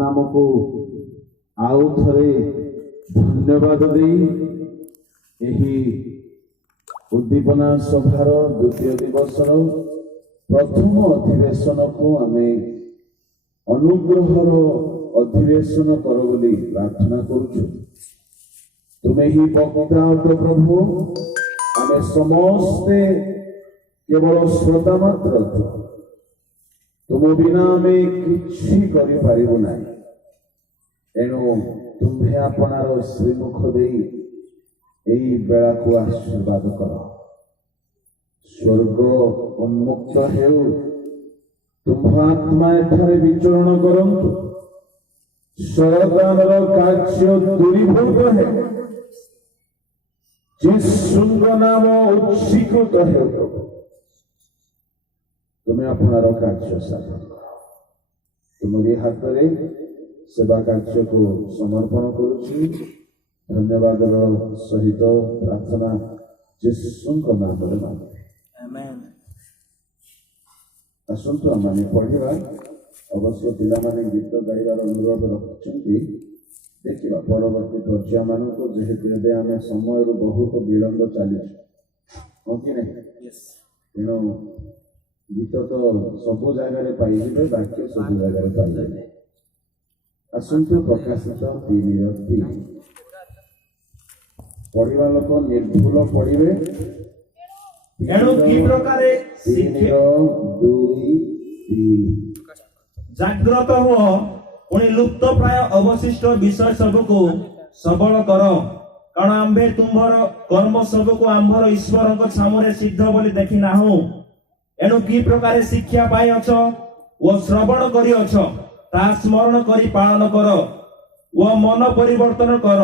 नामको आउ थरे धन्यवाद दे उद्दीपना सभार द्वितीय दिवसर प्रथम अधिवेशन को आमे अनुग्रहर अधिवेशन कर बोली प्रार्थना करुछु। तुम्हें ही वक्ता तो प्रभु आमे समस्ते केवल श्रोता मात्र तुम बिना आमे किछि करि पारिबु नाही। एणु तुम्हें आपणार श्रीमुख देई एई बेला को आशीर्वाद कर। स्वर्ग उन्मुक्त हेउ तुम आत्मा एठारे विचरण करंतु। शयतानर कार्य दूरीभूत है। जिसुंग नाम उत्सिकृत हेउ प्रभु तुम्हें आपणार कार्य साधन कर। तुम्हारी हाथ रे सेवा कार्य को समर्पण करुछि। धन्यवाद सहित प्रार्थना जिसुंग नाम रे मांगे आमेन। आसंतु आमे पढ़िबा। अवश्य पिला माने गीत गाइबार अनुरोध रखिछन्ति। देखिबा परवर्ती पर्याय मानको जेहेतु एबे आमे समय रु बहुत विलंब चली हो कि नहीं। यस तेणु गीत तो सब जगह पाइबे वाक्य सब जगह पाइबे। आसंतु प्रकाशित 3:3 पढ़िबा लोक निर्भूल पढ़िबे। एणु की प्रकारे 3:2-3 जाग्रत हुओ पुणी लुप्त प्राय अवशिष्ट विषय सबको सबल कर। कारण आम्भे तुम्भर कर्म सबको आम्भर ईश्वर को सामने सिद्ध बोली देखि नाहु। एणु की प्रकारे शिक्षा पाई अछ ओ श्रवण करी अछ ता स्मरण करी पालन कर ओ मन परिवर्तन कर।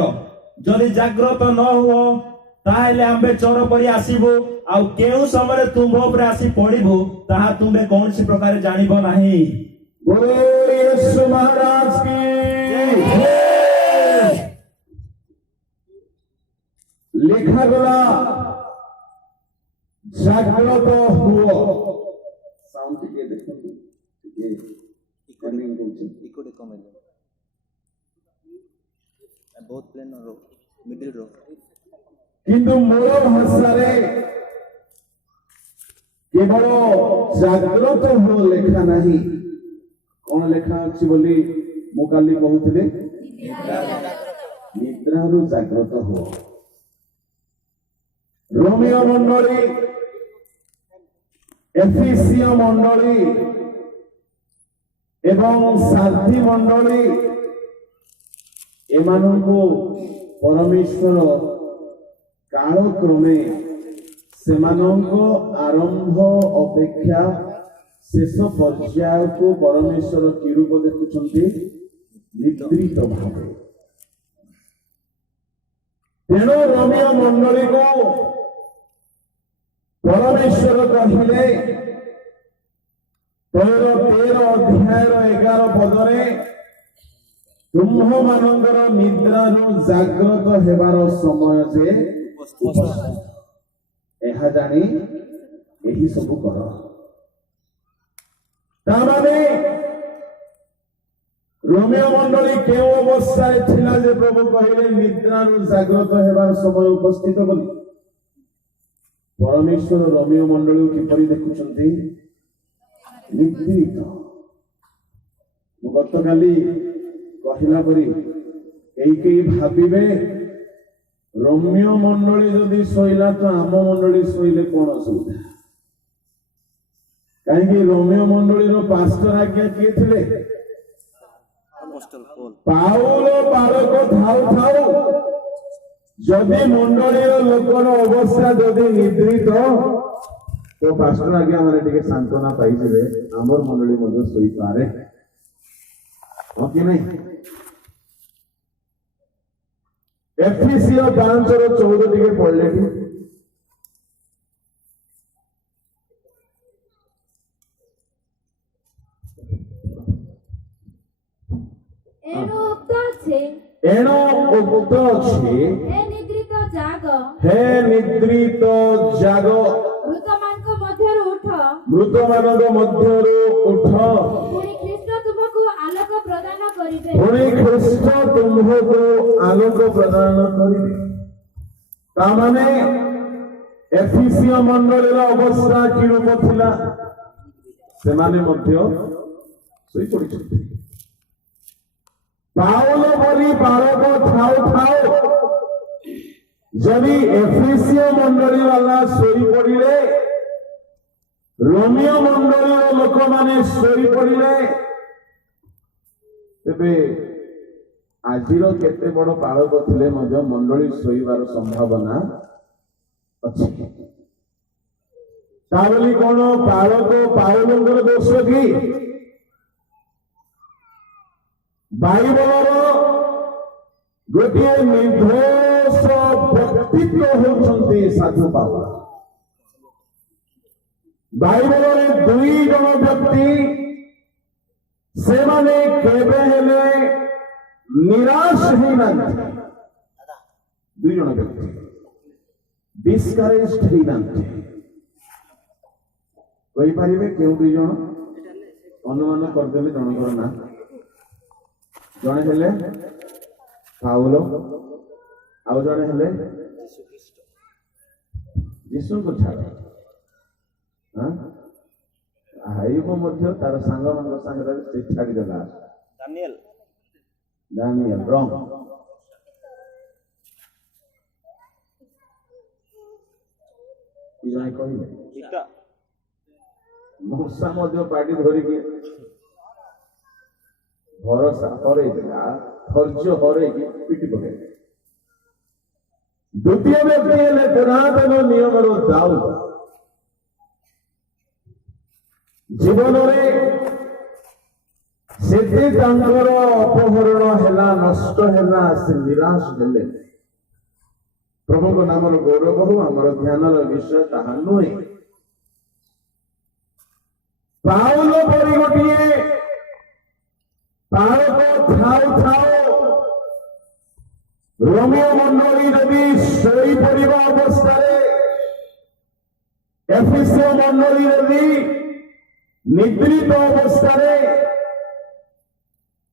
जदि जाग्रत न हो ताहेले आम्भे चोर परी आसीबो आ केउ समय तुम ऊपर आसी पड़िबो ताहा तुमे कोनसी प्रकार जानिबो नाही। बोलो यीशु महाराज की लिखा गला जागृत हुओ। साउंड के देखो ये इकोनिंग होची इको कम है बहुत प्लेन रो मिडिल रो किंतु मूल भाषा रे केवल जागृत हुओ लेखा नहीं। कौन लेखा अछि बोली मु काली कहउथिले निद्रा रु जागृत हुओ। रोमियो मंडली एफिसियो मंडली एवं साधी मंडली एमानंको परमेश्वर कालक्रमे सेमानंको आरंभ अपेक्षा शेष पर्याय को परमेश्वर कि रूप देखुछन्ति निद्रित भावे। तेणु रोमियो मंडली को परमेश्वर कहिले 13 अध्याय 11 पदरे तुम्ह मानकर निद्रा रु जागृत हेबार समय जे एहा जानी एही सब कर। तामाने रोमियो मंडली केउ अवस्था थिला जे प्रभु कहिले निद्रा रु जागृत हेबार समय उपस्थित बोली। परमेश्वर रोमियो मंडली किपरि देखुछन्ति निद्रित। गत काली कहिला परी एई भाबिबे रोमियो मंडली जदि सोइला तो आम मंडली सोइले कोन असुविधा। कहीं रोमियो मंडली रो पास्टर आज्ञा किए थिले पाउल बालक थाउ थाउ जदि मंडली लोकर अवस्था जदि निद्रित तो पास्टर आज्ञा माने टिके सांत्वना पाई जिवे हमर मंडली मध्य सोई पारे हो कि नहीं। एफिसियो 5:14 टिके पढ़ले कि एणो उक्त अछि हे निद्रित जाग मृत ମାନଙ୍କ ମଧ୍ୟରୁ ଉଠ ମୃତ ମାନଙ୍କ ମଧ୍ୟରୁ ଉଠ ପୁଣି ଖ୍ରୀଷ୍ଟ ତୁମକୁ ଆଲୋକ ପ୍ରଦାନ କରିବେ। ପୁଣି ଖ୍ରୀଷ୍ଟ ତୁମ୍ଭକୁ ଆଲୋକ ପ୍ରଦାନ କରିବେ। ତାମାନେ ଏଫିସିୟ ମଣ୍ଡଳୀର ଅବସ୍ଥା କିରୂପ ଥିଲା? ସେମାନେ ମଧ୍ୟ ଶୋଇପଡ଼ିଛନ୍ତି। ପାଉଲ ଭଳି ବାଳକ ଥାଉ ଥାଉ ଯଦି ଏଫିସିୟ ମଣ୍ଡଳୀ ବାଲା ଶୋଇପଡ଼ିଲେ, ରୋମିଓ ମଣ୍ଡଳୀର ଲୋକମାନେ ଶୋଇପଡ଼ିଲେ, ତେବେ ଆଜିର କେତେ ବଡ଼ ବାଳକ ଥିଲେ ମଧ୍ୟ ମଣ୍ଡଳୀ ଶୋଇବାର ସମ୍ଭାବନା ଅଛି। ତା ବୋଲି କଣ ବାଳକ ପାଉଲଙ୍କର ଦୋଷ କି? ବାଇବଲର ଗୋଟିଏ ନିର୍ଦ୍ଦୋଷ ବ୍ୟକ୍ତିତ୍ୱ ହେଉଛନ୍ତି ସାଧୁ ପାଉଲ। ବାଇବଲରେ ଦୁଇ ଜଣ ବ୍ୟକ୍ତି, ସେମାନେ କେବେ ହେଲେ ନିରାଶ ହେଇନାହାନ୍ତି। ଦୁଇ ଜଣ ବ୍ୟକ୍ତି ଡିସକରେଜଡ ହେଇନାହାନ୍ତି। କହିପାରିବେ କେଉଁ ଦୁଇ ଜଣ? ଅନୁମାନ କରିଦେଲେ ଜଣଙ୍କର ନା। ଜଣେ ହେଲେ ପାଉଲ, ଆଉ ଜଣେ ହେଲେ ଯୀଶୁଙ୍କ ଛାଡ଼। ଆୟୁବ ମଧ୍ୟ ତାର ସାଙ୍ଗମାନଙ୍କ ସାଙ୍ଗରେ ସେ ଛାଡ଼ିଦେଲା। ଦାନିଏଲ ରଙ୍ଗ। ଜଣେ କହିଲେ ମୂଷା ମଧ୍ୟ ପାଟି ଧରିକି ଭରସା ହରେଇଦେଲା, ଧୈର୍ଯ୍ୟ ହରେଇକି ପିଟି ପକେଇଲେ। ଦ୍ୱିତୀୟ ବ୍ୟକ୍ତି ହେଲେ ପୁରାତନ ନିୟମର ଦାଉଦ। ଜୀବନରେ ସେତେ ତାଙ୍କର ଅପହରଣ ହେଲା, ନଷ୍ଟ ହେଲା, ସେ ନିରାଶ ହେଲେ। ପ୍ରଭୁଙ୍କ ନାମର ଗୌରବ ହଉ। ଆମର ଧ୍ୟାନର ବିଷୟ ତାହା ନୁହେଁ। ପାଉଲ ପରି ଗୋଟିଏ ବାଳକ ଥାଉ ଥାଉ ରୋମିଓ ମଣ୍ଡଳୀ ଯଦି ଶୋଇପଡ଼ିବା ଅବସ୍ଥାରେ, ଏଫିସିୟ ମଣ୍ଡଳୀ ଯଦି ନିଦ୍ରିତ ଅବସ୍ଥାରେ,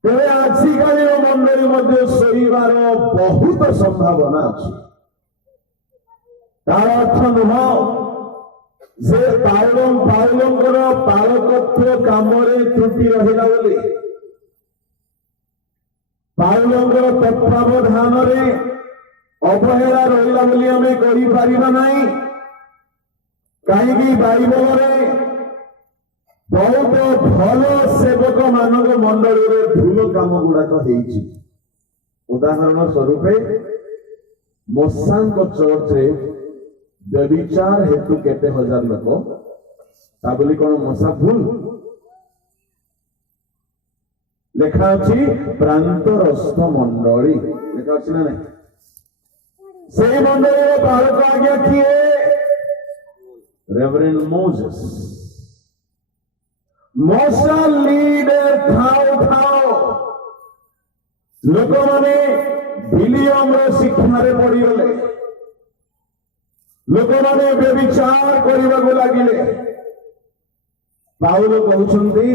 ତେବେ ଆଜିକାଲିର ମଣ୍ଡଳୀ ମଧ୍ୟ ଶୋଇବାର ବହୁତ ସମ୍ଭାବନା ଅଛି। ତାର ଅର୍ଥ ନୁହଁ ଯେ ପାଉଲଙ୍କର ବାଳକତ୍ୱ କାମରେ ତ୍ରୁଟି ରହିଲା ବୋଲି, ପାଉଲଙ୍କର ତତ୍ତ୍ୱାବଧାନରେ ଅବହେଳା ରହିଲା ବୋଲି ଆମେ କରିପାରିବା ନାହିଁ। କାହିଁକି ବାଇବଲରେ ବହୁତ ଭଲ ସେବକ ମାନଙ୍କ ମଣ୍ଡଳୀରେ ଭୁଲ କାମ ଗୁଡାକ ହେଇଛି। ଉଦାହରଣ ସ୍ୱରୂପ ମୋସାଙ୍କ ଚର୍ଚ୍ଚରେ ବ୍ୟଭିଚାର ହେତୁ କେତେ ହଜାର ଲୋକ, ତା ବୋଲି କଣ ମଶା ଭୁଲ? ଲେଖା ଅଛି ପ୍ରାନ୍ତରସ୍ଥ ମଣ୍ଡଳୀ, ଲେଖା ଅଛି ନା ନାଇଁ? ସେଇ ମଣ୍ଡଳୀର ବାଳକ ଆଜ୍ଞା କିଏ? Reverend Moses. ମୋସା ଲିଡର ଥାଉ ଥାଉ ଲୋକମାନେ ବିଲିୟମର ଶିକ୍ଷାରେ ପଡ଼ିଗଲେ, ଲୋକମାନେ ବ୍ୟଭିଚାର କରିବାକୁ ଲାଗିଲେ। ପାଉଲ କହୁଛନ୍ତି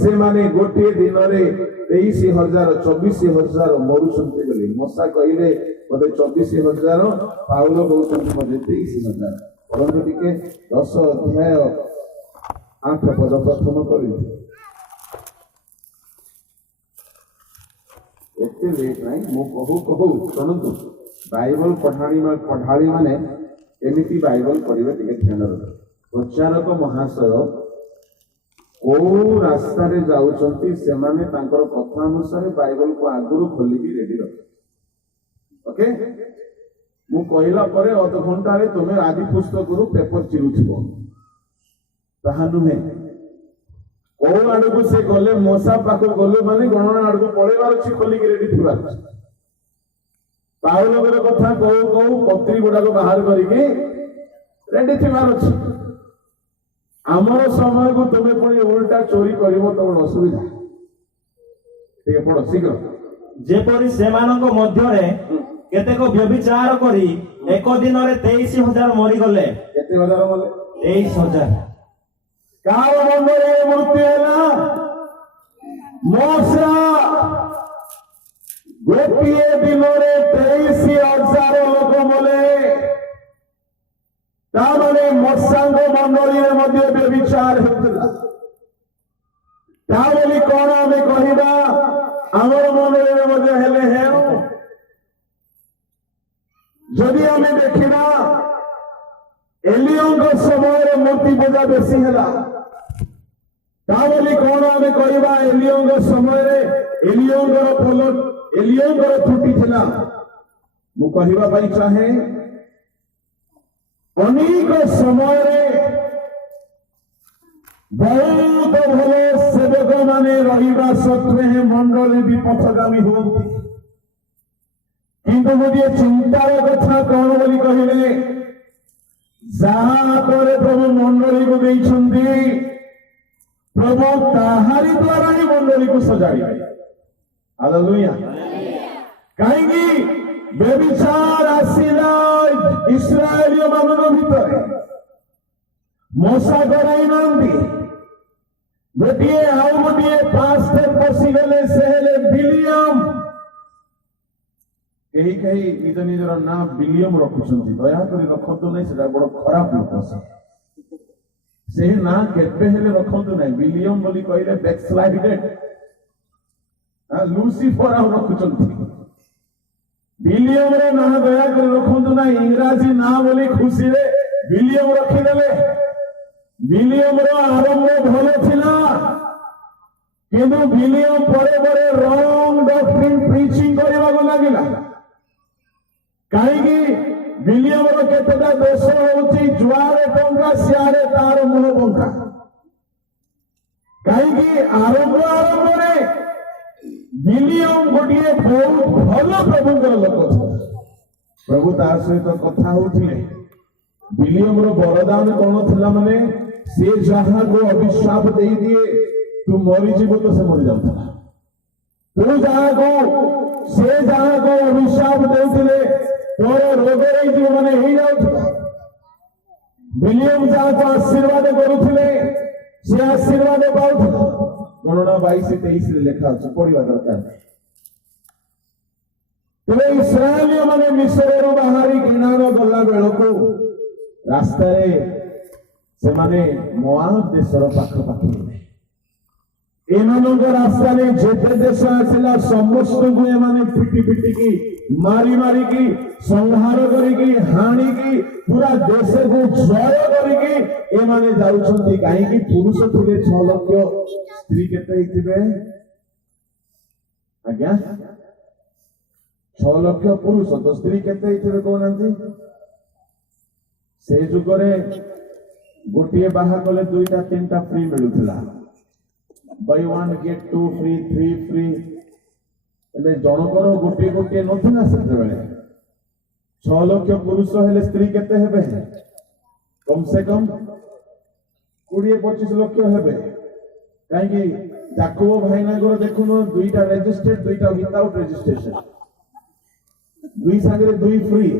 ସେମାନେ ଗୋଟିଏ ଦିନରେ 23,000 24,000 ମରୁଛନ୍ତି ବୋଲି। ମଶା କହିଲେ ବୋଧେ 24,000, ପାଉଲ କହୁଛନ୍ତି ବୋଧେ 23,000। ପରନ୍ତୁ ଟିକେ 10 ଅଧ୍ୟାୟ 8 ପଦ ପ୍ରଥମ କରିବେ। ଏତେ ଲେଟ୍ ନାହିଁ, ମୁଁ କହୁ ଶୁଣନ୍ତୁ। ବାଇବଲ ପଢାଳି ମାନେ ଏମିତି ବାଇବଲ ପଢିବେ, ଟିକେ ଧ୍ୟାନ ରଖ। ପ୍ରଚାରକ ମହାଶୟ କୋଉ ରାସ୍ତାରେ ଯାଉଛନ୍ତି, ସେମାନେ ତାଙ୍କର କଥା ଅନୁସାରେ ବାଇବଲକୁ ଆଗରୁ ଖୋଲିକି ରେଡି ରଖ। ଓକେ? ମୁଁ କହିଲା ପରେ ଅଧଘଣ୍ଟାରେ ତୁମେ ଆଦି ପୁସ୍ତକରୁ ପେପର ଚିରୁଥିବ, ତାହା ନୁହେଁ। କୋଉ ଆଡକୁ ସେ ଗଲେ, ମଶା ପାଖକୁ ଗଲେ ମାନେ ଗଣନା ଆଡକୁ ପଳେଇବାର ଅଛି, ଖୋଲିକି ରେଡି ଥିବାର ଅଛି। ପାଉଲଙ୍କର କଥା କହୁ କହୁ ପତ୍ରୀ ଗୁଡାକ ବାହାର କରିକି ରେଡି ଥିବାର ଅଛି। ଆମର ସମୟକୁ ତୁମେ ପୁଣି ଉଲ୍ଟା ଚୋରି କରିବ ତ ଗୋଟେ ଅସୁବିଧା। ଟିକେ ପଢ ଶୀଘ୍ର। ଯେପରି ସେମାନଙ୍କ ମଧ୍ୟରେ କେତେକ ବ୍ୟଭିଚାର କରି ଏକ ଦିନରେ 23,000 ମରିଗଲେ। କେତେ ହଜାର ମଲେ? 23,000। କାହାର ମଣ୍ଡଳୀରେ ମୃତ୍ୟୁ ହେଲା? ମୋସା गोटे दिन में 23,000 लोक मले ताने मत्स्यांग मंडली में व्यभिचार होता बोली कौन आम कहवा आमर मंडली हेले हेणु जदि आम देखा एलियों समय मूर्ति पूजा बेसी है बोली कौन आम कहवा एलियों समय एलियों त्रुटि थिला मु कहवा चाहे अनेक समय बहुत भल सेवक माने रहिबा सत्वे मंडली विपथगामी होती किंतु गोटे चिंतार कथा कौन बोली कहले जहाँ प्रभु मंडली को देइछन्ति प्रभु ताहारी द्वारा ही मंडली को सजाइबे हालेलुया कहीं व्यभिचार आसिला इस्राएलियों मानव भीतर मशा कराई नांदी गोटे आउ गोटे पास्टर पशिगले से हेले विलियम कहीं कहीं निज निजर ना विलियम रखुछन्ति दया करी रखंतु नै सेटा बड़ खराब लोक से ना केबे हेले रखंतु नै विलियम बोली कहले बैकस्लाइडेड लूसीफर आ रखुछन्ति विलियम रे ना दया कर रखंतु ना इंग्राजी ना बोली खुशी रे विलियम रखिदेले विलियम रो आरंभ भलो थिला किंतु विलियम परे परे रॉन्ग डॉक्ट्रिन प्रीचिंग करबा को लागिला काहेकि विलियम रो केतेटा दोष होउची जुआरे टंका सियारे तार मुह बंका काहेकि आरंभ रे विलियम गोटे बहुत भल प्रभुंकर लोक प्रभु तार सहित कथा होथिले विलियम रो वरदान कौन थिला माने से जहां को अभिशाप दे दिए तू मरी जीव तो से मरी जाता तू जहां को अभिशाप देउथिले तोर रोग रे जीव माने ही जाउथला विलियम जहां को आशीर्वाद करूथिले से आशीर्वाद पाउथला गणना 22-23 रे लेखा अछि पढिबा दरकार तेरे इस्राएलियों माने मिस्र रो बाहरी किनारो गला बेलको रास्ता रे से माने मोआब देशर पाख पाखी एमानक रास्ता रे जेते देश आसिला समस्त को एमाने पिटी पिटी की मारी मारी की संहार करी की हानि की पूरा देश को जय करी की एमाने जाउछन्ति काहे की पुरुष थिले 6 लाख स्त्री केते हिथिबे आज्ञा 6 लाख पुरुष तो स्त्री केते हिथिबे कोनंती से जुगरे गोटे बाहा कले 2-3 फ्री मिलुथिला बाय 1 गेट 2 फ्री 3 फ्री एले जनकर गोटे गोटे नथिला सेते बेले 6 लाख पुरुष हेले स्त्री केते हेबे कम से कम 20-25 लाख हेबे काहे कि जाकोब भाईनागर देखुनो 2टा रजिस्टर्ड 2टा विदाउट रजिस्ट्रेशन 2 संगे 2 फ्री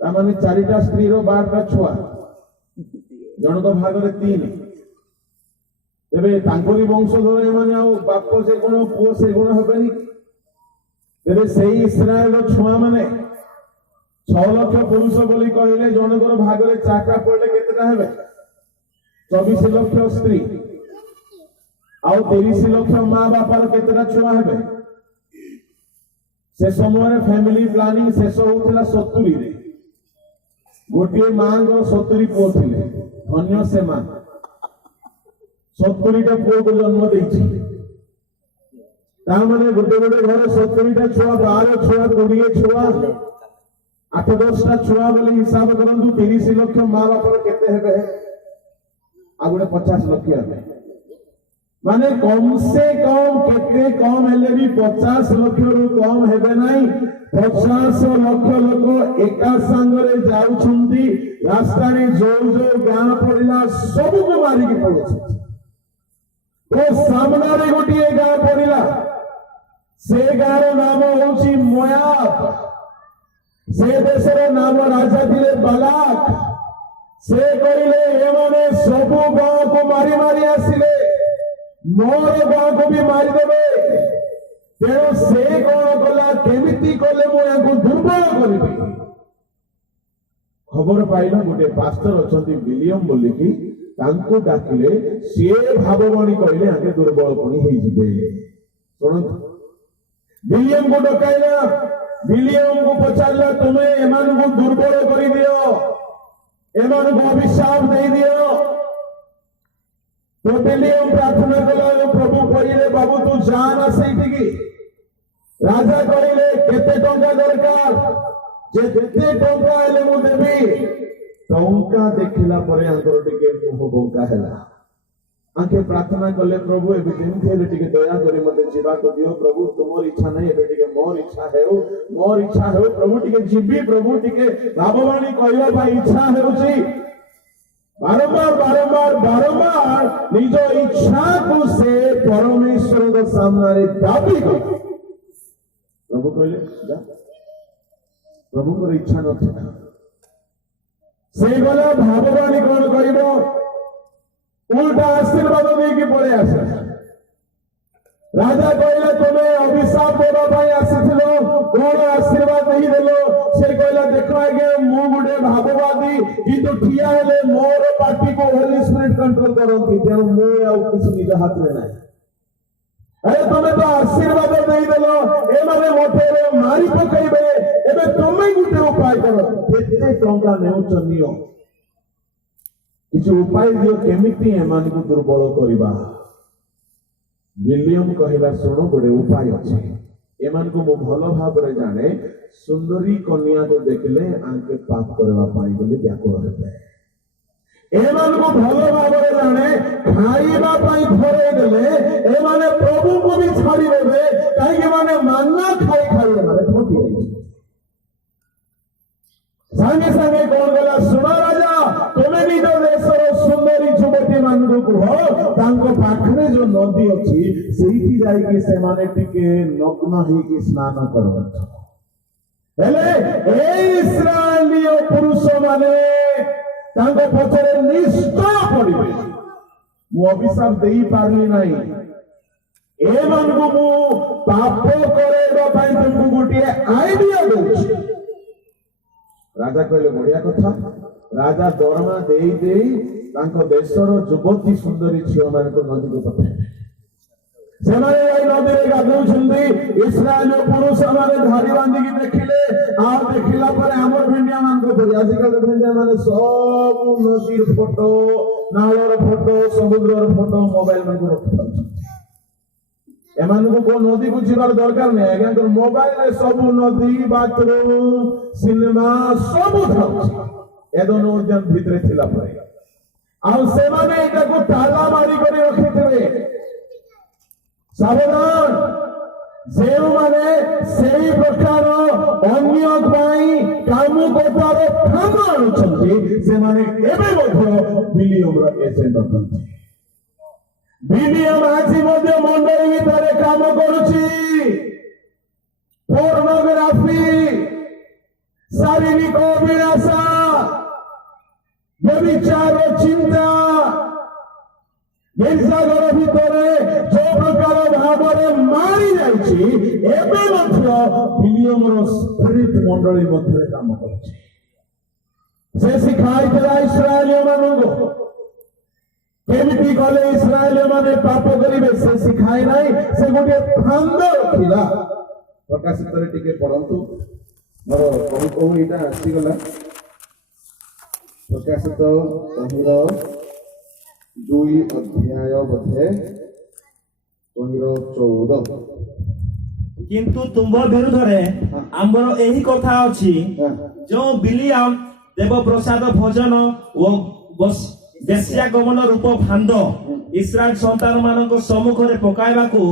तामाने 4टा स्त्री रो 12टा छुआ जनक भागरे 3 तेबे तांकोरी वंशधर माने आ बाप से गुण पुओ से गुण हेबेनी तेबे सेही इस्राएल रो छुआ माने 6 लाख पुरुष बोली कहले जनकर भागरे 4टा पड़ले केतेटा हेबे 24 लाख स्त्री आ 30 लाख मां बापार केतेटा छुआ हेबे से समय फैमिली प्लानिंग शेष होउतला 70 रे गोटे मां को 70 पुओ थिले धन्य से मां 70टा पुओ को जन्म देछि ता माने गोटे गोटे घर 70टा छुआ 12 छुआ 20 छुआ 8-10टा छुआ बोले हिसाब करंतु 30 लाख मां बापर केते हेबे आ गोटे 50 लाख हेबे माने कम से कम केते कम हेले भी 50 लाख रु कम हेबे नाही 50 लाख लोक एका संगरे जाउछन्ती रास्ता रे जो गां पड़िला सब को मारी के पड़छ तो सामना रे गोटे गां पड़िला से गार नाम होउची मोयाब से देशर नाम राजा थिले बालाक से कहिले एमाने सब गां को मारी मारी आसिले मोर गां को भी मारी देबे तेणु से कौन कला केमिति कले मु याकु दुर्बल करिबि खबर पाइल गोटे पास्टर अछंती विलियम बोलिकी तांको डाकिले से भाववाणी कहले आगे दुर्बल कोनी हे जिबे सुन विलियम को डकाइला विलियम को पचारला तुमे एमान को दुर्बल करि दियो एमान को अभिशाप दे दियो तो विलियम प्रार्थना कला प्रभु कहिले बाबू तू जाना सेठी राजा कहले केते टंका दरकार जे जेते टंका हेले मु देबी टंका देखिला परे आंकर टिके मुह बंका हैला आंके प्रार्थना कले प्रभु एबे जेमथि हेले टिके दया करी मते जीवा को दियो प्रभु तुमर इच्छा नहीं एबे टिके मोर इच्छा हेउ प्रभु टिके जीवी प्रभु टिके भाववाणी कहला भाई इच्छा हेउची बारंबार निज इच्छा को से परमेश्वर के सामने दाबी कर प्रभु कहले जा प्रभु को इच्छा नथिला से गला भाववाणी कौन कहबो उल्टा आशीर्वाद देकी पड़े आसे राजा कहले तुमे अभिशाप देबा पाई आसीथिलो कोन आशीर्वाद नहीं देलो से कहला देखो आगे मु गुडे भाववादी किंतु ठिया हेले मोर पार्टी को होली स्पिरिट कंट्रोल करंती तेणु मु आ किछ निज हाथ में नाही अरे तुमे तो आशीर्वाद नहीं देलो ए माने मोठेरे मारी पकइबे एबे तुमे गुटे उपाय करो केते टंका नेउच नियो किछ उपाय दियो केमिति एमान को दुर्बल करिबा विलियम कहिला सुनो गोटे उपाय अछि एमान को मु भलो भाबरे जाने सुंदरी कन्या को देखले आंके पाप करवा पाई बोले व्याकुल हेबे एमान को भलो भाबरे जाने खाइबा पाई भरे देले ए माने प्रभु को भी छाड़ी देबे काहे के माने मानना खाई माने ठोकी रही संगे संगे कौन गला सुनो राजा तुमे निज देशर सुंदरी युवती मानू कह तांको पाखरे जो नदी अछि सेठी जाई के से माने टिके नग्न हे के स्नान करवत हेले ए इस्राएलीय पुरुष माने तांको पछरे निष्ठा पड़िबे मु अभिशाप देई पारली नाही ए मानू मु पाप करेबा पई तुमको गोटे आईडिया दउछि राजा कहले बढ़िया कथा राजा दरमा देई तांको देशर युवती सुंदरी झियो मानको नदी को पठाए से माने आई नदी रे गाधौछंदी इस्राएल पुरुष माने धारी बांधी की देखिले आ देखिला पर हमर भिंडिया मानको पड़ी आजकल भिंडिया माने सब नदीर फोटो नालर फोटो समुद्रर फोटो मोबाइल में रखथाउ एमान को नदी को जीवार दरकार नहीं है क्या मोबाइल रे सब नदी बाथरूम सिनेमा सब थाउछ ए दोनों उद्यान भीतर थिला परे आ से माने एटा को ताला मारी करी रखितबे सावधान जेउ माने सेही प्रकार अन्य पाई काम कोतार फांद अनुछंती से माने एबे मध्य विलियम रा एजेंट अछंती विलियम आजी मध्य मंडली भितर काम करुची पोर्नोग्राफी शारीरिक अभिलाषा व्यभिचार चिंता गिरजाघर भितर जो प्रकार भाव मारी जाइछि एबे मध्य विलियम रो स्पिरिट मंडली मध्य काम करुची से शिखाइतला इस्राएलियो माननको केमिति गले इस्राएल माने पाप करिवे से सिखाई नाही से गोटे फांद रखिला प्रकाशित रे टिके पढंतु मोर कहू इटा आसी गला प्रकाशित तहिर 2 अध्याय बधे तहिर 14 किंतु तुम विरुद्ध रे आंबर एही कथा अछि जो बिलियम देव प्रसाद भोजन ओ देशिया गमन रूप फांद इस्राएल संतान मानक सम्मुख रे पकाइबाकू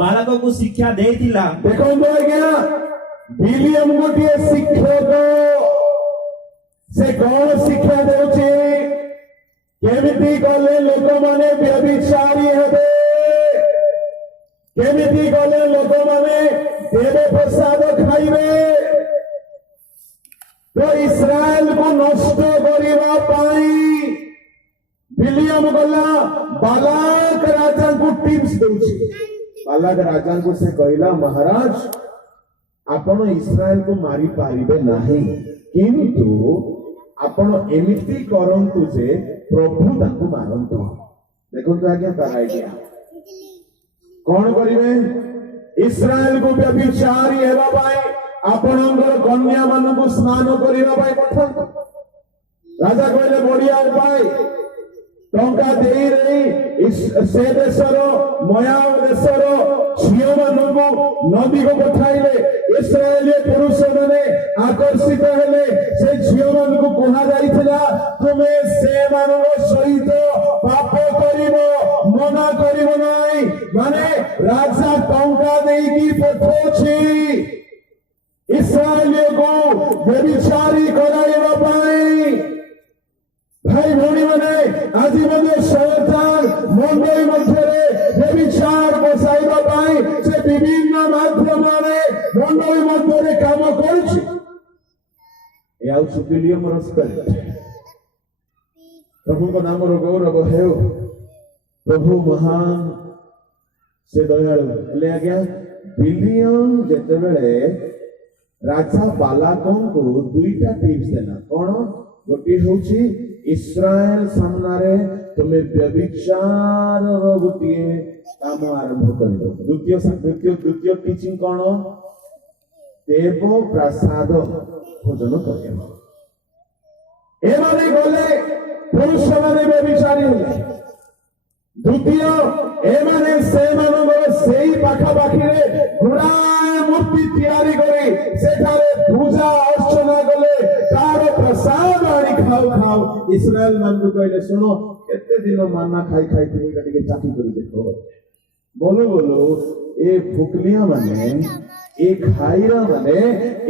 बालक को शिक्षा देथिला देखो आज्ञा विलियम गोटे शिक्षक से कौन शिक्षा देउछि केमिति गले लोक माने व्यभिचारी हेबे केमिति गले लोक माने देव प्रसाद खाइबे तो इस्राएल को नष्ट करिबा पाई विलियम गला बालाक राजा को टिप्स देउछि बालाक अगाग राजा को से कहला महाराज आपण इस्राएल को मारी पारिबे नाही किंतु आपण एमिति करंतु जे प्रभु ताकू मारंतु देखंतु आज्ञा तार आइडिया कौन करिवे इस्राएल को व्यभिचारी हेबा पाए आपणकर कन्या मानक स्नान करबा पाए पठांतु राजा कहले बढ़िया उपाय टंका देई रही से देशर मोयाब देशर झियो मानक नदी को पठाइले इस्राएल पुरुष माने आकर्षित हेले से झियो मानक कहा जाइथिला तुमे से मानक सहित पाप करिवो मना करिवो नाही माने राजा टंका देई की पठोछि इस्राएल को व्यभिचारी कराइबा पाई भाई भौणी माने आज शैतान मंडली मध्य व्यभिचार बसाइबा पाई से विभिन्न माध्यम मंडली मध्य काम करुछि विलियम रस्पेक्ट प्रभु को नाम गौरव हेउ प्रभु महान से दयालु हेले आज्ञा विलियम जेते बेले राजा बालाकों को दुईटा टिप्स देना कौन गोटे होची इस्राएल सामनारे तुम्हें व्यभिचार गोटे काम आरंभ करिबो द्वितीय टीचिंग कौन देव प्रसाद भोजन करिबो ए माने गले पुरुष माने व्यभिचारी होले द्वितीय ए माने से मानकर सेही पाखा पाखिरे गुड़ाए मूर्ति तैयारी करी सेठारे पूजा अर्चना गले तार प्रसाद आनी खाओ खाओ इस्राएल मान को कहले सुनो केते दिन माना खाई खाई तुम के चाटी करी देखो बोलो बोलो ए फुकलिया माने ए खाईरा माने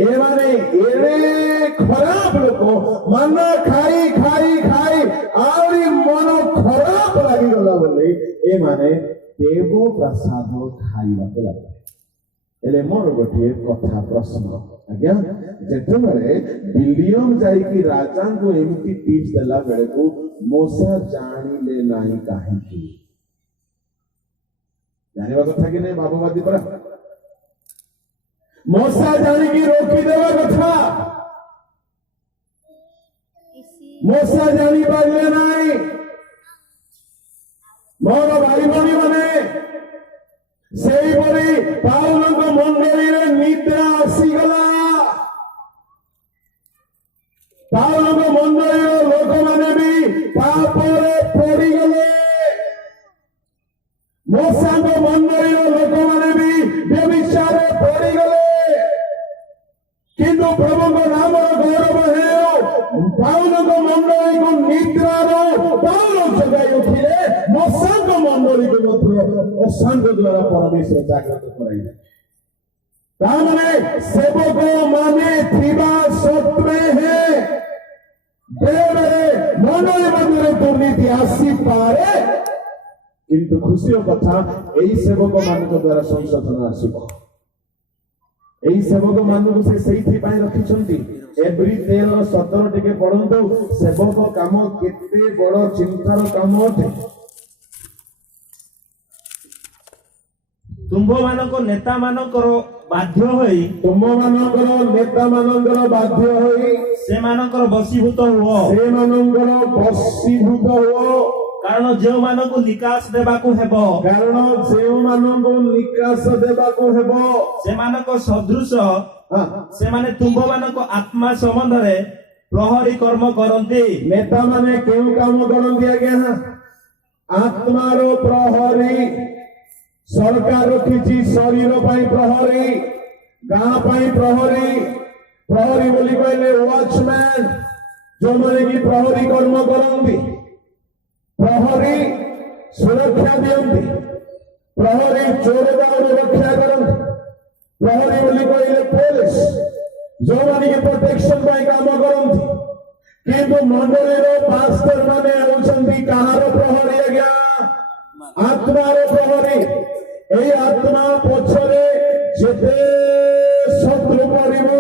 ए माने एरे खराब लोक माना खाई खाई खाई आउरी मन खराब लागि गला बोले ए माने देव प्रसाद खाइबा को लागले एले मोर गोटे कथा प्रश्न आज्ञा जेते बेले विलियम जाई कि राजा को एमिति टिप्स देला बेले को मोसा जानिले नाही काहे की जानिबा कथा कि नै बाबूवादी पर मोसा जानी की रोकी देवा कथा मोसा जानी पाइले नाही मोर भाई भौणी माने सेही परी पाउलक मंडली रे निद्रा आसीगला पाउलक मंडली रे लोक माने भी पाप रे पड़ी गले मोसाक मंडली रे लोक माने भी व्यभिचार रे पड़ी गले किंतु प्रभु को नाम गौरव है पाउलक मंडली को निद्रा रो पाउल जगाई उठिले मोसाक मंडली को मात्र अशांत द्वारा परमेश्वर जागृत कराइले तामने सेवक माने थिबा सत्वे है बेरे मंडली मंदिर दुर्नीति आसी पारे किंतु खुशी कथा एई सेवक मानक द्वारा संशोधन आसीबो एई सेवक मानक से सही पाई रखिछंती एवरी 13:17 टिके पढंतु सेवक काम केते बड़ चिंतार काम अटे तुम्भ मानक नेता मानकर बाध्य होई तुम मानकर नेता मानकर बाध्य होई से मानकर बसीभूत हुओ से मानकर बसीभूत हुओ कारण जो मानक निकास देबाकू हेबो कारण जे मानक निकास देबाकू हेबो से मानक सदृश से माने तुम्भ मानक आत्मा संबंध रे प्रहरी कर्म करंती नेता माने केउ काम करंती आज्ञा आत्मा रो प्रहरी सरकार रखी शरीर प्रहरी गाँ प्रहरी प्रहरी बोली कहले वॉचमैन जो माने कि प्रहरी कर्म करंती प्रहरी सुरक्षा दियंती प्रहरी चोर दाउर रक्षा करंती प्रहरी बोली कहले पुलिस जो माने कि प्रोटेक्शन पाई काम करंती किंतु मंडली रो पास्टर माने आउछंती कहार प्रहरी आज्ञा आत्मा रो प्रहरी এই আত্মা পছরে যেতে শত্রু করিব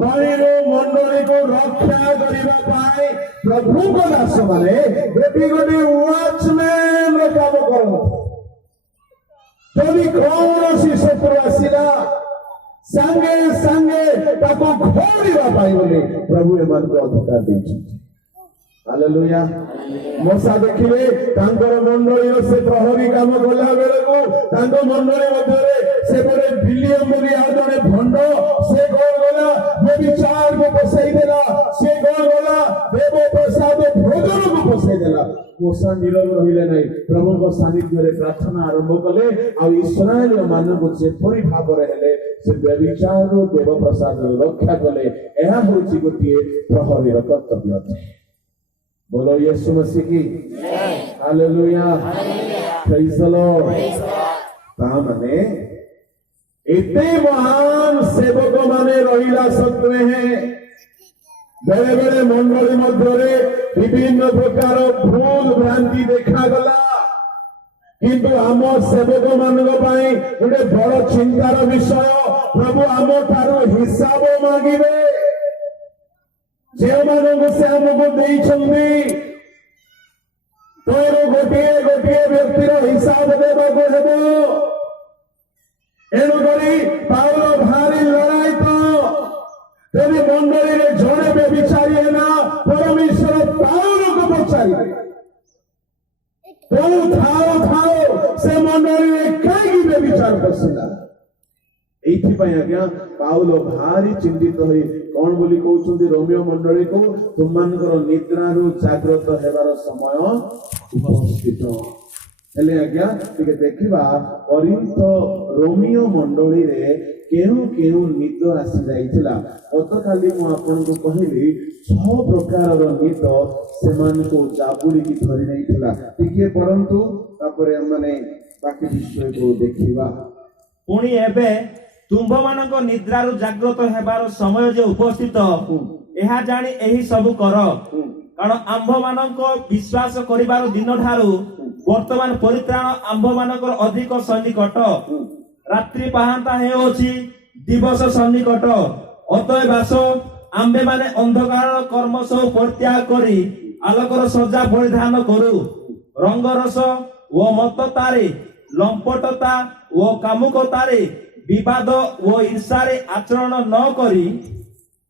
তাইর মণ্ডলীকে রক্ষা করিবা পাই প্রভুଙ୍କ ଦାସ ମାନେ ଗୋଟି ଗୋଟି ୱାଚମ୍ୟାନ ର କାମ କରନ୍ତି ଯଦି କୌଣସି सांगे सांगे ताको घोड़ीवा पाई बोले प्रभु एमानको अधिकार देइछन्ति। हालेलुया। मशा देखिले तांकर मंडलीर से प्रहरी काम कला बेलको तांको मंडली मध्यरे से बड़े विलियम बोली आ जने भंड से कोन गला व्यभिचार को पसई देला से कोन गला देव प्रसाद भोजन को पसई देला। मशा नीरव रहिले नै प्रभु को सानिध्य रे प्रार्थना आरंभ कले आ इस्राएल मान को जे परि भाव रे हेले से व्यभिचार देव प्रसाद रक्षा कले। एहा होछि गोटिए प्रहरी र कर्तव्य अछि। बोलो यीशु मसीह की हालेलुया प्रेज द लॉर्ड। ता माने एते महान सेवक माने रहिला सत्वे हैं बेले बेले मंडली मध्यरे विभिन्न प्रकार भूल भ्रांति देखा गला किंतु आम सेवक मानक पई गोटे बड़ चिंतार विषय प्रभु आम थारो हिसाब मागिबे। जे मानक से हमको देइछन्ति तोर गोटिए गोटिए व्यक्तिर हिसाब देबाको हेबो। एनु करी पाउल भारी लड़ाई तो मंडली रे जड़े व्यभिचारी है ना परमेश्वर पाउल को पचारिबे तो थाओ थाओ से मंडली रे काई व्यभिचार करसिला। एथि पय आज्ञा पाउल भारी चिंतित होई कोन बोली कहउछन्ति रोमियो मंडली को तुमनकर निद्रा रु जागृत हेबार समय उपस्थित हेले आज्ञा टिके देखिबा करिन्थ रोमियो मंडली रे केउ केउ निद आसी जाइथिला। गत काली मु आपन को कहिली 6 प्रकार रो निद सेमान को जाबुली की धरि नैथिला। टिके परंतु तापरे माने बाकी विषय को देखिबा। पुणी एबे तुम्भ मानक निद्रा रु जागृत हेबार समय जे उपस्थित एहा जानी एही सब कर कारण आंभ मानक विश्वास करिबार दिन ठारू वर्तमान परित्राण आंभ मानक अधिक सन्निकट रात्रि पाहांता हेउछि दिवस सन्निकट। अतएव आस आंबे माने अंधकार कर्म सब परित्याग करी आलोकर सज्जा परिधान करू। रंगरस ओ मततारे लंपटता ओ कामुकतारे विवाद ओ ईर्षारे आचरण न करी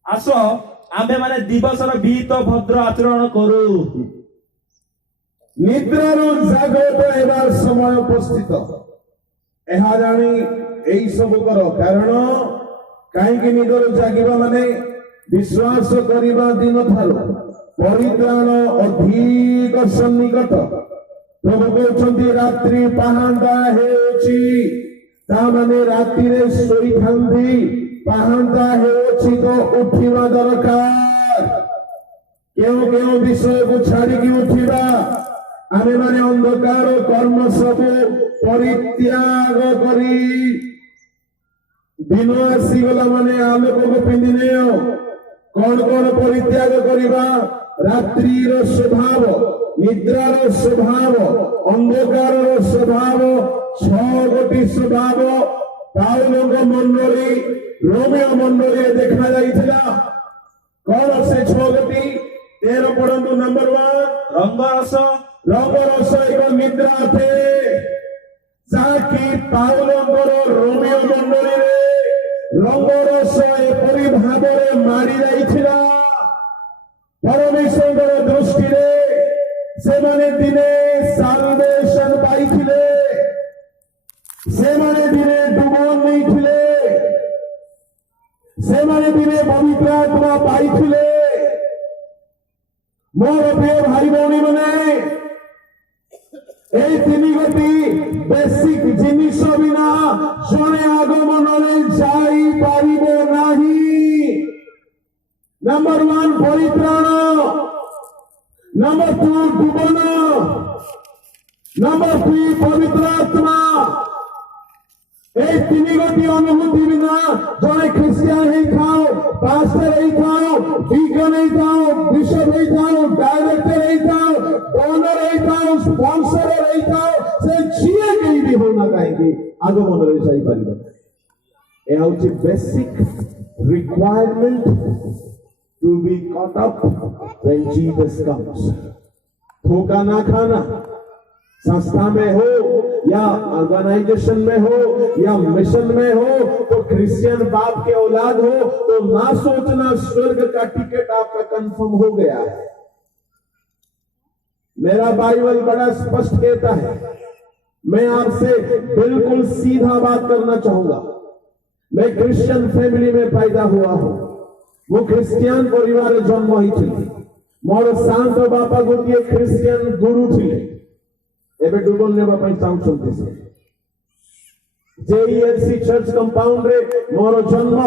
आस आंबे माने दिवसर विहित भद्र आचरण करू। निद्रारू जागृत हेबार समय उपस्थित एहा जानी एई सब कर कारण काहेकि निद्रारू जागिबा माने विश्वास करिबा दिन थारो परित्राण अधिक सन्निकट। प्रभु कहउछन्ति रात्रि पाहांता हेउछि ता माने राति रे सोई थांदी पाहांता हेउछि तो उठिबा दरकार। केउ केउ विषय को छाड़ी की उठिबा आमे माने अंधकार कर्म सब परित्याग करी दिन आसीगला माने आलोक को पिंधि नेओ कौन कौन परित्याग करिबा रात्रिर स्वभाव निद्रार स्वभाव अंधकार स्वभाव 6 गोटी स्वभाव पाउलक मंडली रोमियो मंडली देखा जाइथिला। कौन से 6 गोटी 13 पढ़ंतु नंबर 1 रंगरस रंगरस एक निद्रा थे जाकि पाउलकर रोमियो मंडली रे रंगरस एपरि भाबरे मारी जाइथिला। परमेश्वर दृष्टि रे से माने दिने साल्वेशन पाइथिले से माने दिने डुबन नहीं थिले से माने दिने पवित्र आत्मा पाइथिले। मोर प्रिय भाई भौणी माने এই 3 গোটি বেসিক জিনিস বিনা জনে আগমনরে যাই পারিব নাহি। नंबर 1 परित्राण नंबर 2 डुबन नंबर 3 पवित्र आत्मा। এই 3 গোটি অনুভূতি বিনা জনে খ্রিস্টান হই খাও পাস্टर হই খাও ডিকন হই খাও বিশপ হই খাও ডাইরেক্টর হই খাও ओनर हई खाओ स्पॉन्सर हई खाओ से जिए कहीं भी होना कहेंगे आगमन रे सही परिबे। ए आउची basic requirement to be caught up when Jesus comes। धोखा ना खाना संस्था में हो या ऑर्गेनाइजेशन में हो या मिशन में हो तो क्रिश्चियन बाप के औलाद हो तो ना सोचना स्वर्ग का टिकट आपका कंफर्म हो गया है। मेरा बाइबल बड़ा स्पष्ट कहता है। मैं आपसे बिल्कुल सीधा बात करना चाहूंगा। मैं क्रिश्चियन फैमिली में पैदा हुआ हूं। वो क्रिश्चियन परिवार जन्म होइथिले। मोर शांत बापा गोटे क्रिश्चियन गुरु थिले। एबे डुबल नेबा पई चाहुछन्ते से जेईएलसी चर्च कंपाउंड रे मोर जन्म।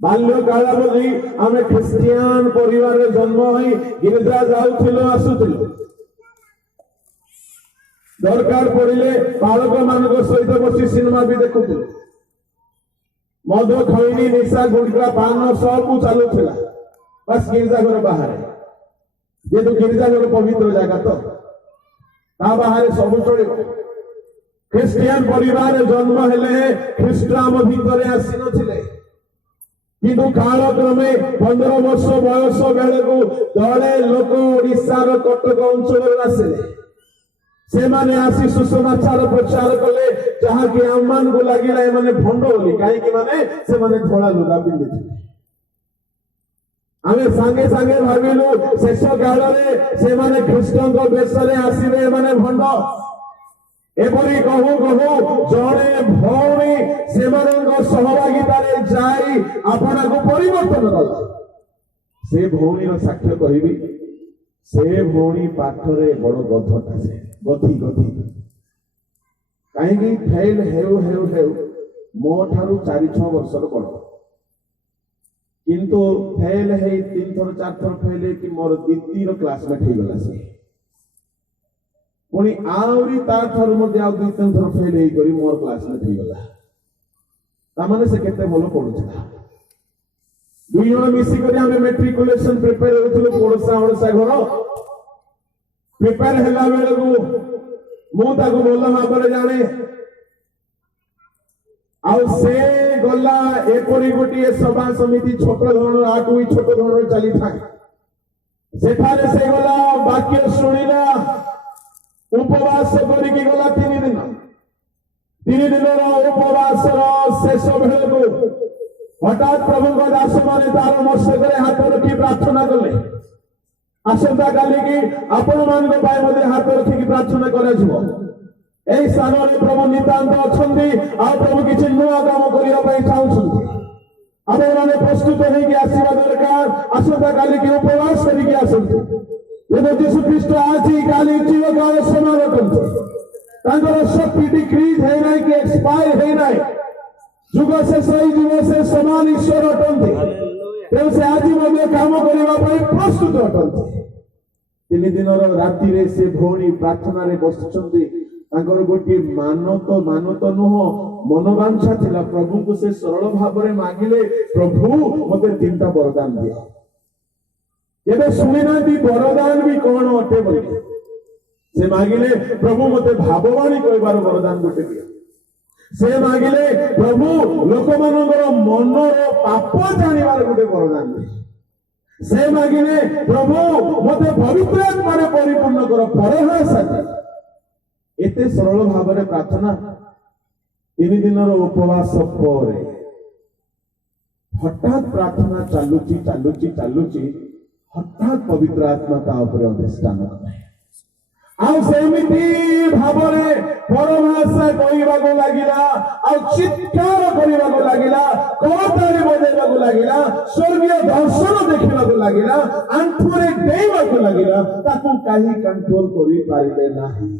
बाल्य कालावधि आमे क्रिश्चियन परिवार रे जन्म होई गिरजा जाउथिलो आसुथिलो। दरकार पड़िले बालक मानक सहित बसी सिनेमा भी देखुथिलो। मद खैनी निशा गुटखा पान सब चालुथिला बस गिरजा घर बाहर। ये तो गिरजा घर पवित्र जगह तो ता बाहर सब चलिबो। क्रिश्चियन परिवार जन्म हेले ख्रीष्टाम भितर आसी नथिले किंतु कालक्रमे 15 वर्ष बयस बेलू दले लोक ओडिशार कटक अंचल आसिले। से माने आसी सुसमाचार प्रचार कले जहाँकि आमान को लगिला एमाने भंड बोली कहीं माने से माने धड़ा लुगा पिंधि। आमे सांगे सांगे भाविलु शेष काल रे से माने ख्रीष्टन को बेसरे आसीबे माने भंड। एपरी कहू कहू जड़े भौणी से सहभागितार जाई आपना को परिवर्तन कला। से भौणी साक्ष्य कहबी से भौणी पाखरे बड़ गधटा से गधी गधी कहीं फेल हेउ हेउ हेउ मो ठारू 4-6 वर्षर बड़ किंतु फेल है 3 थर 4 थर फेल है कि मोर द्वितीय क्लासमेट हो गला से पुणी आउरी तार थर मते आ 2-3 थर फेल है करी मोर क्लासमेट हो गला। ता माने से केते भलो पढुछला। दुई जण मिसी करी हमें मैट्रिकुलेशन प्रिपेयर होथिलो पड़ोसा ओडसा घर प्रिपेयर हैला बेले को मु ताको बोला भाबरे जाने आउ से गला एपरी गोटे सभा समिति छोट धरण आटुई छोट धरण चली थाए सेठारे से गला वाक्य शुणिला उपवास करिकी गला 3 दिन उपवास शेष बेले को हठात प्रभु दास माने तार मस्तक हाथ रखी प्रार्थना कले। आसंता काली की आपण मान हाथ रखिकी प्रार्थना कर स्थान में प्रभु नितांत अच्छा आ प्रभु किसी नुआ काम करने चाहते आपण मैंने प्रस्तुत होगी आसवा दरकार। आसंता काली की उपवास करके आसतु जीशु ख्रीष्ट आज काली चिरकाल समान रखते शक्ति डिक्रीज है ना कि एक्सपायर है ना जुग से सही जुग से समान ईश्वर अटंती तेणु से आज काम करने प्रस्तुत अटंती। 3 दिन राति से भौणी प्रार्थना बसुंट गोटे मानत नुह मनोवांछा थिला प्रभु को से सरल भाव में मांगिले प्रभु मते 3टा वरदान दिया। केबे सुनी ना वरदान भी कौन अटे बोली से मांगिले प्रभु मते भाववाणी कहबार वरदान गोटे दिया। से मांगिले प्रभु लोक मानकर मनर पाप जानिबार गोटे वरदान दिया। से मांगिले प्रभु मते पवित्र आत्मा परिपूर्ण कर परहासा एते सरल भाव में प्रार्थना 3 दिन उपवास पर हठात प्रार्थना चालुची चालुची चालुची हठात पवित्र आत्मा ता ऊपर अधिष्ठान कले। भाव परभाषा कहवाक लगिला चित्कार करने लगिला करताली बजाइवा लगिला स्वर्गीय दर्शन देखा लगिला आंठुरे डेवाक लगिला ताकू कहीं कंट्रोल करि पारिले नाही।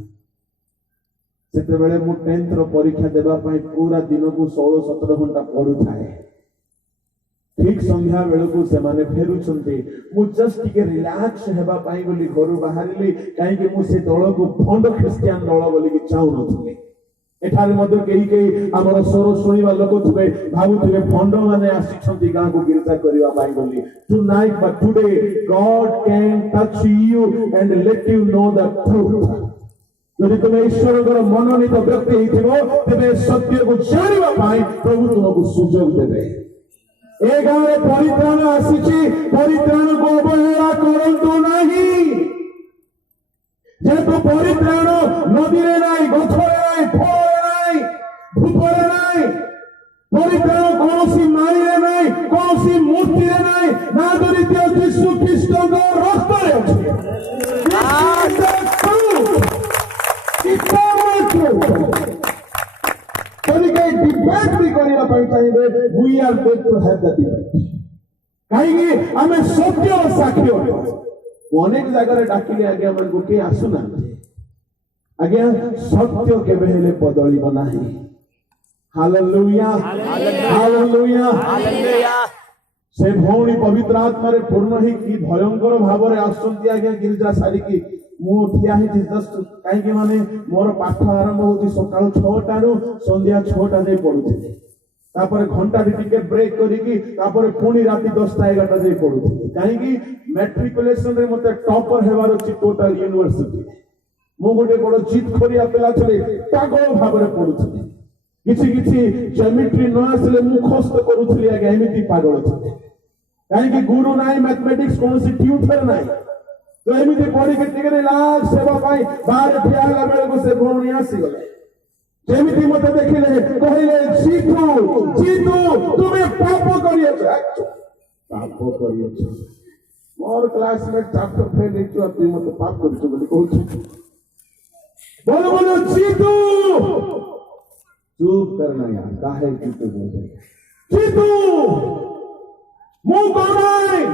सेतेबेले मु 10th रो परीक्षा देबा पई पूरा दिन को 16-17 घंटा पढु थाए। ठीक संध्या बेलू को से माने फेरुछंती मु जस्ट टिके रिलैक्स हेबा पाई बोली घर बाहरिली काई कि मु से दल को फंड क्रिश्चियन दल बोली कि चाहू नथुले। एठारे मध्य केही हमर स्वर सुनिबा लोक थुबे भाबुथिबे फंड माने आसीछंती गां को गिरता करबा पाई बोली। Tonight but today God can touch you and let you know the truth. यदि तुम ईश्वर मनोनीत व्यक्ति हिथिबो तेबे सत्य को जानिबा पाई प्रभु तुमको सुजोग देबे। ए गाँव परित्राण आसी परित्राण को अवहेला करंतु नहीं जेहेतु परित्राण नदी रे नाई गछरे नाई फल नाई धूपरे नाई परित्राण कौन सी माई रे नहीं, कौन सी मूर्ति रे नहीं, ना द्वितीय यीशु ख्रीष्ट को रक्त रे अछि। डिबेट भी करने चाहिए। We are going to have the debate कहीं आम सत्य साक्षी अनेक जगह डाकिले आज्ञा मन गोटे आसुना आज्ञा सत्य केबे हेले बदलिब नाही। Hallelujah hallelujah hallelujah. से भौणी पवित्र आत्मा रे पूर्ण ही कि भयंकर भाव रे आसुंती आज्ञा गिरजा सारी की मु ठिया ही जस्ट कहीं माने मोर पाठ आरंभ होती सकाळ 6टा रु संध्या 6टा जाय पढुथिले तापर घंटा टिके ब्रेक करिकी तापर पुणी राती 10टा 11टा जाय पढुथिले कहीं की मैट्रिकुलेशन रे मते टॉपर हेवार अछि टोटल यूनिवर्सिटी मु गोटे बड़ जीत खोरिया पेला छले पागल भाव रे पढुथिले किछि किछि ज्योमेट्री न आसले मुखस्त करूथिले आगे एमिति पागल छले कहीं की गुरु नाही मैथमेटिक्स कोनसी ट्यूटर नाही तो एमिति पढ़ी के टिके लाख सेवा पाई बाहर ठियाला बेले को से भौणी आसी गले जेमिति मते देखिले कहिले जीतू जीतू तुमे पाप करियछ पाप करियछ मोर क्लासमेट चैप्टर फेल हेछु आ तुम मते पाप करिछ बोली कहू बोलो बोलो जीतू चुप करना यार काहे जीतू बोले जीतू मु कोनाई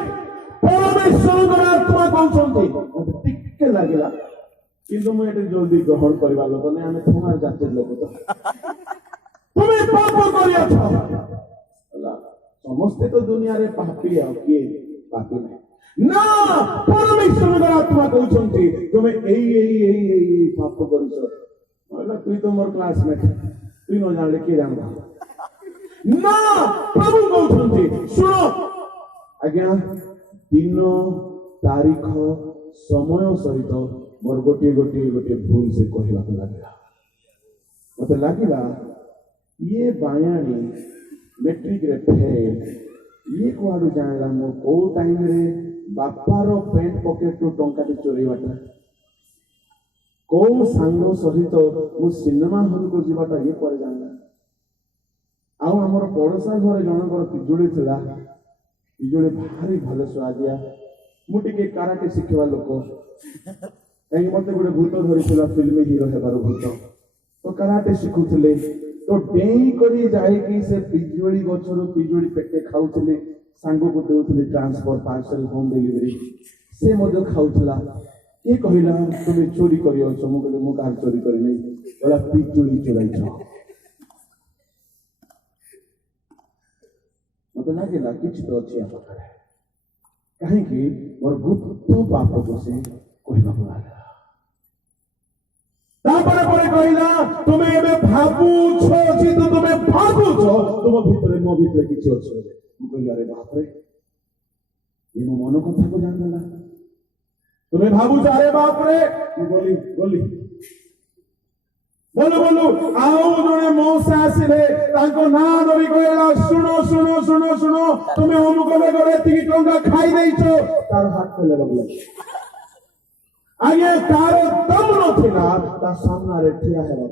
परमेश्वर आत्मा कहउछंती मते टिके लागिला किंतु मैं एटे जल्दी ग्रहण करबा लोक ने आमे तुम्हार जाति लोक तो तुमे पाप करिया छ अल्लाह समस्त तो दुनिया रे पापी आ के पापी नहीं ना परमेश्वर आत्मा कहउछंती तुमे एई पाप करिछ होला तू तो मोर क्लासमेट तू न जानले के जानबा ना प्रभु कहउछंती सुनो आज्ञा दिन तारीख समय सहित मोर गोटे गोटे गोटे भूल से कहला लगा मत लगिला ये बायाणी मैट्रिक रे फेल ये कुआडू जानला मो को टाइम रे बापार पेंट पॉकेट टू टंका टे चोरी बाटा को सांग सहित मो सिनेमा हॉल को जीवाटा ये पर जानला आ हमर पड़ोसा घर जनकर पिजुड़ी थिला पिजुड़ी भारी भले स्वादिया मुटी के कराटे सिखवा लोक कहीं मत गोटे भूत धरी फिल्म हिरो हेबार भूत तो कराटे शिखुले तो डेई करी जाए से पिजुड़ी गछर पिजुड़ी पेटे खाऊले सांग को देउथले ट्रांसफर पार्सल होम डिलीवरी से मध्य खाऊला के कहला तुम चोरी करियो छ मु कहले मु कार चोरी करी नहीं बोला पिजुड़ी चोराई छ मत लागेला किछ तो अछि आ पाखरे कहीं कि मोर गुप्त पाप को से कहबा पड़ा तापरे परे कहला तुमे एबे भाबुछ जे तो तुमे भाबुछ तुम भितरे मो भितरे किछ अछि मु कहली अरे बाप रे ये मो मन कथा को जानला तुमे भाबुछ अरे बाप रे मु बोली बोली बोलो बोलो आओ जने मौसा आसिले ताको ना धरी कहला सुनो सुनो सुनो सुनो तुमे अमुक बेगरे तिकी टंका खाई देइछो तार हाथ पे लगले आगे तार दम नथिला ता सामना रे ठिया हेबा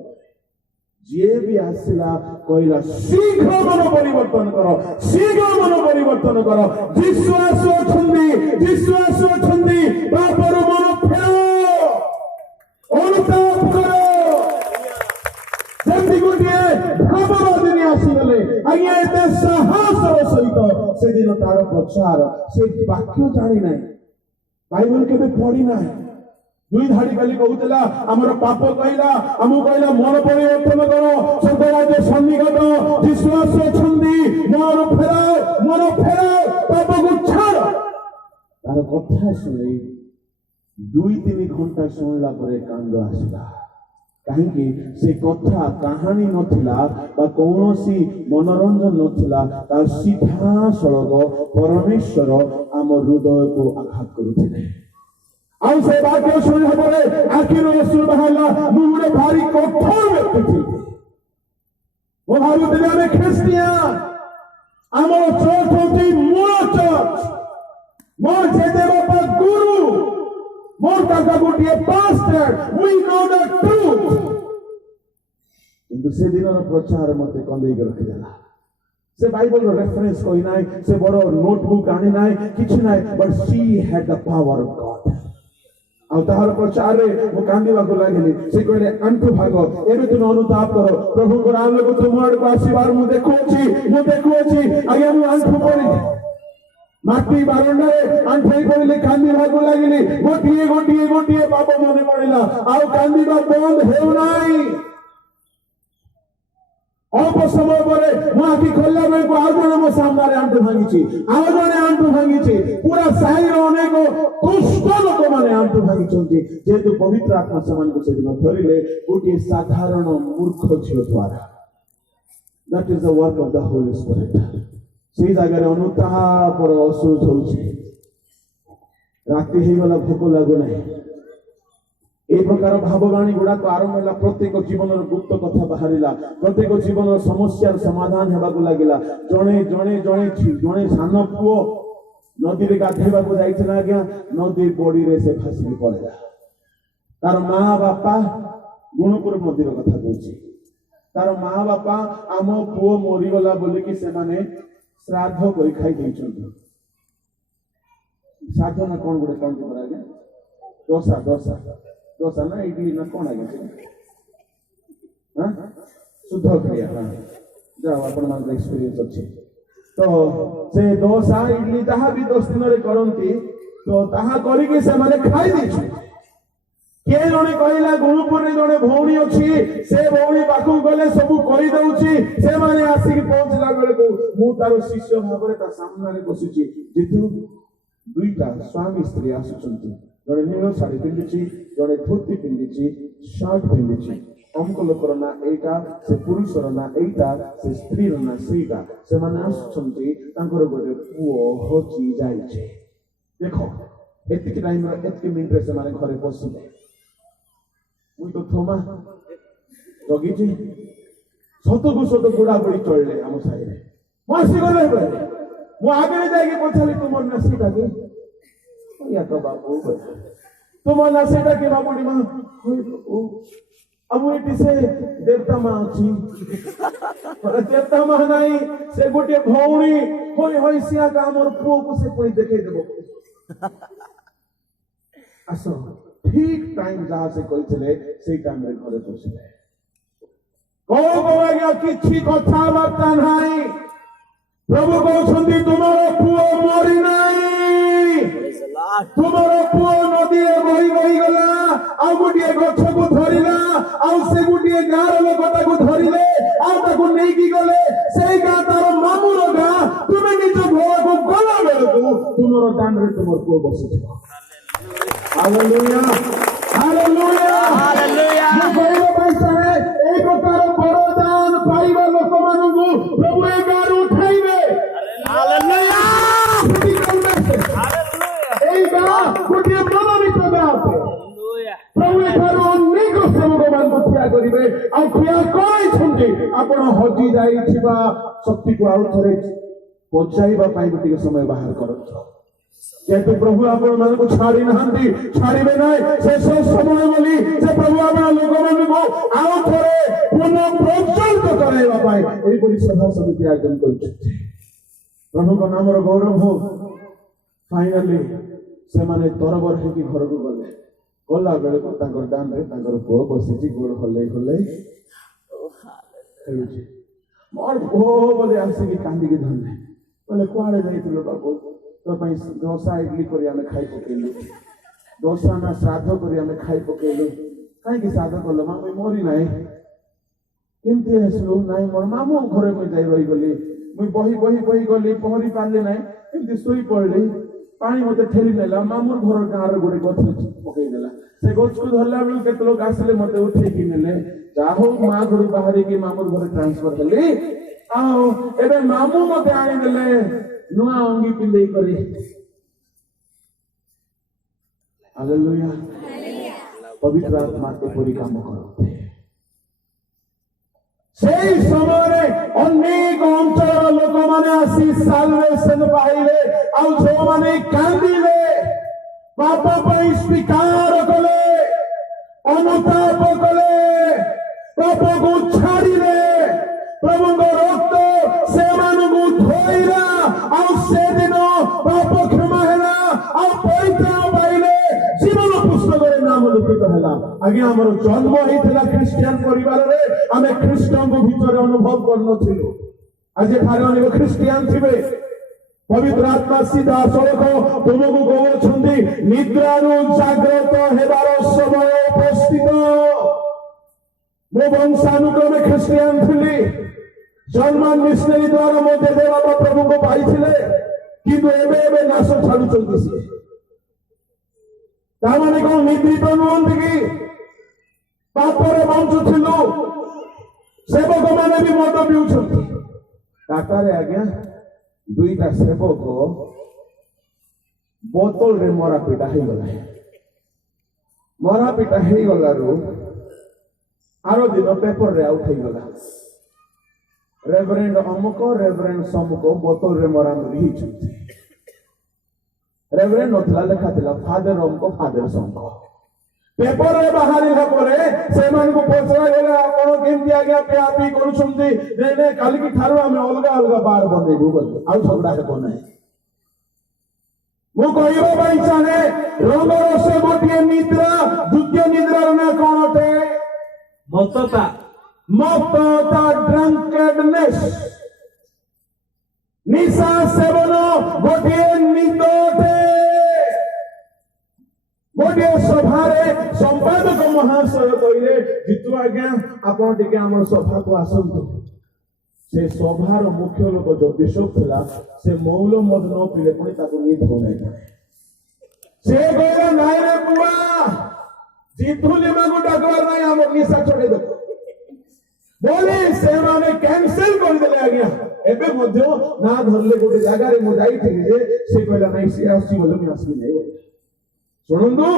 जे भी आसिला कहला शीघ्र मन परिवर्तन करो शीघ्र मन परिवर्तन करो विश्वास अछंदी बापर मन फेरो अनुताप करो जल्दी गोटे भाववादिनी आसीगले आगे एते साहस सहित से दिन तार प्रचार से वाक्य जानी नहीं बाइबल केबे पढ़ी नहीं दुई धाड़ी खाली कहूला आमर पाप कहला आम कहला मन परिवर्तन करो स्वर्गराज्य सन्निकट विश्वास अछंदी मन फेराओ पाप को छाड़ तार कथा सुनी 2-3 घंटा सुनला परे कांद आसला कहीं से कथा कहानी नथिला बा कौनसी मनोरंजन नथिला तार सीधा सड़क परमेश्वर आम हृदय को आघात करुथिले आउ से वाक्य सुनला परे आखिर रसूल बहाला मु गोटे भारी कठोर व्यक्ति थी वो भाबुथिले आमे ख्रिस्टियान आमर चर्च होची मूल चर्च मोर जेदे बापा गुरु मोर काका गोटे pastor we know the truth किंतु से दिन प्रचार मते कंदेई के रखि देला से बाइबल रेफरेंस कोई नाई से बड़ो नोटबुक आनी नाई किछ नाई but she had the power of God ଆଉ ତାହାର ପ୍ରଚାରରେ ମୁଁ କାନ୍ଦିବାକୁ ଲାଗିଲି ସେ କହିଲେ ଆଣ୍ଠୁ ଭାଗ ଏବେ ତୁମେ ଅନୁତାପ କର ପ୍ରଭୁଙ୍କର ଆଲୋକ ତୁମ ଆଡ଼କୁ ଆସିବାର ମୁଁ ଦେଖୁଅଛି ଆଜ୍ଞା ମୁଁ ଆଣ୍ଠୁ ପଡ଼ିଲି ମାଟି ବାରଣ୍ଡାରେ ଆଣ୍ଠେଇ ପଡ଼ିଲି କାନ୍ଦିବାକୁ ଲାଗିଲି ଗୋଟିଏ ପାପ ମନେ ପଡ଼ିଲା ଆଉ କାନ୍ଦିବା ବନ୍ଦ ହେଉନାହିଁ ଅଳ୍ପ ସମୟ ପରେ ମୁଁ ଆଖି ଖୋଲିଲା ବେଳକୁ ଆଉ ଜଣେ ମୋ ସାମ୍ନାରେ ଆଣ୍ଠୁ ଭାଙ୍ଗିଛି ପୁରା ସାହିର ଅନେକ ଦୁଷ୍ଟ ଲୋକମାନେ ଆଣ୍ଠୁ ଭାଙ୍ଗିଛନ୍ତି ଯେହେତୁ ପବିତ୍ର ଆତ୍ମା ସେମାନଙ୍କୁ ସେଦିନ ଧରିଲେ ଗୋଟିଏ ସାଧାରଣ ମୂର୍ଖ ଝିଅ ଦ୍ୱାରା that is the work of the Holy Spirit ସେଇ ଜାଗାରେ ଅନୁତାପର ଅସୁର ହଉଛି ରାତି ହେଇଗଲା ଭୋକ ଲାଗୁନାହିଁ এই প্রকার ভাববাণী গুড়াক আরম্ভ হলা প্রত্যেক জীবনের গুপ্ত কথা বাহারিলা প্রত্যেক জীবনের সমস্যার সমাধান হেবাকু লাগিলা জনে জনে জনে জনে সান পুଅ নদীরে গাধেইବାକୁ ଯାଇଥିଲା ଆଜ୍ଞା ନଦୀ ବଡିରେ ସେ ଭାସିକି ପଳେଇଲା ତାର ମା ବାପା ଗୁଣପୁର ନଦୀର କଥା କହୁଛି ତାର ମା ବାପା ଆମ ପୁଅ ମରିଗଲା ବୋଲିକି ସେମାନେ ଶ୍ରାଦ୍ଧ କରି ଖାଇ ଦେଇଛନ୍ତି ଶ୍ରାଦ୍ଧ ନା କଣ ଗୋଟେ କହନ୍ତି ପରା ଆଜ୍ଞା दोसा ना इडली ना कौन आगे शुद्ध क्रिया जाओ अपन मान एक्सपीरियंस अच्छे तो से दोसा इडली ताहा भी 10 दिन रे करंती तो ताहा करी के से माने खाई दिछु के जने कहला गुरुपुर रे जने भौणी अछि से भौणी पाखु गले सब कहि दउछि से माने आसी के पहुंचला बेले को मु तारो शिष्य भाबरे ता सामने रे बसुछि जेतु दुईटा स्वामी स्त्री आसुचंती जड़े नील शाढ़ी पिंधि जड़े धोती पिंधि शर्ट पिंधि अमुक लोकर ना एटा से पुरुषर ना एटा से स्त्रीर ना सेटा से माने आसुचंती तांकर गोटे पुओ होची जाइछे देखो एतिक टाइम रे एतिक मिनिट रे से माने घरे पसिले मुई तो थोमा जगी जी सतको सत गुड़ा बड़ी चलले हम साई रे मासी गले मु आगे जाके पछाली तुमर ना सीटा के या तो बाबू तुम्हारा नशेटा के बाबूडी मां अब इटी से देवता मां अछि पर देवता मां नहीं से गोटे भौणी होई सिया का हमर पुओ को से कोई देखे देबो असो ठीक टाइम जहां से कोई चले से टाइम रे घरे पहुंचले को गया किछि कथा बार्ता नाही प्रभु कहउछंती तुमरो पुओ मरि नाही तुमरो पुओ नदी बही गला आ गोटे गछ को धरिला आ से गोटे गार लोकटा को धरिले आ ताको नै की गले से गा तार मामुर गा तुमे निज घर को गला बेलको तुमरो दान रे तुमर पुओ बसिछ हालेलुया हालेलुया हालेलुया जो कहलो भाई ए प्रकार बड़ दान पाइबा लोक मानु प्रभु ए गार उठाइबे हालेलुया गोटे मनोनीत गाँव प्रभु एठारू अनेक सेवक मान ठिया करेंगे आिया कहते आप हजि जा शक्ति को आउ थे पहुंचाई समय बाहर कर जेहेतु प्रभु आपण मान छाड़ी ना छाड़े ना शेष समय बोली से प्रभु आप लोक मान आउ थे पुनः प्रज्वलित कराइबा सभा समिति आयोजन कर प्रभु का नाम गौरव हो फाइनाली से माने तरबर है कि घर को गले गला बेले को ताकर दान रे ताकर पुओ बसिची गोड़ हले हेउची मोर पुओ बोले आसे कि कांदी के धरले बोले कुआड़े जाइतलो बाबू तो पई डोसा इडली करी हमें खाई पकेलु डोसा ना श्राद्ध करी हमें खाई पकेलु काई कि श्राद्ध करलो मामू मोरी नाही केमती हेसलु नाही मोर मामू घरे में जाई रही गली मुई बही गली पहरी पारले नाही केमती सोई पड़ली पानी मते ठेली नेला मामुर घर गाँव गोटे गछ पकई देला से गछ को धरला बेल केत लोग आसले मते उठे की नेले जाहो मां घर बाहर की मामुर घर ट्रांसफर देली आओ एबे मामू मते आनी देले नुआ अंगी पिंदे करी हालेलुया पवित्र आत्मा के पूरी काम करते সেই সময়ে অনেক অঞ্চলৰ লোক মানে আসি সালভেশন পাইলে আৰু যে মানে কান্দিলে পাপ পাই স্বীকাৰ কলে অনুতাপ কলে পাপକୁ ଛାଡ଼ିଲେ ପ୍ରଭୁଙ୍କ ରକ୍ତ ସେମାନଙ୍କୁ आगे हमर जन्म होइथिला ख्रिस्टियन परिवार रे आमे ख्रिस्टन को भीतर अनुभव करनो छिलो आज खारे अनेक ख्रिस्टियन थिबे पवित्र आत्मा सीधा सड़क तुमको कहउछंदी निद्रारु जागृत हेबार समय उपस्थित मो वंशानुक्रमे ख्रिस्टियन थिली जर्मन मिशनरी द्वारा मो देव बाबा प्रभु को पाइथिले किंतु एबे नाश छाडुचंती से तामाने को निद्रित नुहंती कि पापरे बंचुथिलु सेवक माने भी मद पिउछंती टाटारे आज्ञा दुईटा सेवक बोतल रे मरा पिटा ही गला आरो दिन पेपर रे आउट ही गला रेवरेंड अमुक रेवरेंड समुक बोतल रे मरा मरी रेवरेंड नथला लेखा थिला फादर अमुक फादर समुक पेपर रे बाहरिला परे सेमान को पचरा गेला आपण केमती आज्ञा पे आपी करूछंती ने काली की ठारो हमें अलगा अलगा बार बनेबू बोल आउ झगड़ा हे कोन मु कहइबा पई चाहे रंगर से गोटिए निद्रा द्वितीय निद्रा ना कोन अटे मत्तता ड्रंकेडनेस निशा सेवन गोटिए निदोटे गोटे सभारे संपादक महाशय कहले जितु आज्ञा आपण टिके हमर सभा को आसंतु से सभार मुख्य लोक जो बिशप थिला से मौल मद न पिले पुणी ताको नींद हो नै से कहला नाइ रे बुआ जितु लिमा को डाकवार नै हमर निशा छोड़े दो बोले से माने कैंसिल कर देले आज्ञा एबे मध्य ना धरले गोटे जागा रे मो जाई थी जे से कहला नै से आसी बोले मी आसी नै शुणु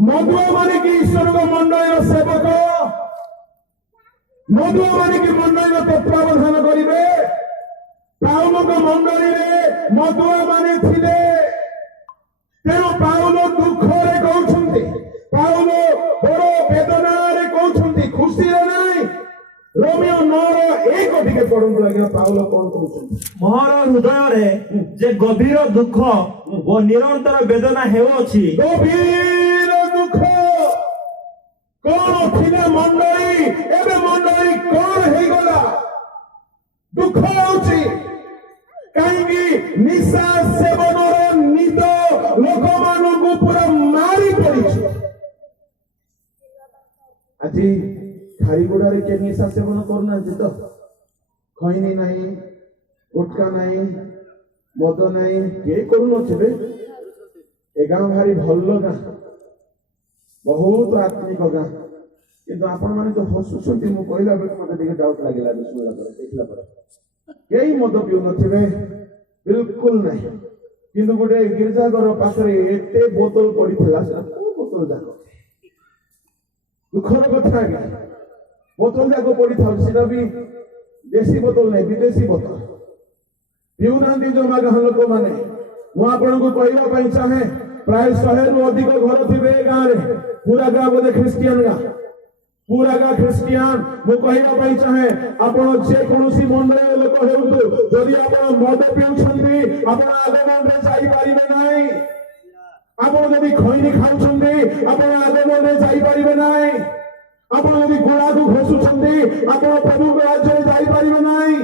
मधुआ माने कि ईश्वर को मंडल सेवक मधुआ माने कि मंडल तत्वावधान करिवे पाउल को मंडली रे मधुआ माने थिले तेरो पाउल दुख रे कहउछंती पाउल बड़ो वेदना रे कहउछंती खुशी रे नै रोमियो 9:1 टिके पढंतु आज्ञा पाउल कोन कहउछंती मोहर हृदय रे जे गभीर दुख ओ निरंतर वेदना हेउछि गभीर दुख कोन थिले मंडली एबे मंडली कोन हे गला दुख होछि काहेकि निशा सेवनर निद लोक मानकु पूरा मारी पड़िछि আজি खारीगुड़ारे के निशा सेवन करना तो खैनी नहीं गुटका नहीं मद नहीं के करुनथिबे ए गाँ भारी भल गाँ बहुत आत्मिक गाँ किंतु आपण माने तो हसुछंती मु कहला बेले मते ଟିକେ डाउट लागिला सुनला पर देखला पर केही मद पिउ नथिबे बिल्कुल नहीं किंतु गोटे गिरजा घर पाखरे एते बोतल पड़ीथिला से को बोतल जाको दुखर कथा आज्ञा बोतल जाको पड़ी था सेटा भी देसी बोतल नहीं विदेशी बोतल पिउनांती जो गाँ लोक माने मु आपण को कहवा पई चाहे प्राय 100 रु अधिक घर थिबे गाँ रे पूरा गाँ बोले ख्रिस्टियन गाँ पूरा गाँ ख्रिस्टियन मु कहवा पई चाहे आपण जे कोनोसी मंडल लोक हेउतु जदि आपण मद पिउछंती आपण आगमन रे जाई पारिबे नाही आपण जदि खैनी खाउछंती आपण आगमन रे जाई पारिबे नाही आपण जदि गोड़ा को घोषुछंती आपण प्रभु के राज्य रे जाई पारिबे नाही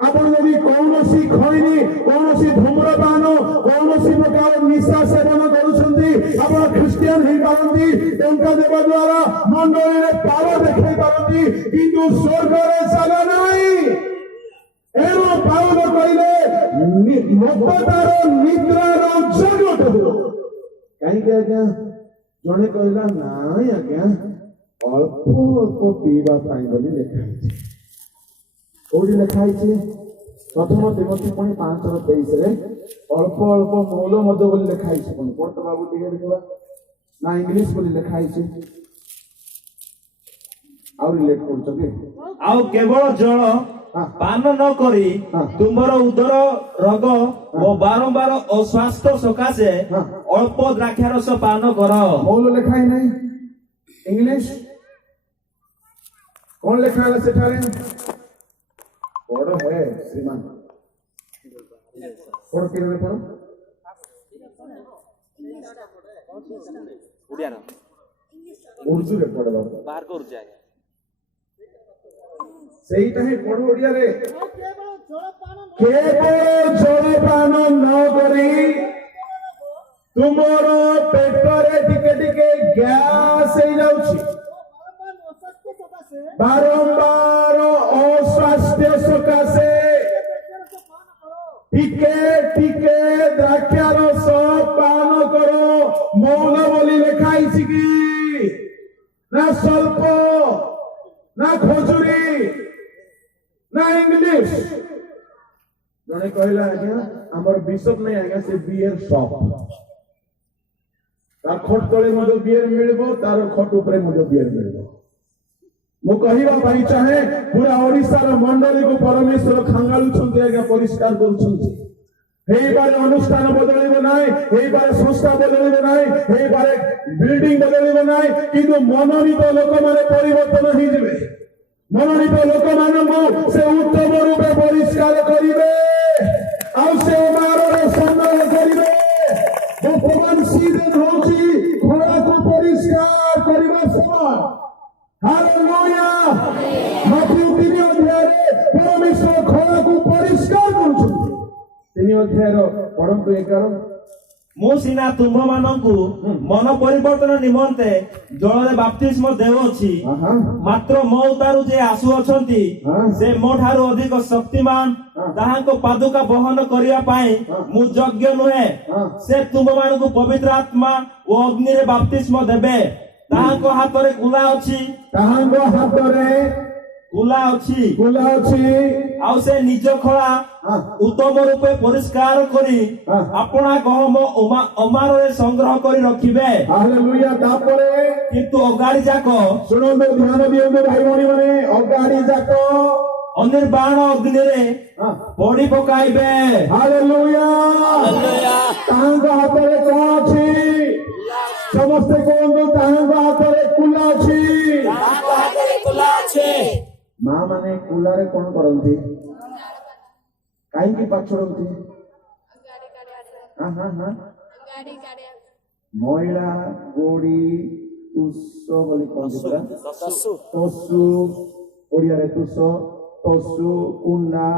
आपण जदि कौनसी खैनी कौनसी धूम्रपान कौनसी प्रकार निशा सेवन करुछंती आपण ख्रिस्टियन हे पारंती टंका देवा द्वारा मंडली रे पावर देखै पारंती किंतु स्वर्ग रे जागा नाही एनो पाउल कहले मत्ततार निद्रार जागृत हो काई के आज्ञा जने कहला नाही आज्ञा अल्प अल्प पीवा पाई बोली लिखाई कोडी लिखाई प्रथम तिमोथी 5:23 रे अल्प अल्प मौल मद बोली लिखाई पढ़त बाबू टिके देखबा ना इंग्लिश बोली लिखाई और रिलेट करछ के आउ केवल जल पान न करी तुमर उदर रोग ओ बारंबार अस्वास्थ्य सकाशे अल्प द्राक्षारस पान कर मौल लिखाई नहीं इंग्लिश कौन लिखा है सेठारे पढ़ो है श्रीमान पढ़ो किरे पढ़ो उड़िया उर्दू रे पढ़वा बाहर को जाए ସେଇଟା ହିଁ ପଢ ଓଡ଼ିଆରେ କେବଳ ଜଳପାନ ନ କରି ତୁମର ପେଟରେ ଟିକେ ଟିକେ ଗ୍ୟାସ୍ ହେଇଯାଉଛି ବାରମ୍ବାର ଅସ୍ୱାସ୍ଥ୍ୟ ସକାଶେ ଟିକେ ଟିକେ ଦ୍ରାକ୍ଷା ରସ ପାନ କର ମୌନ ବୋଲି ଲେଖା ହେଇଛି କି ନା ସ୍ୱଳ୍ପ ନା ଖଜୁରୀ ନା ଇଂଲିଶ ଜଣେ କହିଲା ଆଜ୍ଞା ଆମର ବିଶପ ନାହିଁ ଆଜ୍ଞା ସେ ବିଏର ସପ୍ ତାର ଖଟ ତଳେ ମଧ୍ୟ ବିଏର ମିଳିବ ତାର ଖଟ ଉପରେ ମଧ୍ୟ ବିଏର ମିଳିବ ମୁଁ କହିବା ପାଇଁ ଚାହେଁ ପୁରା ଓଡ଼ିଶାର ମଣ୍ଡଳୀକୁ ପରମେଶ୍ୱର ଖାଙ୍ଗାଳୁଛନ୍ତି ଆଜ୍ଞା ପରିଷ୍କାର କରୁଛନ୍ତି ହେଇପାରେ ଅନୁଷ୍ଠାନ ବଦଳିବ ନାହିଁ ହେଇପାରେ ସଂସ୍ଥା ବଦଳିବ ନାହିଁ ହେଇପାରେ ବିଲ୍ଡିଂ ବଦଳିବ ନାହିଁ କିନ୍ତୁ ମନୋନୀତ ଲୋକମାନେ ପରିବର୍ତ୍ତନ ହେଇଯିବେ ମନୋନୀତ ଲୋକମାନଙ୍କୁ ସେ ଉତ୍ତମ ରୂପେ ପରିଷ୍କାର କରିବେ ଆଉ ସେ ଅମାରରେ ସଂଗ୍ରହ କରିବେ ବର୍ତ୍ତମାନ ସିଜନ ହଉଛି ଖରାକୁ ପରିଷ୍କାର କରିବା ସମୟ ହାଲେଲୁୟା ମାଥିଉ 3 ଅଧ୍ୟାୟରେ ପରମେଶ୍ୱର ଖରାକୁ ପରିଷ୍କାର କରୁଛନ୍ତି 3 ଅଧ୍ୟାୟର ପଢନ୍ତୁ 11 ମୁଁ ସିନା ତୁମ୍ଭମାନଙ୍କୁ ମନ ପରିବର୍ତ୍ତନ ନିମନ୍ତେ ଜଳରେ ବାପ୍ତିସ୍ମ ଦେଉଅଛି ମାତ୍ର ମୋ ଉତ୍ତାରୁ ଯେ ଆସୁଅଛନ୍ତି ସେ ମୋ ଠାରୁ ଅଧିକ ଶକ୍ତିମାନ ତାହାଙ୍କ ପାଦୁକା ବହନ କରିବା ପାଇଁ ମୁଁ ଯୋଗ୍ୟ ନୁହେଁ ସେ ତୁମ୍ଭମାନଙ୍କୁ ପବିତ୍ର ଆତ୍ମା ଓ ଅଗ୍ନିରେ ବାପ୍ତିସ୍ମ ଦେବେ ତାହାଙ୍କ ହାତରେ କୁଲା ଅଛି ତାହାଙ୍କ ହାତରେ କୁଲା ଅଛି ଆଉ ସେ ନିଜ ଖଳା ଉତ୍ତମ ରୂପେ ପରିଷ୍କାର କରି ଆପଣା ଗହମ ଅମାରରେ ସଂଗ୍ରହ କରି ରଖିବେ ହାଲେଲୁୟା ତାପରେ କିନ୍ତୁ ଅଗାଡି ଯାକ ଶୁଣନ୍ତୁ ଧ୍ୟାନ ଦିଅନ୍ତୁ ଭାଇ ଭଉଣୀ ମାନେ ଅଗାଡି ଯାକ ଅନିର୍ବାଣ ଅଗ୍ନିରେ ପୋଡ଼ି ପକାଇବେ ହାଲେଲୁୟା ତାହାଙ୍କ ହାତରେ କଣ ଅଛି ସମସ୍ତେ କୁହନ୍ତୁ ତାହାଙ୍କ ହାତରେ କୁଲା ଅଛି ମା ମାନେ କୁଲାରେ କଣ କରନ୍ତି କାହିଁକି ପାଛଡ଼ନ୍ତି ମଇଳା ଗୋଡି ତୁଷ ବୋଲି କହନ୍ତି ପରା ତସୁ ଓଡ଼ିଆରେ ତୁଷ ତସୁ କୁଣ୍ଡା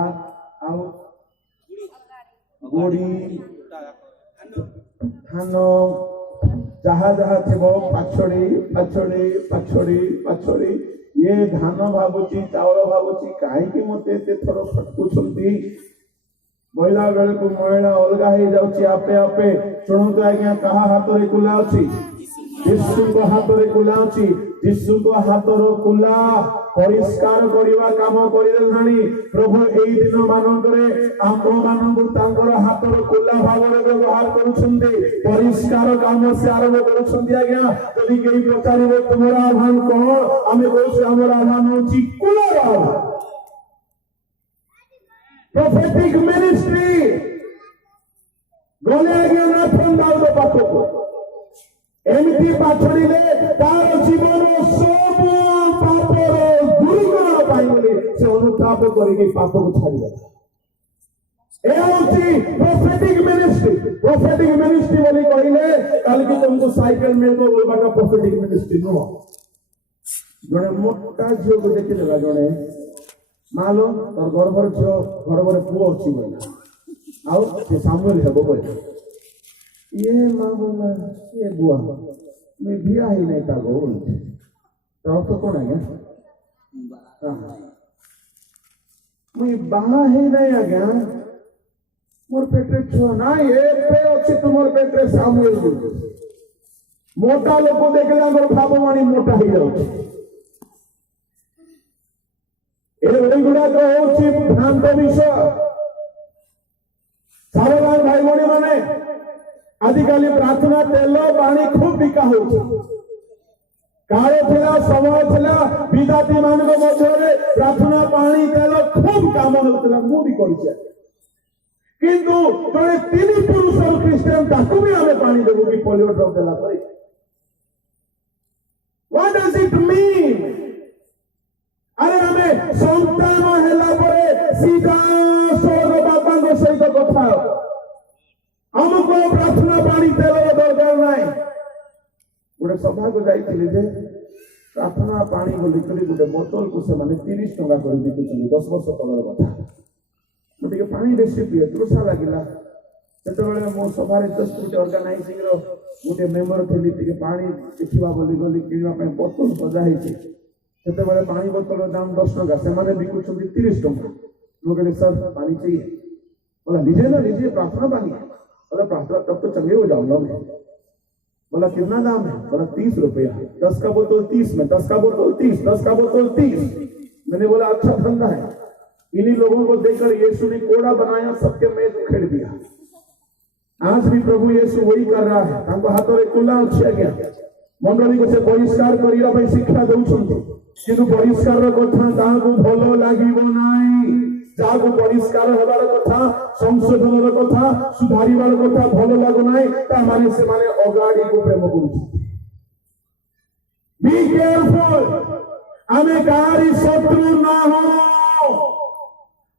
ଆଉ ଗୋଡି ଧାନ ଯାହା ଯାହା ଥିବ ପାଛଡ଼ି ये धान भावुची चावल भावुची कहीं मत थर फटकुंट महिला बेल को महिला अलग हो जाऊँगी आपे आपे शुणु आज्ञा कहा हाथ में कुला अच्छी जीशु हाथ में कुला अच्छी जीशु हाथर कुला परिष्कार करने काम कर प्रभु यही दिन मानकरे आम मानक हाथर कुला भाव में व्यवहार परिष्कार काम से आरंभ कर आज्ञा जदि कहीं पचार तुम आह्वान कौन आम कौन आम आह्वान हूँ कुला prophetic ministry गले आज्ञा नाथन दाऊद पाखक एमती पाछड़िले तार जीवन सब पापर दुर्गुण पाई बोली से अनुताप करके पाप को छाड़ी दे ए होची prophetic ministry बोली कहिले कल के तुमको साइकिल मिलबो बोलबाटा prophetic ministry नो जने मोटा झियो को देखि देला जने मालो और गर्भर झियो गर्भर पुओ अछि बोला आउ से सामुएल हेबो बोले ये मामला ये बुआ मैं बिया ही नहीं था गोल तो कौन है क्या मैं बाहा ही नहीं आ गया मोर पेटे छुआ ना ये पे अच्छी तुमर पेटे सामुएल मोटा लोग देखले हमर भाव मानी मोटा ही जाऊ एगुड़ा तो होची भ्रांत विषय सारे भाई भौणी माने आजिकल प्रार्थना तेल पानी खूब बिका हो काल थिला समय थिला विद्यार्थी मानक मध्य प्रार्थना पानी तेल खूब काम होता मु भी कर किंतु जड़े 3 पुरुष ख्रीस्टान ताकू भी आम पानी देवु कि पोलियो ड्रॉप देला पर व्हाट डज इट मीन अरे हमें संतान हेला परे सीधा स्वर्ग बाबा सहित कथा हमको प्रार्थना पानी तेल दरकार ना गोटे सभा को जाइए प्रार्थना पानी बोली गोटे बोतल को से 30 टंका कर बिकुछन 10 वर्ष तलर कथा मुझे पानी बेसी पिए तृषा लगिला सेतबेले मो सभारे जस्ट गोटे ऑर्गेनाइजिंग रो गोटे मेंबर थली टिके पानी देखिबा बोली गली किनवा पे बोतल सजा हेछि सेतबेले पानी बोतल दाम 10 टंका से माने बिकुछन 30 टंका मो कहले सर पानी चाहिए बोला लीजिए ना लीजिए प्रार्थना पानी बोला प्रार्थना तब तो चंगे हो जाऊंगा मैं बोला कितना दाम है बोला 30 रुपया 10 का बोतल 30 में 10 का बोतल 30 10 का बोतल 30 मैंने बोला अच्छा धंधा है इन्हीं लोगों को देखकर यीशु ने कोड़ा बनाया सबके मेज उखेड़ दिया आज भी प्रभु यीशु वही कर रहा है तांको हाथ रे कुला उछिया गया मंडली को से परिष्कार करिया भाई शिक्षा दउछंती किंतु परिष्कार कथा ताको भलो लागिबो नाही जाको परिष्कार होबार कथा संशोधनर कथा सुधारिबार कथा भलो लागो नाही ता माने से माने अगाड़ी को प्रेम करूछंती बी केयरफुल आमे कारी शत्रु ना हो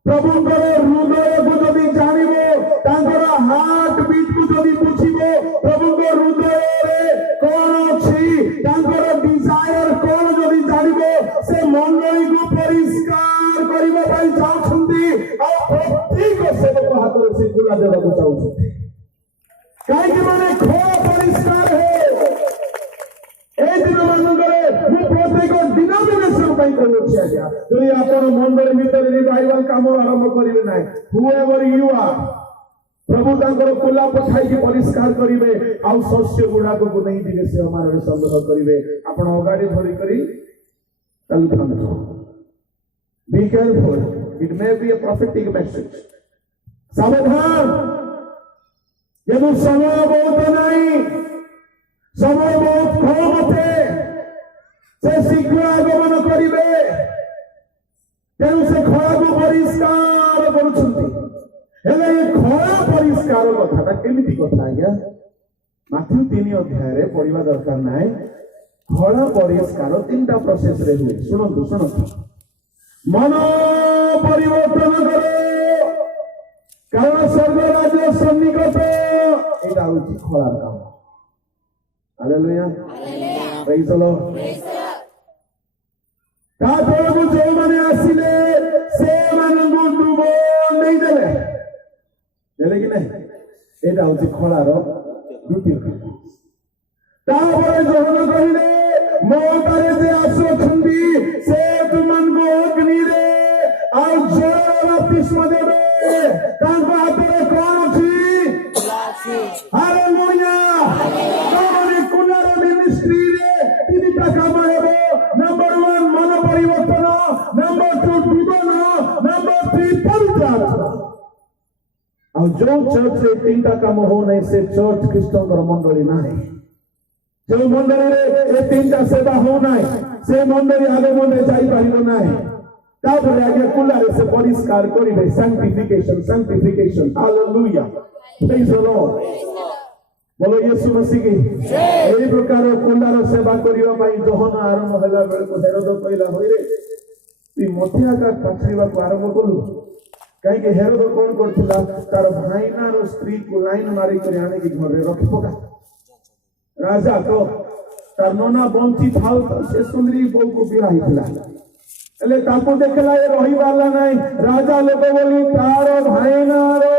प्रभु हृदय को जदि जानिबो तांकर हार्ट बीट को जदि बुझिबो प्रभु को हृदय रे कोन अछि तांकर डिजायर कोन जदि जानिबो से मंडली को परिष्कार करिबा पई चाहछंती आ प्रत्येक सेवक हाथ रे से गुला देबा को चाहछंती काहे कि माने खो परिष्कार है ए दिन मानकरे मु प्रत्येक डिनोमिनेशन पई कहउछिया गया जदि आपण मंडली भीतर रिवाइवल काम आरंभ करिवे नाही हुएवर यू आर प्रभु तांकर कोला पठाई के परिष्कार करिवे आ शस्य गुडा को नहीं दिवे से हमारे संदेह करिवे आपण अगाडी धरि करी Chalthan be careful it may be a prophetic message सावधान यदि समय बहुत नहीं समय बहुत कम थे से शीघ्र आगमन करिवे तेणु से खरा को परिष्कार करुछंती हेले खरा परिष्कार कथाटा केमिति कथा आज्ञा माथ्यू 3 अध्याय रे पढ़िबा दरकार नाही खरा परिष्कार 3टा प्रोसेस रे हुए सुनंतु मन परिवर्तन करो कारण स्वर्ग राज्य सन्निकट एटा होची खरा काम हालेलुया प्रेज द लॉर्ड तापरକୁ ଯେଉଁମାନେ ଆସିଲେ ସେମାନଙ୍କୁ ଡୁବ ନେଇଦେଲେ ଦେଲେ କି ନାହିଁ ଏଇଟା ହଉଛି ଖଳାର ଦ୍ୱିତୀୟ କାମ ତାପରେ ଯୋହନ କହିଲେ ମୋ ପରେ ଯେ ଆସୁଛନ୍ତି ସେ ତୁମମାନଙ୍କୁ ଅଗ୍ନିରେ ଆଉ ଜଳର ବାପ୍ତିସ୍ମ ଦେବେ ତାଙ୍କ ହାତରେ କଣ ଅଛି ହାଲେଲୁୟା ତମରି କୁଲାର ମିନିଷ୍ଟ୍ରିରେ 3ଟା କାମ ହେବ नंबर 1 मन परिवर्तन नंबर 2 जीवन नंबर 3 पवित्र आत्मा और जो चर्च रे 3टा काम हो नहीं से चर्च ख्रीष्टन मंडली नाही जो मंडली रे ए 3टा सेवा हो नाही से मंडली आगे मंडली जाई पारिबो नाही तापर आगे कुला रे से परिष्कार करिवे sanctification hallelujah praise the Lord बोलो यीशु मसीह की एई प्रकार कुंडार सेवा करिवा पई जोहन आरंभ होला बेले को हेरोद कहला होई रे ती मथिया का पाछिबा को आरंभ करू काहे के हेरोद कोन करथिला तार भाईना रो स्त्री को लाइन मारी कर आने की घर रे रखि पका राजा तो तार नोना बंची थाउ तो से सुंदरी बहू को बियाह हितला एले ताको देखला ए रही वाला नहीं राजा लोग बोली तार भाईना रो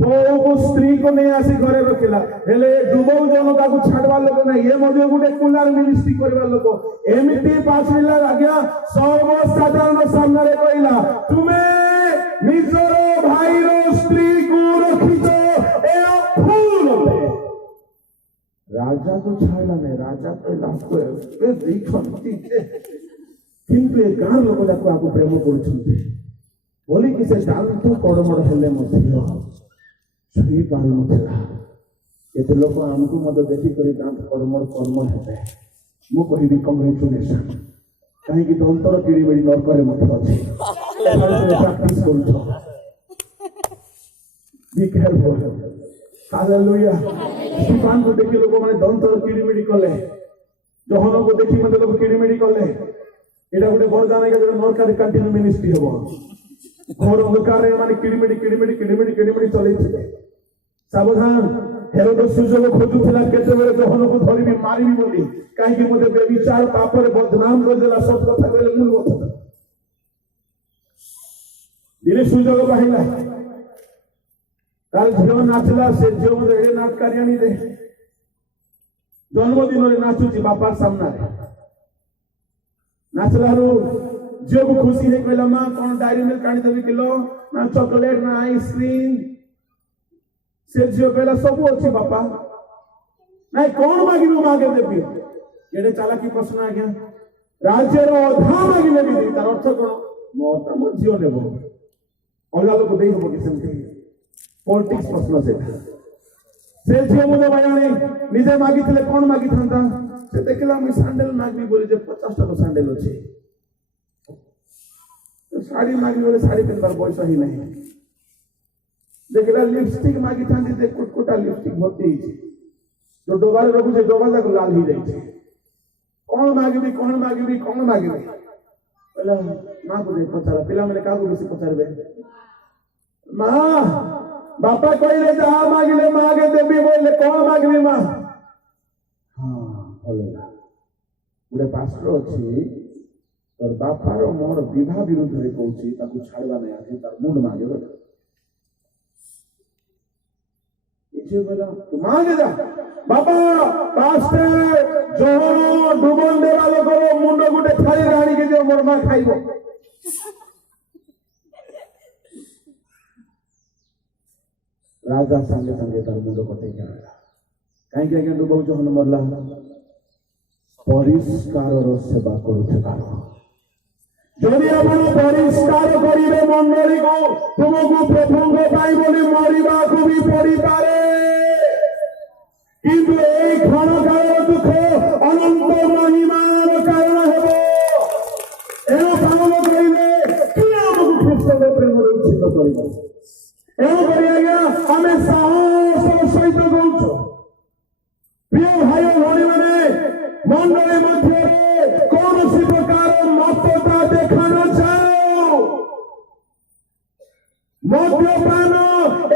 बहु स्त्री को नहीं आसी घरे रखिला हेले डुबौ जनता को छाड़वा लोक ना ये मध्य गुटे कुलार मिनिस्ट्री करवा लोक एमिति पाछिला आज्ञा सर्वसाधारण सामने रे कहला तुमे निजर भाई रो स्त्री को रखितो ए फूल होते राजा को छाड़ला नहीं राजा तो लास्तो ए देखंती किंतु ए गार लोक जाको आको प्रेम करछंती बोली कि से जानतो कोडमड हेले मथियो सही पानी नथिला एते लोक हमको मद देखि करी दांत कर्म हेबे मु कहिबी कांग्रेचुलेशन काहे कि दंतर पीड़ी बड़ी नरकरे मत अछि प्रैक्टिस करू बी केयरफुल हालेलुया स्टीफान को देखि लोक माने दंतर पीड़ी मेडी कले जोहन को देखि मते लोक पीड़ी मेडी कले एटा गुटे वरदान के नरकरे कंटिन्यू मिनिस्ट्री हेबो घोर अंधकार माने किड़िमिड़ी चलैथिले सावधान हेरोद सुजोग खोजुथिला केते बेले जोहन को धरिबी मारिबी बोली कहीं मते बेविचार पापर बदनाम कर देला सब कथा कहले मूल कथा दिने सुजोग पाइला तार झियो नाचला से झियो मते एडे नाटकारी आनी दे जन्मदिन रे नाचुची बापा सामना रे नाचला रो झियो को खुशी है कहला मां कोन डायरी मिल्क कानी देबी किलो ना चॉकलेट ना आइसक्रीम से झियो कहला सब अछि बापा नहीं कौन मागिबो मागे देबी एडे चालाकी प्रश्न आ गया राज्य रो अधा मागिले भी तार अर्थ कोन मोटा मो झियो देबो अलगा लोक देई हो कि सेमती पॉलिटिक्स प्रश्न से झियो मुझे बयानी निजे मागिथिले कोन मागी थांता से देखला मैं सैंडल मागबी बोले जे 50 टका सैंडल अछि साड़ी मागी बोले साड़ी पिनबार पैसा ही नहीं देखला लिपस्टिक मागी थांती दे कुटकुटा लिपस्टिक भर्ती छै जो डोबारे रखु से डोबा तक लाल ही जाई छै कोन मागबी बोला मां को दे पचारा पिला मैंने कागो बेसी पचारबे मां बापा कहले जहा मागिले मागे देबी बोले कोन मागबी मां हां बोलेला गुडे पास्टर अछि और बापार मोर विवाह विरुद्ध रे कहूची ताकू छाड़वा नै आथि तार मुंड मागे बोला इजे बोला तू मांगे जा बाबा पास्टर जो डुबन देवा लोक मुंड गुटे थाली राणी के जो मोर मां खाइबो राजा संगे संगे तार मुंड कटे गया काई के डुबो जो हन मरला परिष्कार रो सेवा करूथबार যদি আপন পরিষ্কার করিবে মণ্ডলী কো তোমাকে প্রভুঙ্গ পাই বলি মরিবাকু বি পড়িপারে কিন্তু এই ক্ষণকালের দুঃখ অনন্ত মহিমার কারণ ହେବ এও পালন করিলে কি আমাকে খ্রিস্টদের প্রেমরে উচ্ছিত করিব এও করি আজ্ঞা আমি সাহসর সহিত কହୁଛୁ প্রিয় ভাই ও ভଉଣୀମାନେ মণ্ডলী ମଧ୍ୟରେ କୌଣସି ପ୍ରକାର ମତତା ଦେଖାନ ଯାଉ ମଦ୍ୟପାନ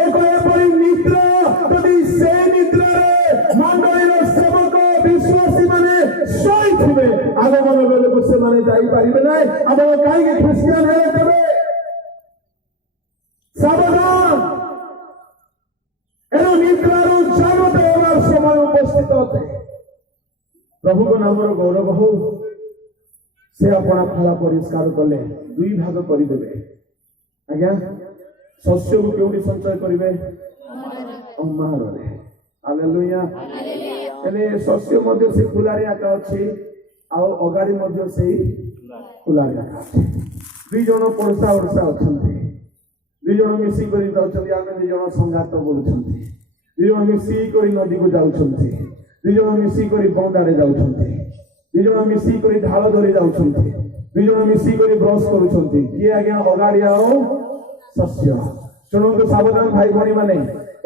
ଏକ ଏପରି ନିଦ୍ରା ଯଦି ସେ ନିଦ୍ରାରେ ମଣ୍ଡଳୀର ସେବକ ବିଶ୍ୱାସୀ ମାନେ ଶୋଇଥିବେ ଆଗମନ ବେଳକୁ ସେମାନେ ଯାଇପାରିବେ ନାହିଁ ଆପଣ କାହିଁକି ଖ୍ରୀଷ୍ଟିଆନ ହେଲେ ତେବେ ସାବଧାନ ଏଣୁ ନିଦ୍ରାରୁ ଜାଗ୍ରତ ହେବାର ସମୟ ଉପସ୍ଥିତ ଅଟେ प्रभु को नाम गौरव हो से अपना खला परिष्कार कले दुई भाग करदेवे आज्ञा शस्य को केउडी संचय करिवे अम्मार रे हालेलुया एने शस्य मध्य से खुलारी आका अछि आ अगाड़ी मध्य से खुलारी आका अछि दुई जण पड़सा वर्षा अछंती दुई जण मिसी करी जाउछंती आमे दुई जण संगात बोलछंती दुई जण मिसी करी नदी को जाउछंती दुई जण मिसी करी बंदारे जाउछंती दुई जण मिसी करी ढाल धरी जाउछंती दुई जण मिसी करी ब्रश करूछंती कि आज्ञा अगाड़ी आओ सस्य शुणु सावधान भाई भणी माने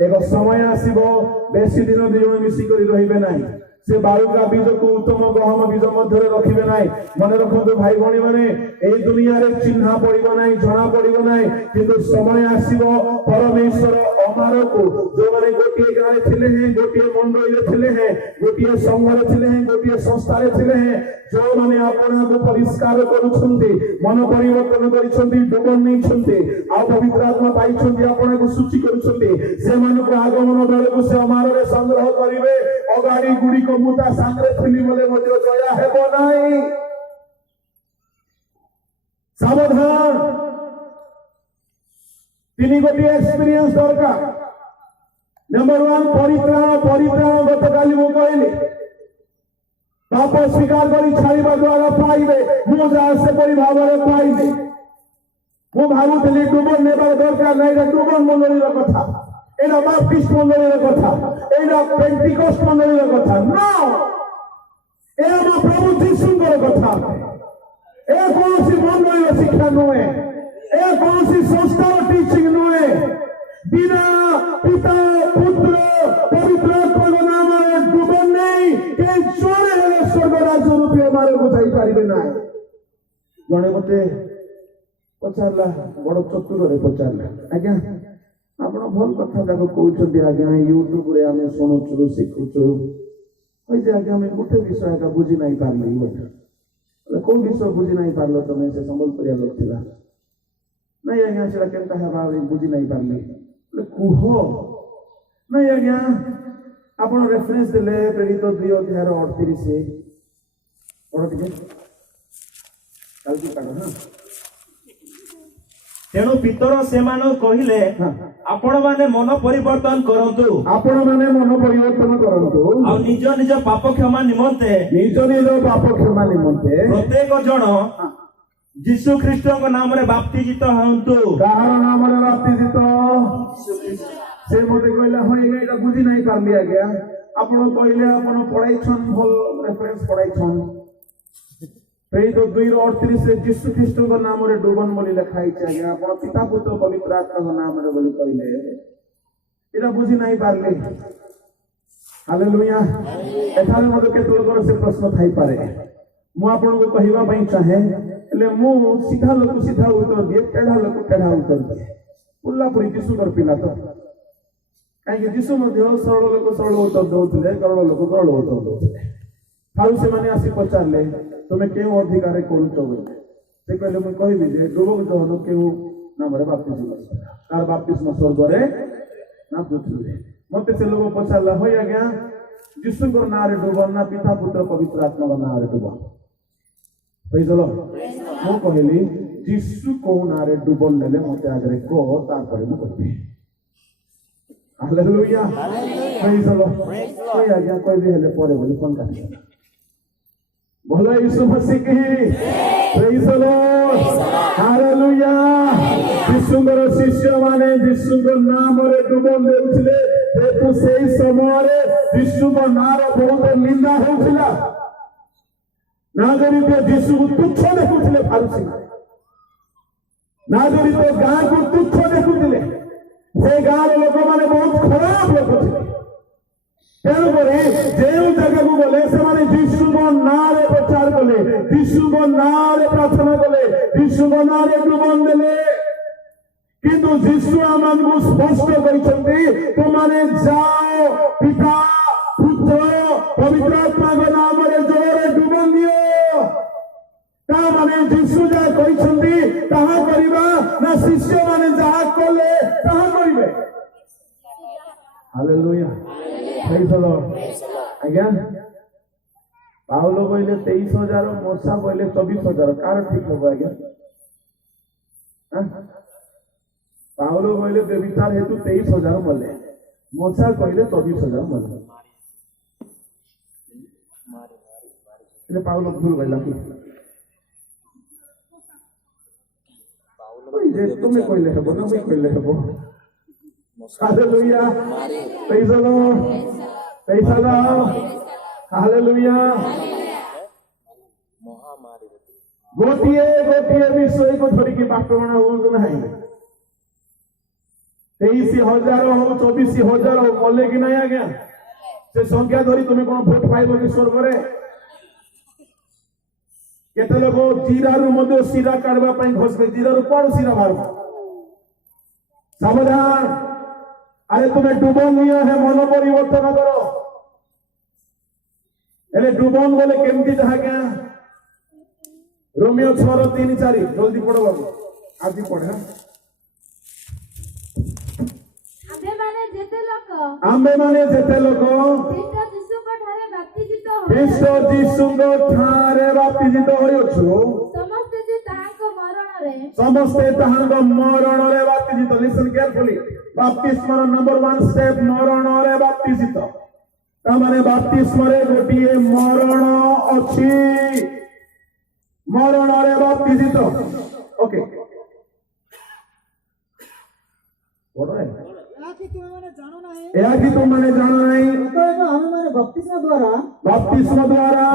एक समय आसीबो बेसी दिन दुई जण मिसी करी रहिबे नाही से बालुका बीज को उत्तम गहम बीज मध्य रखिबे नाही मन रखंतु भाई भणी माने एई दुनिया रे चिन्हा पड़िबो नाही जना पड़िबो नाही किंतु समय आसीबो परमेश्वर अमार को जो माने गोटिए गाय थिले हैं गोटिए मंडली थिले हैं गोटिए संघ रे थिले हैं गोटिए संस्था रे थिले हैं जो माने आपना को परिष्कार करूछंती मन परिवर्तन करिसंती डुबन नहीं छंती आ पवित्र आत्मा पाइछंती आपना को सूची करूछंती से मन को आगमन बेले को से अमार रे संग्रह करिवे अगाड़ी गुडी को मुता सांगरे थिली बोले मध्य दया हेबो नाही सावधान तीन गोटी एक्सपीरियंस दरकार नंबर 1 परित्राण गतकाली मु कहली पाप स्वीकार करी छाड़िबा द्वारा पाइबे मु जा से परि भावरे पाइबे मु भाबुतली डुबन नेबार दरकार नै डुबन मंडलीर कथा एना बाप्टिस्ट मंडलीर कथा एना पेंटिकोस्ट मंडलीर कथा नो ए हम प्रभु जीशुଙ୍କର कथा ए कोनसी मंडलीर शिक्षा नोए ए कोनसी संस्थार टीचिंग नोए बिना पिता पुत्र पवित्र आत्मा नाम रे डुबन नहीं के जोरे हेले स्वर्ग राज्य रूपे हमारे को जाई पारिबे ना जणे मते पचारला बड़ चतुर रे पचारला आज्ञा आपण भल कथा जाको कहउछथि आज्ञा यूट्यूब रे हमें सुनुछु सिखुछु କହିଛି ଆଜ୍ଞା ଆମେ ଗୋଟେ ବିଷୟ ଏକା ବୁଝି ନାହିଁ ପାରିଲି ବୋଲେ କୋଉ ବିଷୟ ବୁଝି ନାହିଁ ପାରିଲ ତମେ ସେ ସମ୍ବଲପୁରିଆ ଲୋକ ଥିଲା ନାଇଁ ଆଜ୍ଞା ସେଟା କେନ୍ତା ହେବା ବୁଝି ନାହିଁ ପାରିଲି ବୋଲେ କୁହ ନାଇଁ ଆଜ୍ଞା ଆପଣ ରେଫରେନ୍ସ ଦେଲେ ପ୍ରେରିତ 2:38 ପଢ ଟିକେ କାଲି କାଢ ହଁ ତେଣୁ ପିତର ସେମାନଙ୍କୁ କହିଲେ ଆପଣମାନେ ମନ ପରିବର୍ତ୍ତନ କରନ୍ତୁ ଆପଣ ମାନେ ମନ ପରିବର୍ତ୍ତନ କରନ୍ତୁ ଆଉ ନିଜ ନିଜ ପାପ କ୍ଷମା ନିମନ୍ତେ ନିଜ ନିଜ ପାପ କ୍ଷମା ନିମନ୍ତେ ପ୍ରତ୍ୟେକ ଜଣ ଯୀଶୁ ଖ୍ରୀଷ୍ଟଙ୍କ ନାମରେ ବାପ୍ତିଜିତ ହୁଅନ୍ତୁ। କାହାର ନାମରେ ବାପ୍ତିଜିତ? ସେ ମତେ କହିଲା ହଁ ଆଜ୍ଞା ଏଇଟା ବୁଝି ନାହିଁ ପାରିଲି ଆଜ୍ଞା ଆପଣ କହିଲେ ଆପଣ ପଢାଇଛନ୍ ଭଲ ରେଫରେନ୍ସ ପଢାଇଛନ୍ ପ୍ରେରିତ 2:38 ଯୀଶୁ ଖ୍ରୀଷ୍ଟଙ୍କ ନାମରେ ଡୁବନ ବୋଲି ଲେଖା ହେଇଛି ଆଜ୍ଞା ଆପଣ ପିତା ପୁତ୍ର ପବିତ୍ର ଆତ୍ମାଙ୍କ ନାମରେ ବୋଲି କହିଲେ ଏଇଟା ବୁଝି ନାହିଁ ପାରିଲି ହାଲେଲୁୟା ଏଠାରେ ମୋତେ କେତେ ଲୋକର ସେ ପ୍ରଶ୍ନ ଥାଇପାରେ ମୁଁ ଆପଣଙ୍କୁ କହିବା ପାଇଁ ଚାହେଁ ହେଲେ ମୁଁ ସିଧା ଲୋକ ସିଧା ଉତ୍ତର ଦିଏ କେଢା ଲୋକ କେଢା ଉତ୍ତର ଦିଏ ପୁରାପୁରି ଯୀଶୁଙ୍କର ପିଲା ତ କାହିଁକି ଯୀଶୁ ମଧ୍ୟ ସରଳ ଲୋକ ସରଳ ଉତ୍ତର ଦଉଥିଲେ ଗରଳ ଲୋକ ଗରଳ ଉତ୍ତର ଦଉଥିଲେ ଆଉ ସେମାନେ ଆସି ପଚାରିଲେ ତୁମେ କେଉଁ ଅଧିକାରରେ କରୁଛ ବୋଲି ସେ କହିଲେ ମୁଁ କହିବି ଯେ ଡୁବକ ଜହନ କେଉଁ ନାମରେ ବାପ୍ତିସ୍ମ ତାର ବାପ୍ତିସ୍ମ ସ୍ୱର୍ଗରେ ନା ପୃଥିବୀରେ ମତେ ସେ ଲୋକ ପଚାରିଲା ହଇ ଆଜ୍ଞା ଯୀଶୁଙ୍କର ନାଁରେ ଡୁବନ ନା ପିତା ପୁତ୍ର ପବିତ୍ର ଆତ୍ମାଙ୍କ ନାଁରେ ଡୁବନ କହିଦେଲ ମୁଁ କହିଲି ଯୀଶୁ କୋଉ ନାଁରେ ଡୁବନ ନେଲେ ମତେ ଆଗରେ କହ ତାପରେ ମୁଁ କହିବି ହାଲେଲୁୟା କହିଦେଲ କହି ଆଜ୍ଞା କହିବି ହେଲେ ପରେ ବୋଲି ଫୋନ କାଟିଦେଲା बोलो यीशु मसीह की प्रेज द लॉर्ड हालेलुया यीशुଙ୍କର ଶିଷ୍ୟମାନେ ଯୀଶୁଙ୍କ ନାମରେ ଡୁବନ ଦେଉଥିଲେ ଯେହେତୁ ସେହି ସମୟରେ ଯୀଶୁଙ୍କ ନାଁର ବହୁତ ନିନ୍ଦା ହେଉଥିଲା ନାଗରିକ ଯୀଶୁକୁ ତୁଚ୍ଛ ଦେଖୁଥିଲେ ଫାରୁସି ନାଗରିକ ଗାଁକୁ ତୁଚ୍ଛ ଦେଖୁଥିଲେ ସେ ଗାଁର ଲୋକମାନେ ବହୁତ ଖରାପ ଲୋକ ଥିଲେ ତେଣୁକରି ଯେଉଁ ଜାଗାକୁ ଗଲେ ସେମାନେ ଯୀଶୁଙ୍କ ନାଁରେ ପ୍ରଚାର କଲେ ଯୀଶୁଙ୍କ ନାଁରେ ପ୍ରାର୍ଥନା କଲେ ଯୀଶୁଙ୍କ ନାଁରେ ଡୁବନ ଦେଲେ କିନ୍ତୁ ଯୀଶୁ ଆମମାନଙ୍କୁ ସ୍ପଷ୍ଟ କହିଛନ୍ତି ତୁମମାନେ ଯାଅ ପିତା ପୁତ୍ର ପବିତ୍ର ଆତ୍ମାଙ୍କ ନାମରେ ଜୋରରେ ଡୁବନ ଦିଅ ତାମାନେ ଯୀଶୁ ଯାହା କହିଛନ୍ତି ତାହା କରିବା ନା ଶିଷ୍ୟମାନେ ଯାହା କଲେ ତାହା କରିବେ ହାଲେଲୁୟା ପ୍ରେଜ ଦ ଲର୍ଡ ଆଜ୍ଞା ପାଉଲ କହିଲେ 23,000 ମୂଷା କହିଲେ 24,000 କାର ଠିକ ହବ ଆଜ୍ଞା ପାଉଲ କହିଲେ ବେବିଚାର ହେତୁ 23,000 ମଲେ ମୂଷା କହିଲେ 24,000 ମଲେ ପାଉଲ ଭୁଲ କହିଲା କି ତୁମେ କହିଲେ ହେବ ନା ମୁଁ କହିଲେ ହେବ Hallelujah. Praise the Lord. Praise the Lord. Hallelujah. ଗୋଟିଏ ଗୋଟିଏ ବିଷୟକୁ ଧରିକି ବାକ୍ୟବଣ ହୁଅନ୍ତୁ ନାହିଁ 23,000 ହଉ 24,000 ହଉ ମଲେ କି ନାହିଁ ଆଜ୍ଞା ସେ ସଂଖ୍ୟା ଧରି ତୁମେ କଣ ଭୋଟ ପାଇବ କି ସ୍ୱର୍ଗରେ କେତେ ଲୋକ ଜିରାରୁ ମଧ୍ୟ ଶିରା କାଢିବା ପାଇଁ ଘଷିବେ ଜିରାରୁ କଣ ଶିରା ବାହାରିବ ସାବଧାନ अरे तुम्हें डुबन नियो है मन परिवर्तन करो हेले डुबन बोले केमती जहा क्या रोमियो 6:3-4 जल्दी पढ़ो बाबू आज पढ़े आंबे माने जेते लोक ख्रीष्ट जीशुଙ୍କ ଠାରେ ବାପ୍ତିଜିତ ହୋଇଅଛୁ ସମସ୍ତେ ତାହାଙ୍କ ମରଣରେ ବାପ୍ତିଜିତ listen carefully ବାପ୍ତିସ୍ମର ନମ୍ବର 1 ଷ୍ଟେପ ମରଣରେ ବାପ୍ତିଜିତ ତାମାନେ ବାପ୍ତିସ୍ମରେ ଗୋଟିଏ ମରଣ ଅଛି ମରଣରେ ବାପ୍ତିଜିତ ଓକେ ଏହା କି ତୁମମାନେ ଜାଣ ନାହିଁ ଆମେମାନେ ବାପ୍ତିସ୍ମ ଦ୍ୱାରା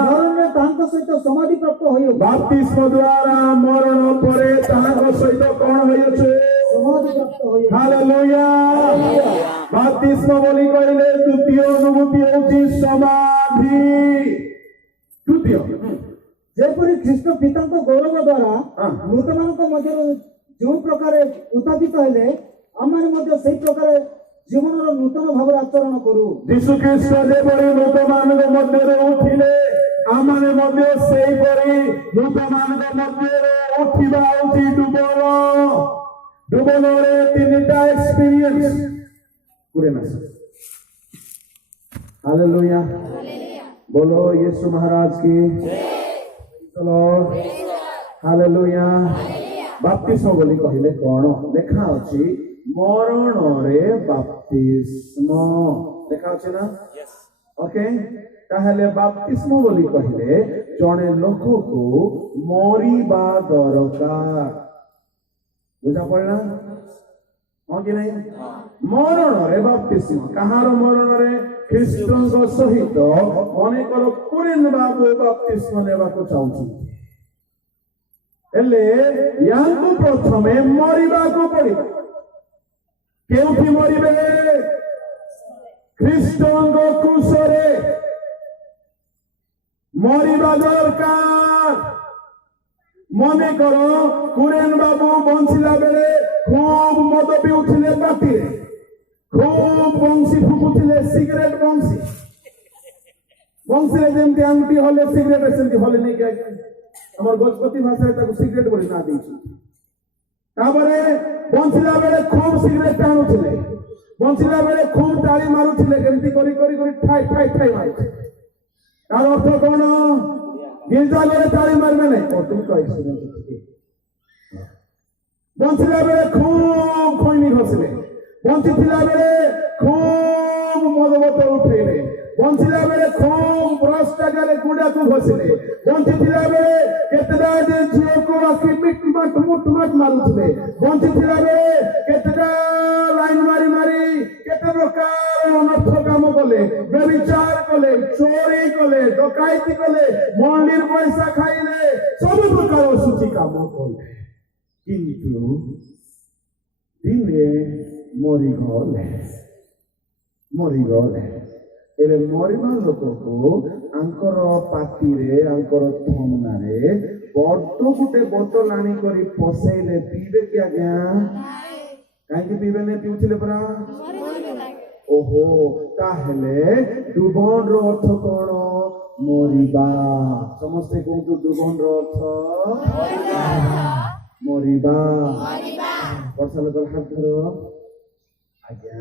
ମରଣରେ ତାଙ୍କ ସହିତ ସମାଧି ପ୍ରାପ୍ତ ହୋଇଅଛୁ ବାପ୍ତିସ୍ମ ଦ୍ୱାରା ମରଣ ପରେ ତାହାଙ୍କ ସହିତ କଣ ହୋଇଅଛୁ ସମାଧି ପ୍ରାପ୍ତ ହୋଇଅଛୁ ହାଲେଲୁୟା ବାପ୍ତିସ୍ମ ବୋଲି କହିଲେ ଦ୍ୱିତୀୟ ଅନୁଭୂତି ହେଉଛି ସମାଧି ଦ୍ୱିତୀୟ ଯେପରି ଖ୍ରୀଷ୍ଟ ପିତାଙ୍କ ଗୌରବ ଦ୍ୱାରା ମୃତମାନଙ୍କ ମଧ୍ୟରୁ ଯେଉଁ ପ୍ରକାର ଉତ୍ଥିତ ହେଲେ ଆମମାନେ ମଧ୍ୟ ସେହି ପ୍ରକାର ଜୀବନର ନୂତନ ଭାବରେ ଆଚରଣ କରୁ। ଯୀଶୁ ଖ୍ରୀଷ୍ଟ ଯେପରି ମୃତମାନଙ୍କ ମଧ୍ୟରେ ଉଠିଲେ ଆମମାନେ ମଧ୍ୟ ସେହିପରି ମୃତମାନଙ୍କ ମଧ୍ୟରେ ଉଠିବା ହେଉଛି ଡୁବନ। ଡୁବନରେ ତିନିଟା ଏକ୍ସପିରିଏନ୍ସ କୁରେନ ଆସ। हालेलुया बोलो यीशु महाराज की चलो हालेलुया। बाप्तिस्म बोली कहले कौन लेखा अछि मरण रे बाप्तिस्म लेखा अछि ना ओके ताहले बाप्तिस्म बोली कहले जने लोक को मरिबा दरकार बुझा पड़ना हाँ कि नहीं मरण रे बाप्तिस्म कहार मरण रे ख्रीष्टन सहित अनेकर कुरिन बाबू बाप्तिस्म नेबाको चाहुछन्ति हेले यांको प्रथमे मरिबाको पड़िबो केउठी मरिबे ख्रीष्टन क्रूसरे मरिबा दरकार मने करो कुरेन बाबू बंसिला बेले खूब मद पिउथिले पाटिरे खूब बंसी फुकुथिले सिगरेट बंसी बंसी जेमती आंगुठी हले सिगरेट सेमती हले नहीं क्या हमर गजपति भाषा ताको सिगरेट बोली ना देछि ताबरे बंसिला बेले खूब सिगरेट टाणुथिले बंसिला बेले खूब ताली मारुथिले केमती करी करी करी ठाई ठाई ठाई मारे तार अर्थ कोन गिरजा गरे ताली मारबे नहीं ओ तुम कहि बंसिला बेले खूब खैनी घसले बंची थिला बेले खूब मद बोतल उठेले बंचिला बेले खूब भ्रष्टाचार गुड़ा को घसले बंची थिला बेले केतदा जे झियो को आखि मिट मट मारुथले बंची थिला बेले केतदा लाइन मारी मारी केते प्रकार अनर्थ काम कले व्यभिचार कले चोरी कले डकायती कले मंदिर पैसा खाइले सब प्रकार सूची काम कले किंतु दिने मरिगले एले मरिबा लोक को आंकर पाती रे आंकर थमना रे बड्ड गुटे बोतल आनी करी पसेले पीबे कि आज्ञा काहे पीबे ने पिउथिले परा ओहो ताहेले डुबन रो अर्थ कोन मरिबा समस्त कहू डुबन रो अर्थ मरिबा वर्षा लोक हाथ धरो आज्ञा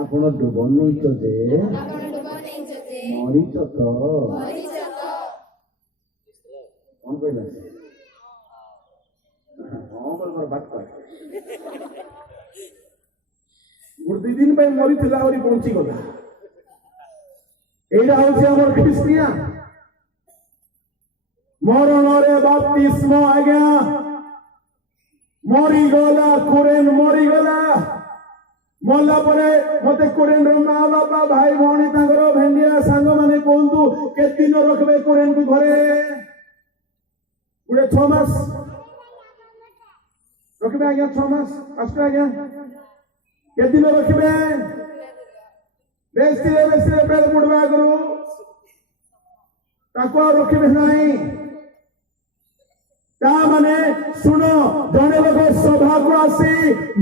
आपण डुबन नहीं तो जे मरीच तो कौन कहला हां बोल मोर बात कर गुड दिन पे मरी थिला और पहुंची गला एडा होछि हमर ख्रिस्टियान मरण रे बाप्तिस्म आज्ञा मरी गला कुरेन मरी गला मल्ला परे मते कुरेन रो मां बापा भाई भौणी तांगर भेंडिया सांग माने कोंतु के दिन रखबे कुरेन को घरे गुडे 6 मास रखबे आज्ञा 6 मास अष्ट आज्ञा के दिन रखबे बेस्तिले पेड़ बुडवा करू ताको रखबे नाही तामाने सुनो जने लोक सभा को आसी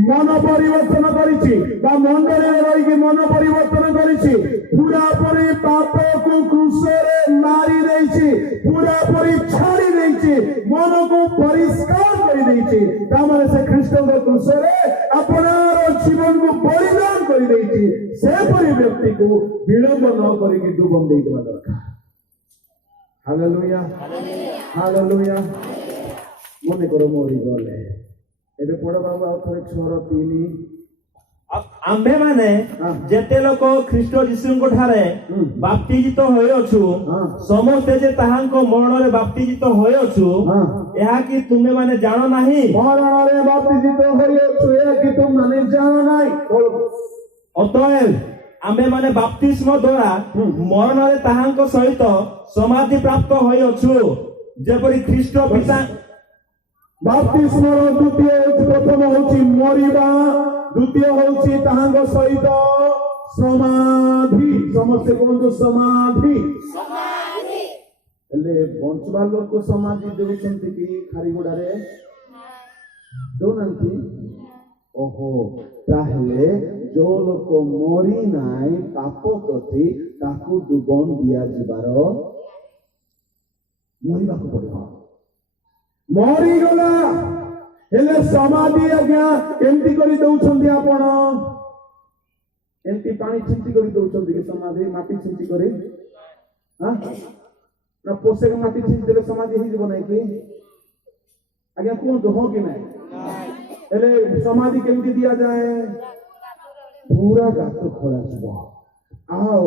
मन परिवर्तन करिछि बा मंडली रे रही कि मन परिवर्तन करिछि पूरा परी पाप को क्रूस रे मारी देछि पूरा परी छाड़ी देछि मन को परिष्कार करि देछि तामाने से ख्रीष्ट को क्रूस रे अपनार जीवन को बलिदान करि देछि से परी व्यक्ति को विलंब न करि कि डुबन देइ देबा दरकार हालेलुया हालेलुया मने करो मोरी गले एबे पड़ बाबू आ थरे 6:3 आम्भे माने जेते लोक ख्रीष्ट यीशु को ठारे बाप्तिजित होय अछु समस्ते जे ताहांको मरण रे बाप्तिजित होय अछु एहा कि तुमे माने जानो नाही मरण रे बाप्तिजित होय अछु एहा कि तुम माने जानो नाही अतएव आम्भे माने बाप्तिस्म द्वारा मरण रे ताहांको सहित समाधि प्राप्त होय अछु जेपरि ख्रीष्ट पिता बाप्तिस्म द्वितीय प्रथम होछि मरिबा द्वितीय होछि ताहांग सहित समाधि समस्त कोन समाधि हेले बंचवा लोक को समाधि देउछन्ति कि खारीगुडा रे दोनंती ओहो ताहले जो लोक मरी नाई पाप प्रति ताकू डुबन दिया जिबार मरिबाकू पड़िबो मरी गला हेले समाधि आज्ञा केमती करी दउछंदी आपण एमती पानी छिंची करी दउछंदी के समाधि माटी छिंची करी हां ना पोसे के माटी छिंची देले समाधि ही जीव नहीं कि आज्ञा कोन तो हो कि नहीं हेले समाधि केमती दिया जाए पूरा गात खोला जीव आओ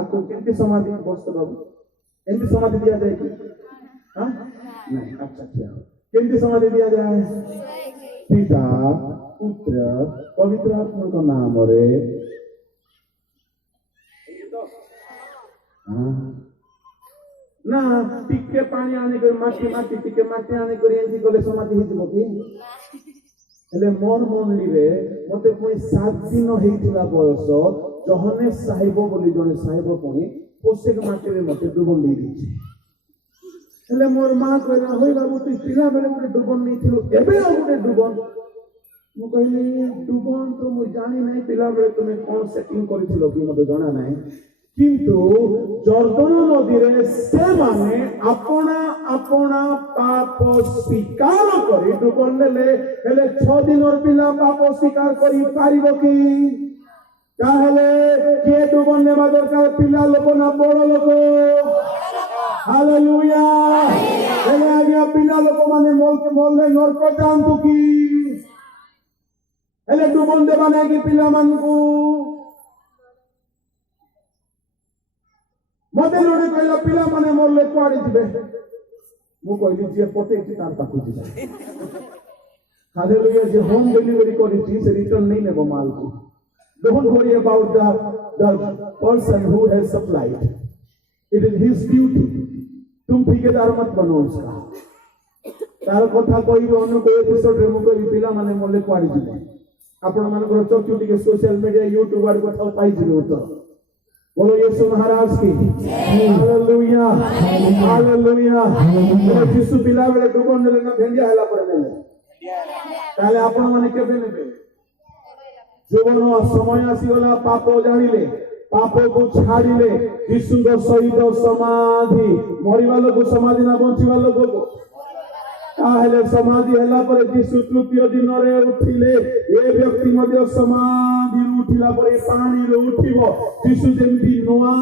आपको केमती समाधि बस बाबू एमती समाधि दिया जाए कि हां नहीं अच्छा क्या केमती समाधि दिया जाए पिता पुत्र पवित्र आत्मा का नाम रे ना टिके पानी आने को माटी माटी टिके माटी आने को एंती गले समाधि ही जीव कि हेले मोर मनली रे मते पुनी 7 दिन हेइतिला बयस जहने साहिब बोली जने साहिब पुनी पोसे के माटी रे मते डुबन दे दी हेले मोर मां कहला होई बाबू तू पिला बेले मते डुबन नहीं थिलो एबे आ गुटे डुबन मु कहली डुबन तो मु जानी नहीं पिला बेले तुमे कोन सेटिंग करिथिलो कि मते जाना नहीं किंतु जर्दन नदी रे से माने अपना अपना पाप स्वीकार करी डुबन ले हेले 6 दिन और पिला पाप स्वीकार करी पारिबो कि काहेले के डुबन नेबा दरकार पिला लोक ना बड़ लोक हालेलुया हेले आज्ञा पिला लोक माने मोल के मोल ले नरक जानतु कि हेले डुबन देबा नै कि पिला मानकू मते लोडे कहला पिला माने मोरले कुआडे जिबे मु कहली जे पटे कि तार पाखु जिबे हालेलुया जे होम डिलीवरी करिछि से रिटर्न नहीं नेबो माल को don't worry about the person who has supplied it is his duty तुम ठेकेदार मत बनो उसका तार कथा कहबो अन्य कोई एपिसोड रे मु कहली पिला माने मोरले कुआडे जिबे आपण मानकर चौकी के सोशल मीडिया यूट्यूब आर कथा पाई जिबे उत्तर बोलो यीशु महाराज की हालेलुया हालेलुया यीशु पिला बेले डुबन देले ना भेंडिया हैला पर देले ताले आपण माने केबे नेबे जीवन समय आसी गला पाप जानिले पाप को छाड़िले यीशु को सहित समाधि मरिबा लोक समाधि ना बंचिबा लोक को ताहेले समाधि हैला पर यीशु तृतीय दिन रे उठिले ए व्यक्ति मध्ये समाधि उठिला पर पानी रे उठिबो यीशु जेमती नुआ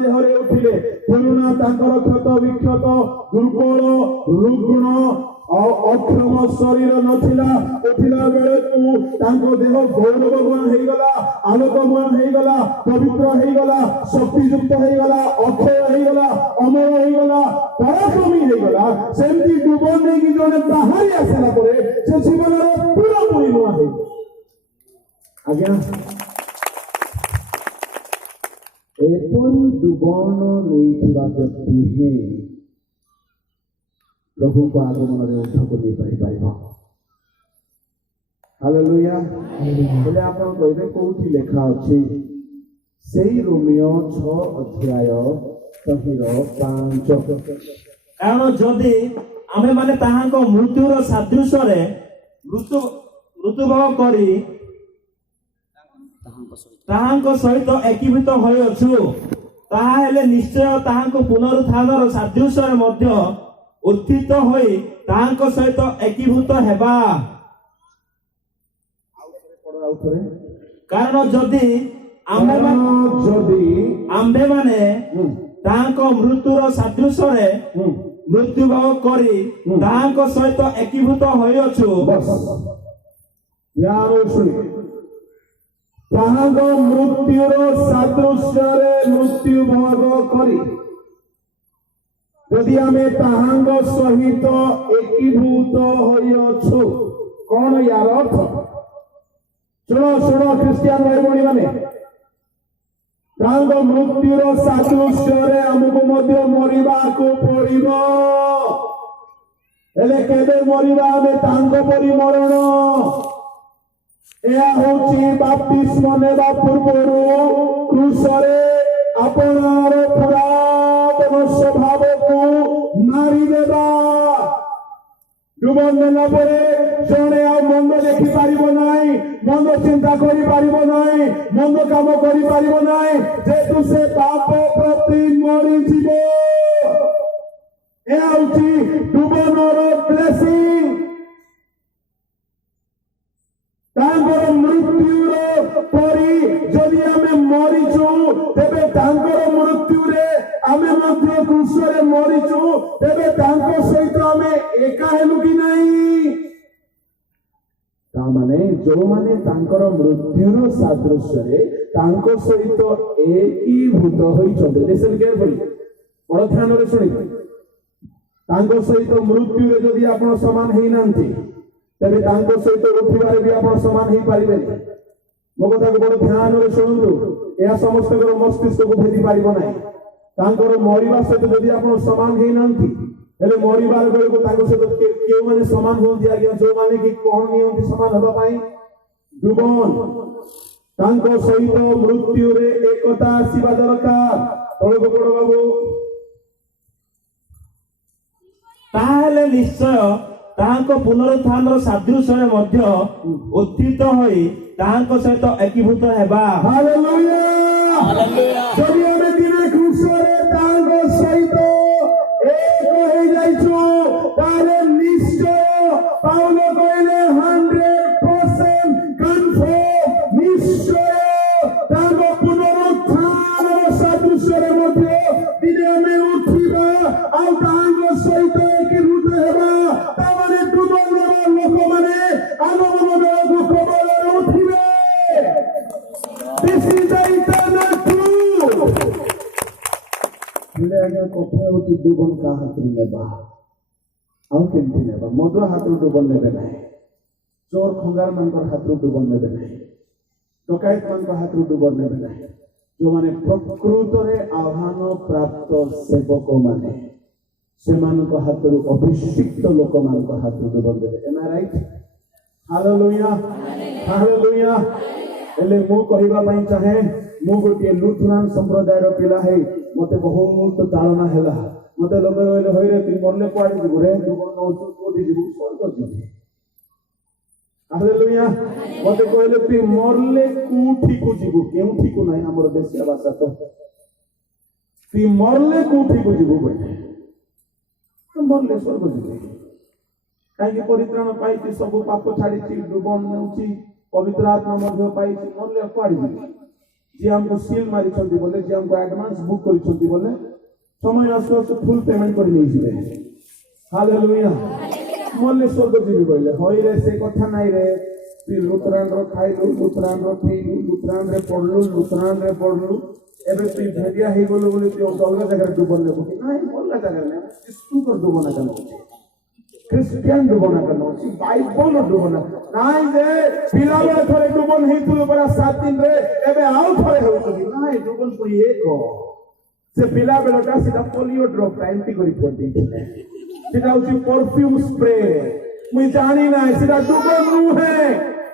देह रे उठिले पुरुना तांकर क्षत विक्षत दुर्बल रुग्ण अक्षम शरीर नथिला उठिला बेले तू तांको देह गौरवमय हे गला आलोकमय हे गला पवित्र हे गला शक्ति युक्त हे गला अक्षय हे गला अमर हे गला पराक्रमी हे गला सेमती डुबन दे कि जने बाहरी आसला परे से जीवन रे पूरा पूरी नुआ हे आज्ञा एपरी डुबन नेइथिबा व्यक्ति हे प्रभु को आगमन रे उठक दे पारिबा हालेलुया हेले आपण कहबे कोठी लेखा अछि सेही रोमियो 6 अध्याय तहिरो 5 कारण जदि आमे माने ताहांको मृत्युर सादृश्य रे मृत्युभोग करी ताहांको सहित एकीभूत होय अछु ताहा हेले निश्चय ताहांको पुनरुत्थानर सादृश्य रे मध्य उत्थित होई ताहांको सहित एकीभूत हेबा कारण जदि आम्भे माने ताहांको मृत्युर सादृश्य रे मृत्युभोग करी ताहांको सहित एकीभूत होय अछु यारो सुनि ताहांको मृत्युर सादृश्य रे मृत्युभोग करी यदि आमे ताहांग सहित एकीभूत होइअछु कोन यार अर्थ सुनो सुनो क्रिश्चियन भाई भणी माने ताहांग मृत्युर सादृश्य रे हमको मध्य मरिबा को पड़िबो हेले केबे मरिबा आमे ताहांग परि मरण एया होची बाप्तिस्म नेबा पूर्वरु क्रूसरे आपनार पुरातन स्वभाव को मारी देबा ডুবন নেলা পরে জনে আর মন্দ দেখি পারিব নাই, মন্দ চিন্তা করি পারিব নাই, মন্দ কাম করি পারিব নাই, যেহেতু সে পাপ প্রতি মরিଯିବ। ଏହା ହଉଛି ଡୁବନର ବ୍ଲେସିଂ। ତାଙ୍କର ମୃତ୍ୟୁର ପରି ଯଦି ଆମେ ମରିଛୁ ତେବେ ତାଙ୍କର ମୃତ୍ୟୁରେ ଆମେ ମଧ୍ୟ କ୍ରୁଶରେ ମରିଛୁ, ତେବେ ତାଙ୍କ ସହିତ ଆମେ ଏକା ହେଲୁ କି ନାହିଁ? ତାମାନେ ଯୋଉମାନେ ତାଙ୍କର ମୃତ୍ୟୁର ସାଦୃଶ୍ୟରେ ତାଙ୍କ ସହିତ ଏକୀଭୂତ ହୋଇଛନ୍ତି, ଲିସନ୍ କେୟାରଫୁଲି, ବଡ଼ ଧ୍ୟାନରେ ଶୁଣିବେ। ତାଙ୍କ ସହିତ ମୃତ୍ୟୁରେ ଯଦି ଆପଣ ସମାନ ହେଇନାହାନ୍ତି ତେବେ ତାଙ୍କ ସହିତ ଉଠିବାରେ ବି ଆପଣ ସମାନ ହେଇପାରିବେନି। ମୋ କଥାକୁ ବଡ଼ ଧ୍ୟାନରେ ଶୁଣନ୍ତୁ, ଏହା ସମସ୍ତଙ୍କର ମସ୍ତିଷ୍କକୁ ଭେଦି ପାରିବ ନାହିଁ। ତାଙ୍କର ମରିବା ସହିତ ଯଦି ଆପଣ ସମାନ ହେଇନାହାନ୍ତି ହେଲେ ମରିବାର ବେଳକୁ ତାଙ୍କ ସହିତ କେଉଁମାନେ ସମାନ ହୁଅନ୍ତି? ଆଜ୍ଞା, ଯୋଉମାନେ କି କଣ ନିଅନ୍ତି ସମାନ ହେବା ପାଇଁ? ଡୁବନ। ତାଙ୍କ ସହିତ ମୃତ୍ୟୁରେ ଏକତା ଆସିବା ଦରକାର। ତଳକୁ ବଡ଼ ବାବୁ, ତାହେଲେ ନିଶ୍ଚୟ ତାହାଙ୍କ ପୁନରୁତ୍ଥାନର ସାଦୃଶ୍ୟରେ ମଧ୍ୟ ଉତ୍ଥିତ ହୋଇ ତାହାଙ୍କ ସହିତ ଏକୀଭୂତ ହେବା। ହାଲେଲୁୟା। ଯଦି ଆମେ ଦିନେ କ୍ରୁଶରେ ତାଙ୍କ ସହିତ ଏକ ହେଇଯାଇଛୁ ତାହେଲେ ନିଶ୍ଚୟ ପାଉଲ କହିଲେ 100% କନଫର୍ମ, ନିଶ୍ଚୟ ତାଙ୍କ ପୁନରୁତ୍ଥାନର ସାଦୃଶ୍ୟରେ ମଧ୍ୟ ଦିନେ ଆମେ ଉଠିବା ଆଉ ତାଙ୍କ ସହିତ ଏକୀଭୂତ ହେବା। ତାମାନେ ଡୁବନର ଲୋକମାନେ ଆଗମନ ବେଳକୁ କବରରେ ଉଠିବେ। This is the eternal truth. ଆଜ୍ଞା, କଥା ହେଉଛି ଡୁବନ କାହା ହାତରୁ ନେବା ଆଉ କେମିତି ନେବା? ମଦୁଆ ହାତରୁ ଡୁବନ ନେବେ ନାହିଁ, ଚୋର ଖଙ୍ଗାର ମାନଙ୍କର ହାତରୁ ଡୁବନ ନେବେ ନାହିଁ, ଡକାୟତ ମାନଙ୍କ ହାତରୁ ଡୁବନ ନେବେ ନାହିଁ। ଯୋଉମାନେ ପ୍ରକୃତରେ ଆହ୍ୱାନ ପ୍ରାପ୍ତ ସେବକ ମାନେ ସେମାନଙ୍କ ହାତରୁ ଅଭିଷିକ୍ତ ଲୋକମାନଙ୍କ ହାତରୁ ଡୁବନ ଦେବେ। Am I right? Hallelujah, hallelujah. ହେଲେ ମୁଁ କହିବା ପାଇଁ ଚାହେଁ, ମୁଁ ଗୋଟିଏ ଲୁଥରାନ ସମ୍ପ୍ରଦାୟର ପିଲା ହେଇ ମତେ ବହୁତ ତାଳନା ହେଲା। ମତେ ଲୋକ କହିଲେ, ହଇରେ ତୁ ମରଲେ କୁଆଡେ ଯିବୁ ରେ? ଡୁବନ ନଉଛୁ, କୋଉଠି ଯିବୁ? ସ୍ୱର୍ଗ ଯିବୁ। ହାଲେଲୁୟା। ମତେ କହିଲେ ତୁ ମରଲେ କୋଉଠିକୁ ଯିବୁ? କେଉଁଠିକୁ ନାହିଁ, ଆମର ଦେଶୀୟ ଭାଷା ତ। ତୁ ମରଲେ କୋଉଠିକୁ ଯିବୁ କହିଲେ? ମରଲେ ସ୍ୱର୍ଗ ଯିବୁ। କାହିଁକି? ପରିତ୍ରାଣ ପାଇଛି, ସବୁ ପାପ ଛାଡିଛି, ଡୁବନ ନେଉଛି, ପବିତ୍ର ଆତ୍ମା ମଧ୍ୟ ପାଇଛି, ମରଲେ କୁଆଡେ ଯିବୁ? ଯିଏ ଆମକୁ ସିଲ୍ ମାରିଛନ୍ତି ବୋଲେ, ଯିଏ ଆମକୁ ଆଡଭାନ୍ସ ବୁକ୍ କରିଛନ୍ତି ବୋଲେ, ସମୟ ଆସୁ ଆସୁ ଫୁଲ ପେମେଣ୍ଟ କରି ନେଇଯିବେ। ହାଲେଲୁୟା। ମରଲେ ସ୍ୱର୍ଗ ଯିବି କହିଲେ, ହଇରେ ସେ କଥା ନାଇଁ ରେ। তুই লুথরানর খাইলু, লুথরানর পিইলু, লুথরানরে পড়লু, লুথরানরে পড়লু, ଏବେ তুই ଭେଦିଆ ହେଇଗଲୁ ବୋଲି তুই ଅଲଗା ଜାଗାରେ ଡୁବନ ନେବୁ କି? ନାଇଁ, ଅଲଗା ଜାଗାରେ ନାହିଁ, ଯୀଶୁଙ୍କର ଡୁବନା କେନ ଅଛି, ଖ୍ରୀଷ୍ଟିଆନ ଡୁବନା କେନ ଅଛି, ବାଇବଲ ଡୁବନା ନାଇଁ। ଯେ ପିଲାବେଳେ ଥରେ ଡୁବନ ହେଇଥିଲୁ ପରା 7 ଦିନରେ, ଏବେ ଆଉ ଥରେ ହେଉଛୁ କି? ନାଇଁ, ଡୁବନ ପୁଣି ଏକ। ସେ ପିଲା ବେଳଟା ସେଟା ପୋଲିଓ ଡ୍ରପ୍ ଏମିତି କରି ପଡ଼ିଥିଲେ, ସେଟା ହଉଛି ପରଫ୍ୟୁମ ସ୍ପ୍ରେ। ମୁଇଁ ଜାଣି ନାହିଁ, ସେଟା ଡୁବନ ନୁହେଁ।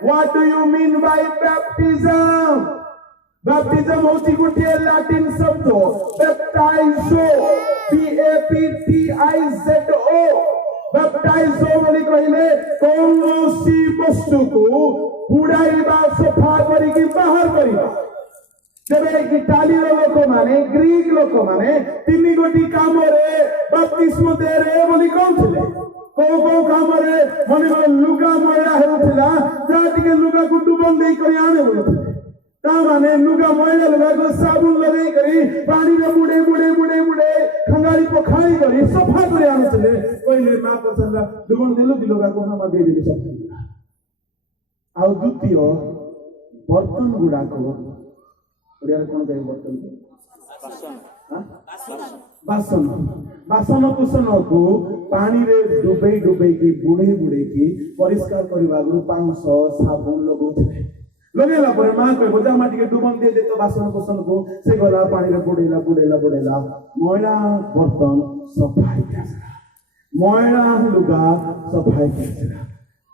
What do you mean by baptism? Baptism ହଉଛି ଗୋଟିଏ ଲାଟିନ ଶବ୍ଦ, baptizo, BAPTIZO। baptizo ବୋଲି କହିଲେ କୌଣସି ବସ୍ତୁକୁ ବୁଡ଼ାଇବା, ସଫା କରିକି ବାହାର କରିବା। ତେବେ ଇଟାଲୀର ଲୋକମାନେ, ଗ୍ରୀକ ଲୋକମାନେ 3 ଗୋଟି କାମରେ ବାପ୍ତିସ୍ମ ଦେରେ ବୋଲି କହୁଥିଲେ। କୋଉ କୋଉ କାମରେ? ମନେକର ଲୁଗା ମଇଳା ହେଉଥିଲା, ଯାହା ଟିକେ ଲୁଗାକୁ ଡୁବନ ଦେଇକରି ଆଣେ ବୋଲୁଥିଲେ। ତାମାନେ ଲୁଗା ମଇଳା ଲୁଗାକୁ ସାବୁନ ଲଗେଇ କରି ପାଣିରେ ବୁଡେଇ ବୁଡେଇ ବୁଡେଇ ବୁଡେଇ ଖଙ୍ଗାଳି ପଖାଳି କରି ସଫା କରି ଆଣୁଥିଲେ। କହିଲେ ମା ପସନ୍ଦ ଡୁବନ ଦେଲୁ କି ଲୁଗାକୁ? ହଁ, ଦେଇଦେଲି ସଫା। ଆଉ ଦ୍ୱିତୀୟ, ବର୍ତ୍ତନ ଗୁଡାକ, ଓଡ଼ିଆରେ କଣ କହିବେ ବର୍ତ୍ତନ? ବାସନ। ବାସନ କୁସନକୁ ପାଣିରେ ଡୁବେଇ ଡୁବେଇକି ବୁଡେଇ ବୁଡେଇକି ପରିଷ୍କାର କରିବା ଆଗରୁ ପାଉଁଶ ସାବୁନ ଲଗଉଥିଲେ। ଲଗେଇଲା ପରେ ମା କହିବ, ଯା ମା ଟିକେ ଡୁବନ ଦେଇଦେ ତ ବାସନ କୁସନକୁ। ସେ ଗଲା, ପାଣିରେ ବୁଡେଇଲା ବୁଡେଇଲା ବୁଡେଇଲା, ମଇଳା ବର୍ତ୍ତନ ସଫା ହେଇକି ଆସିଲା, ମଇଳା ଲୁଗା ସଫା ହେଇକି ଆସିଲା।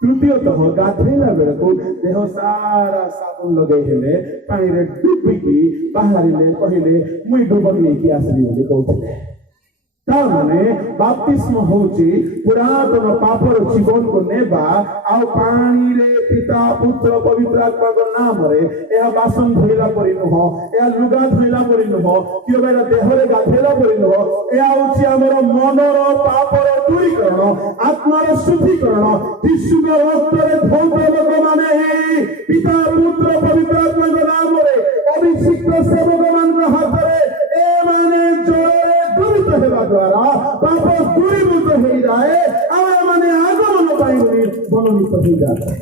ତୃତୀୟତଃ, ଗାଧେଇଲା ବେଳକୁ ଦେହ ସାରା ସାବୁନ ଲଗେଇ ହେଲେ ପାଣିରେ ଡୁବିକି ବାହାରିଲେ, କହିଲେ ମୁଇଁ ଡୁବନ ନେଇକି ଆସିଲି ବୋଲି କହୁଥିଲେ। ताने बाप्तिस्म होची पुरातन पापर जीवन को नेबा आउ पानी रे पिता पुत्र पवित्र आत्मा को नाम रे एहा बासन धोइला परि नुह एहा लुगा धोइला परि नुह कियो बेरा देह रे गाधेला परि नुह एहा होची हमर मनर पापर दूरीकरण आत्मार शुद्धिकरण यीशु के रक्त रे धौत लोक माने ही पिता पुत्र पवित्र आत्मा को नाम रे अभिषिक्त सेवक मान हाथ रे ए माने जय दूरित हेबा द्वारा पाप दूरीभूत हो जाए आमे माने आगमन पाई मनोनीत हो जाता है।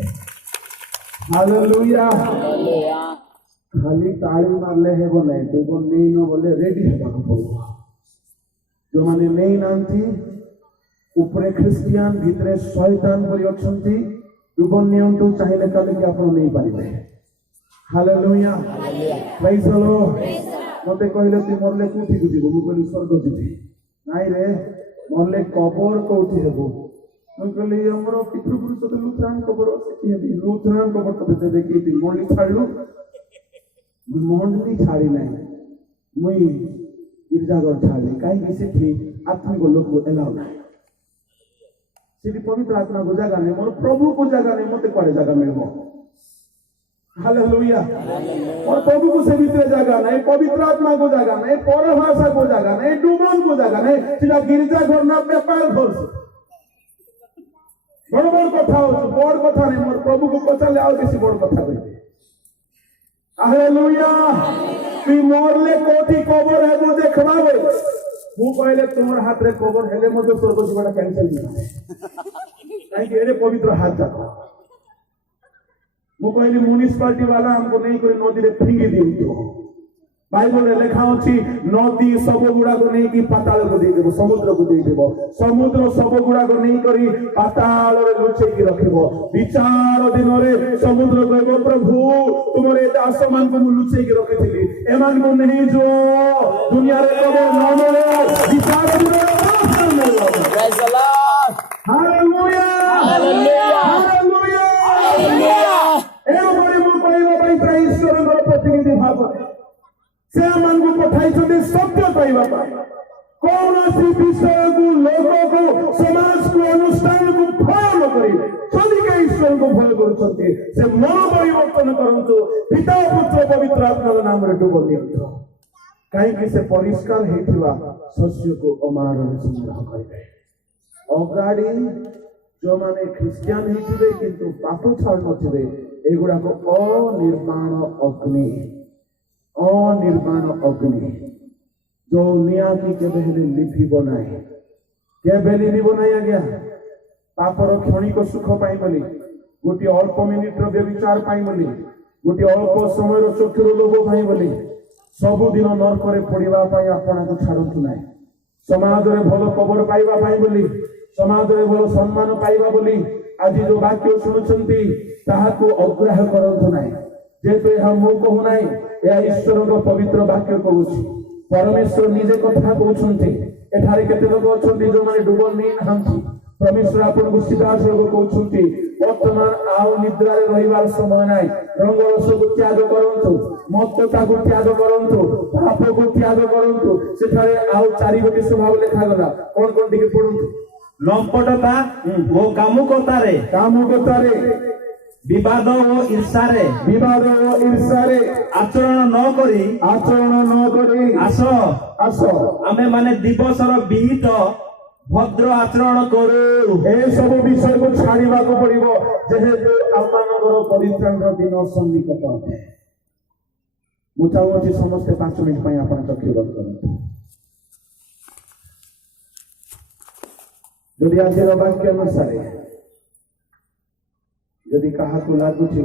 हालेलुया खाली ताली मारले हेबो नै तुको नहीं न बोले रेडी हेबा को पड़ो जो माने नहीं नांती ऊपरे क्रिश्चियन भीतरे शैतान परि अछंती तुको नियंतु चाहिले कले कि आपण नहीं पारिबे। हालेलुया प्रेज द लॉर्ड मते कहले तू मरले कोठी को जीवो मु कहली स्वर्ग जीवी नाई रे मरले कबर कोठी हेबो मु कहली हमरो पितृपुरुष तो लुथरान कबर अछि हेबी लुथरान कबर तो देखि ती मोंडली छाड़लु मोंडली छाड़ी नै मुई गिरजाघर छाड़ी काई कि सेठी आत्मिक लोक को एलाउ नै सेठी पवित्र आत्मा को जगह नै मोर प्रभु को जगह नै मते कोडे जगह मिलबो। हालेलुया और प्रभु को से भीतर जगह नहीं पवित्र आत्मा को जगह नहीं पर भाषा को जगह नहीं डुमन को जगह नहीं सीधा गिरजा घर ना बेपार घर से बड़ बड़ कथा हो बड़ कथा नहीं मोर प्रभु को पचाले और किसी बड़ कथा कहते। हालेलुया तू मोरले कोठी कबर है वो देखबा बे मु कहले तोर हाथ रे कबर हेले मते स्वर्ग जीवटा कैंसिल नहीं काई के रे पवित्र हाथ जाको मु कहली म्युनिसिपालिटी वाला हमको नहीं करे नदी रे फिंगी दियो बाइबल रे लिखा अछि नदी सब गुडा को नहीं कि पाताल को दे देबो समुद्र को दे देबो समुद्र सब गुडा को नहीं करी पाताल रे लुचै कि रखिबो विचार दिन रे समुद्र कहबो प्रभु तुमरे दास मान को लुचै कि रखिथिली एमान को नहीं जो दुनिया रे कबो नाम विचार दिन Praise the Lord. Hallelujah hallelujah ईश्वर प्रतिनिधि भाव से मन को पठाई सत्य कहवा कौन सी विषय को लोगों को समाज को अनुष्ठान को भय न करेंगे चलिके ईश्वर को भय करते से मन परिवर्तन करंतु पिता पुत्र पवित्र आत्मा नाम रे डुबो नियंत्रण कहीं से परिष्कार हेथिवा शस्य को अमार संग्रह करिवे अगाड़ी जो माने क्रिश्चियन हेथिबे किंतु पाप छाड़ नथिबे एगुड़ा को अनिर्माण अग्नि जो निया की केबे हेले लिपि बनाए केबे लिपि बनाया गया पापर क्षणिक सुख पाई बोली गोटे अल्प मिनिट रो व्यभिचार पाई बोली गोटे अल्प समय रो चक्षुर लोभ पाई बोली सबुदिन नरकरे पड़िबा पाई आपना को छाड़तु नाही समाज रे भलो कबर पाइबा पाई बोली समाज रे भलो सम्मान पाइबा बोली आज जो वाक्य शुणुचंती ताहाको अग्राह करंतु नाही जेते हम मु कहू नाही या ईश्वर को पवित्र वाक्य कहूची परमेश्वर निजे कथा कहउछंती एठारे केते लोक अछंती जो माने डुबल नहीं नाहंती परमेश्वर आपन को सीधा स्वर्ग कहउछंती वर्तमान आउ निद्रा रे रहिबार समय नाही रंग रस को त्याग करंतु मत्तता को त्याग करंतु पाप को त्याग करंतु सेठारे आउ चारि गोटी स्वभाव लेखा गला कोन कोन दिके पढंतु लंपटता ओ कामुकतारे विवाद ओ ईर्षारे आचरण न करी आस आमे माने दिवसर विहित भद्र आचरण करू ए सब विषय को छाड़ीबा को पड़िबो जेहेतु आमानगर परित्राण दिन सन्निकट है मु चाहूची समस्त 5 मिनिट पई आपण चक्री बंद करंतु यदि आज वाक्य अनुसार यदि कहा को लागुची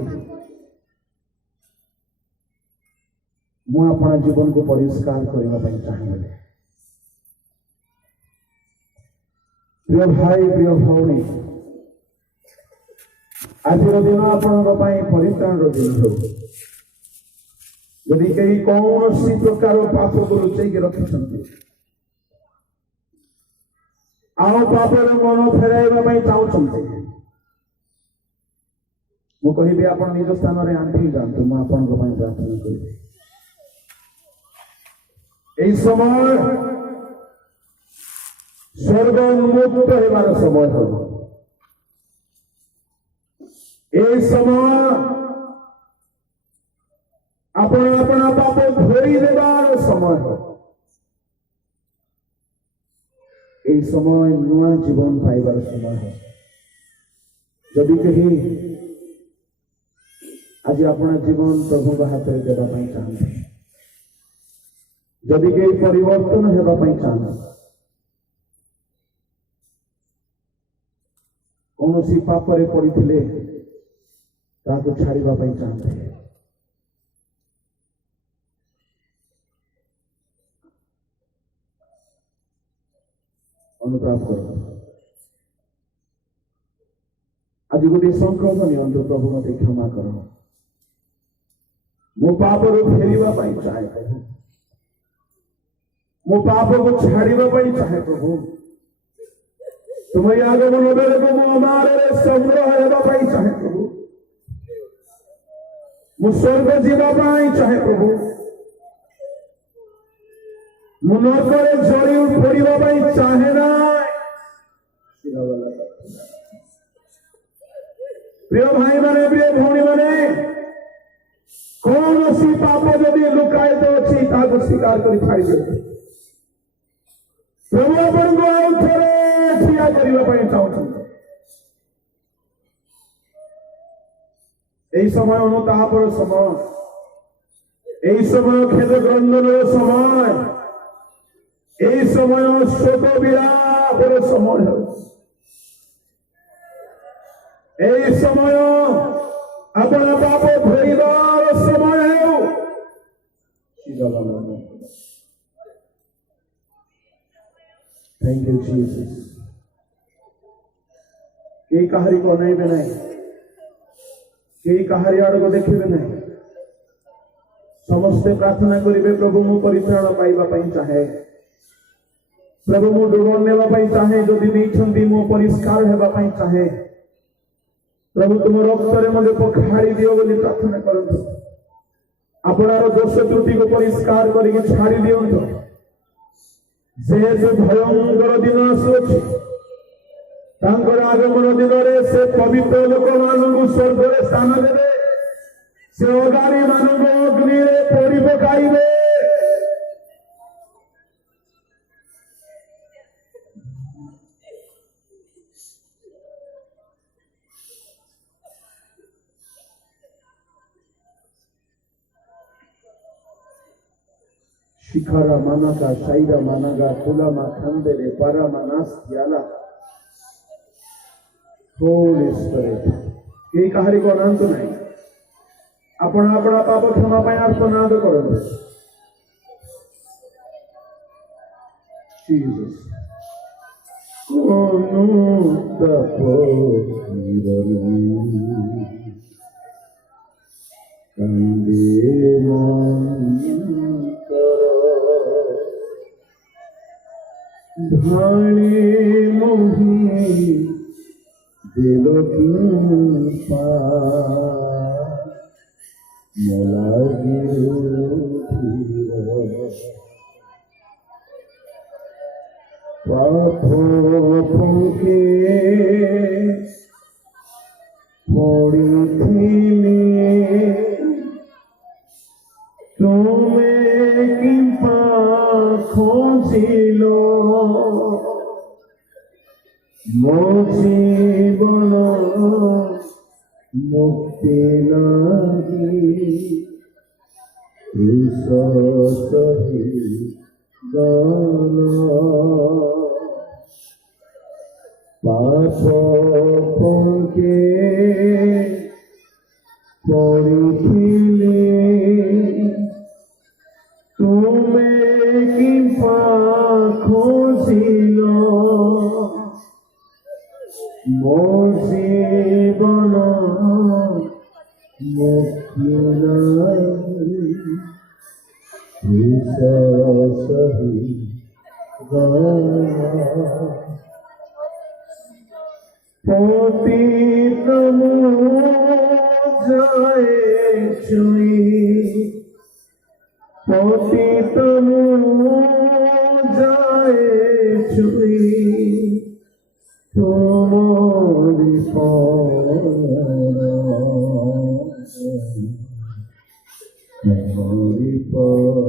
मु अपना जीवन को परिष्कार करबा पई चाहबे प्रिय भाई प्रिय भौणी आज दिन आपण परित्राण दिन हो यदि कहीं कौन सी प्रकार पाप को लुचैक रखिछंती आउ पापर मन फेराइबा चाहूँ मु कहि आपण निज स्थान रे आंठी जानतु मु आपण को पई प्रार्थना करिबे एई समय स्वर्ग उन्मुक्त होबार समय हो समय अपना अपना पाप धोई देवार समय हो समय नुआ जीवन पाइबार समय हो जदि कहीं आज अपना जीवन प्रभु का हाथ में देवाई चाहते जदि कहीं परिवर्तन होगापी चाहते कौन सी पापरे पड़ते छाड़ा चाहते अनुताप करो आज गोटे संकल्प नियंतु प्रभु मत क्षमा करो मो पाप फेर चाहे प्रभु मो पाप को छाड़ा चाहे प्रभु तुम आगमन बेले को मुझे संग्रह होगापी चाहे प्रभु मु स्वर्ग जावाई चाहे प्रभु मु नरक जड़ी पड़ा चाहे ना प्रिय भाई माने प्रिय भौणी माने कौन सी पाप जदि लुकायित अच्छी स्वीकार कर छाड़ी दे प्रभु आपण को आउ थे ठिया करने चाहते এই সময় অনুতাপর সময় এই সময় খেদ ক্রন্দনের সময় এই সময় শোক বিলাপের সময় এই সময় আপনার পাপ ধরিবার সময় थैंक यू जीसस कई कहारी को नहीं बनाई कई कहारी आड़ को देखिए ना समस्ते प्रार्थना करेंगे प्रभु मु परित्राण पाइबा चाहे प्रभु मु डुबन नेबा चाहे जदि नहीं मु परिष्कार होगा चाहे प्रभु तुम रक्त मुझे पखाड़ी दियो बोली प्रार्थना करंतु आपणार दोष त्रुटि को परिष्कार करके छाड़ी दियंतु जे भयंकर दिन आसुछि तांकर आगमन दिन से पवित्र लोक मानू स्वर्ग स्थान देवे से अगारी मानव अग्नि पड़ी पकाइबे शिखारा मानाका शाइरा मानागा तुलामा खंदेरे पारामा नास्तियाला होली स्पिरिट कई कहारी को अनंत नहीं अपना अपना पाप क्षमा पाए आर्तनाद करो जीसस धाणी मोही दिल के पड़ी तुम्हें कि खोजिलो मो जीवन मुक्ति लगी सही गाना पाप के पड़ी तुम्हें कि खोजिलो मो जीवन मुक्ति सही पतित जाए चुई पतित जाए चुई Hari Para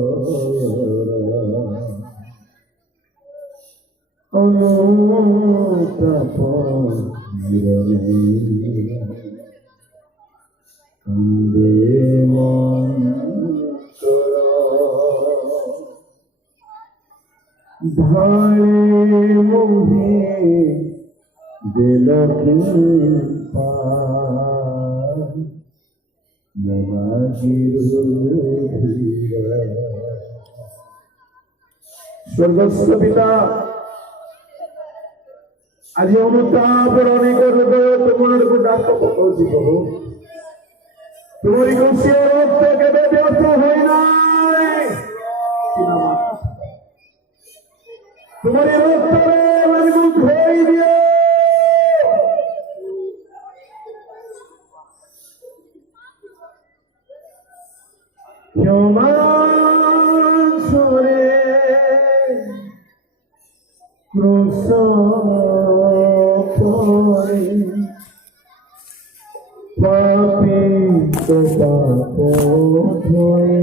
Anutapani Ande Mantara Bhale Mohi Dilakimpa स्वर्गस्थ पिता आज अनुताप अनेक हृदय तुम्हारे को डाक पकड़ी करो तुम्हारी खुशी और रक्त के व्यर्थ होई নাই तुम्हारी रक्त में मन धोई दियो क्षमा छोड़े क्रोध करे पापी तो पाप धोए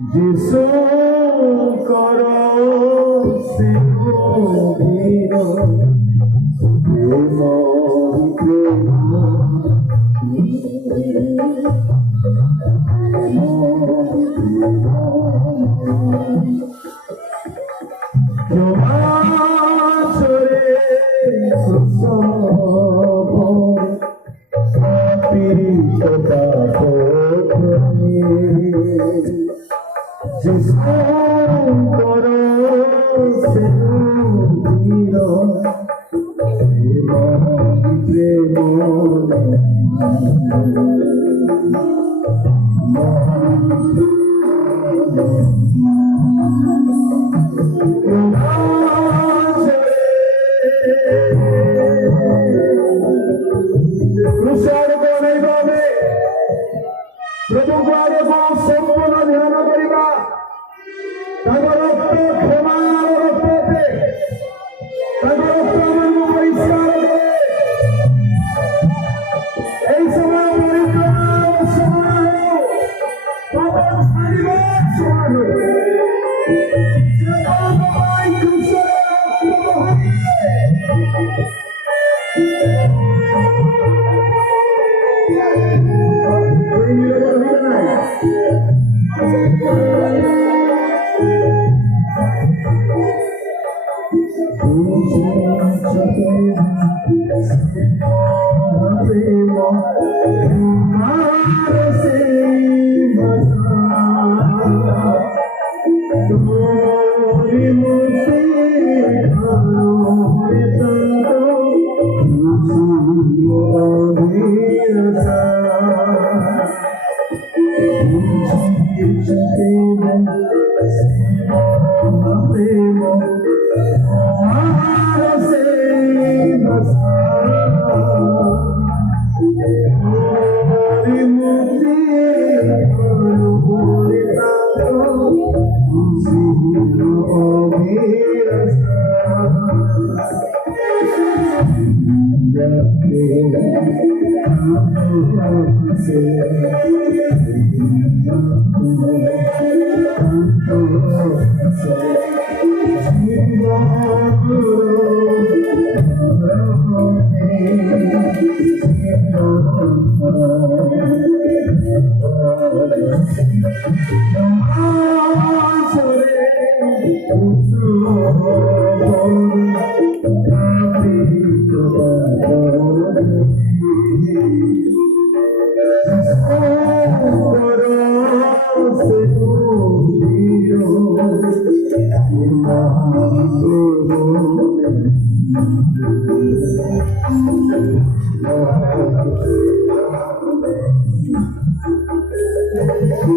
जिसु करो से भीर प्रभु को आगे संपूर्ण ध्यान करिबा तागर रक्त क्षमा रक्तते तागर रक्त मन परिष्कार करे এই সময় পরিত্রাণ সময় প্রভু সারিবে সময় সবাই খুশি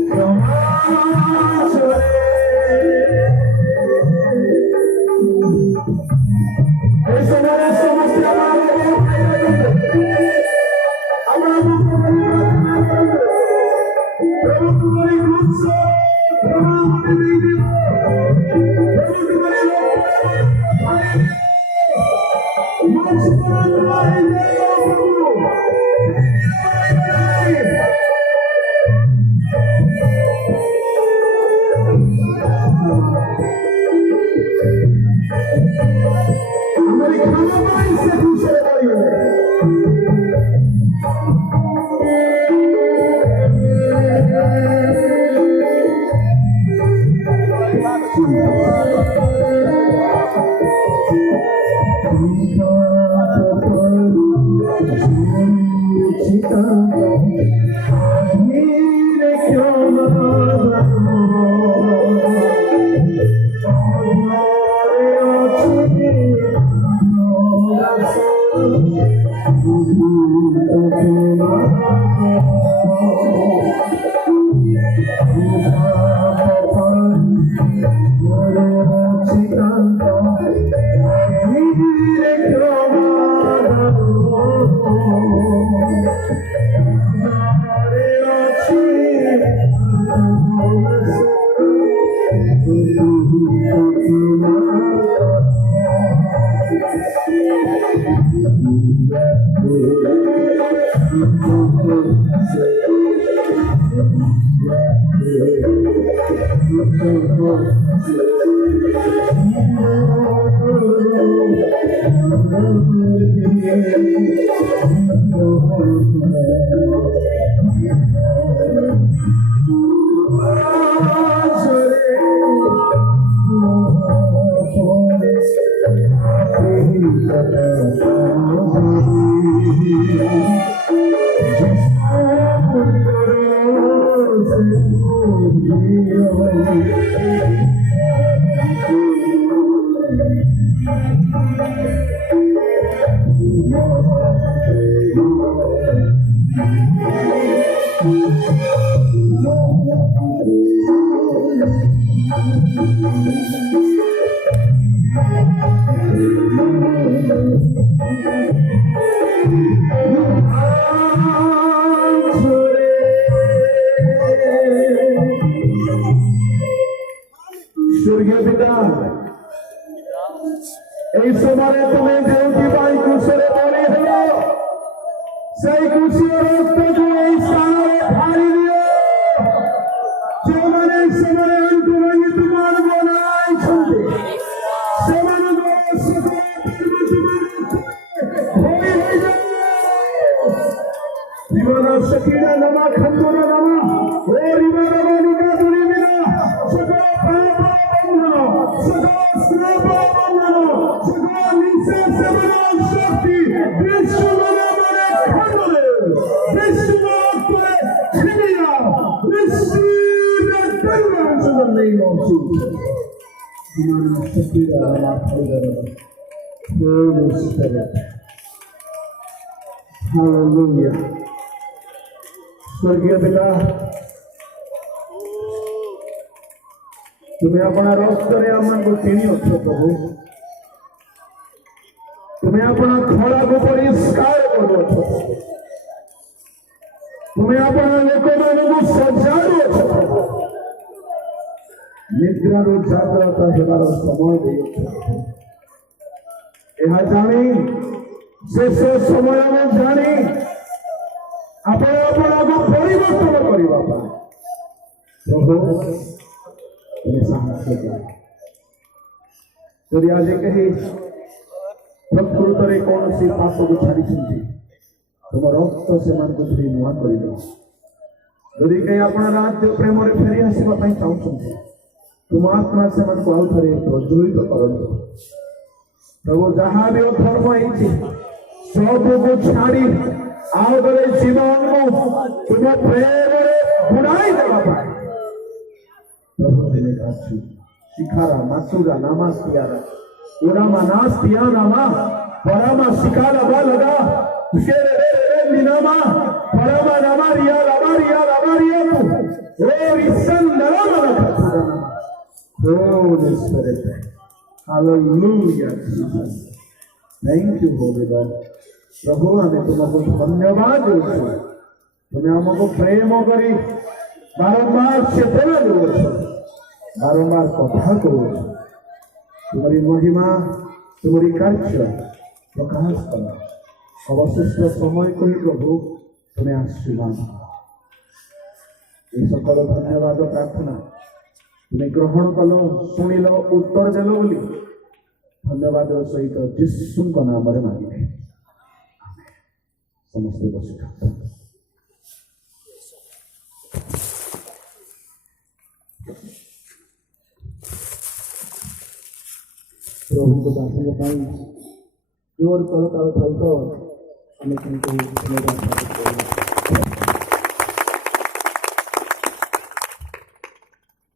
Come on. धीरे क्यों न स्वर्गीय पिता এই সময়ে তুমি দেউতি ভাই কুশলে বলি হলো সেই কুশির রক্তকে এই স্থানে ঢালি দিও যেমন এই সময়ে অন্তরঙ্গে তোমার বনাই ছুটে সেমানকে সকল হয়ে যাবে জীবন সকিনা নামা খন্দনা নামা ও রিবার বনিকা দুরি বিনা সকল সকল স্নেহ সকল নিঃশ্বাস সেবন শক্তি বিশ্ব মনে মনে খণ্ডনে বিশ্ব করে ছিনে যাও বিশ্বের পরিবর্তন নেই মৌসুম শক্তি দ্বারা Holy Spirit. Hallelujah. स्वर्गीय पिता तुम्हें अपना रक्तरे आमको किणी अछ प्रभु तुम्हें अपना खड़ा को परिष्कार करूछ तुम्हें अपना लोक मानक सजाड़ुछ निद्रार जाग्रत हेबार समय देछ यह जानी शेष समय में जानी आपण को परिवर्तन करबा प्रभु तुम्हें साहस यदि आज कहीं प्रकृत कौन सी पाप को छाड़ी तुम रक्त से नुआ कर यदि कहीं अपना राज्य प्रेम फेरी आसवाई चाहते तुम आत्मा से आउ थे प्रज्वलित कर प्रभु जहाँ भी धर्म सब को छाड़ी आओ गले जीवन को तुम प्रेम बुड़ाई देवा प्रभु दिने काछु शिखारा मासुरा नामास्तियारा उरामा नास्तियानामा परामा शिखारा बालगा शेरे रे निनामा परामा नामारिया लामारिया ओ रिसन नरामा नखुदाना Holy Spirit. Hallelujah, Jesus. Thank you, Holy God. प्रभु हमें तुमको धन्यवाद देउछु तुम्हें हमको प्रेम करी बारंबार चेतना देउछु बारंबार कथा करूछु तुम्हारी महिमा तुम्हारी कार्य प्रकाश कर अवशिष्ट समय को प्रभु तुम्हें आशीर्वाद ये सकल धन्यवाद प्रार्थना तुम्हें ग्रहण कल शुणिल उत्तर देल बोली धन्यवाद सहित जीशु नाम मांगे समस्ते बस प्रभु को दासों जोर कर सहित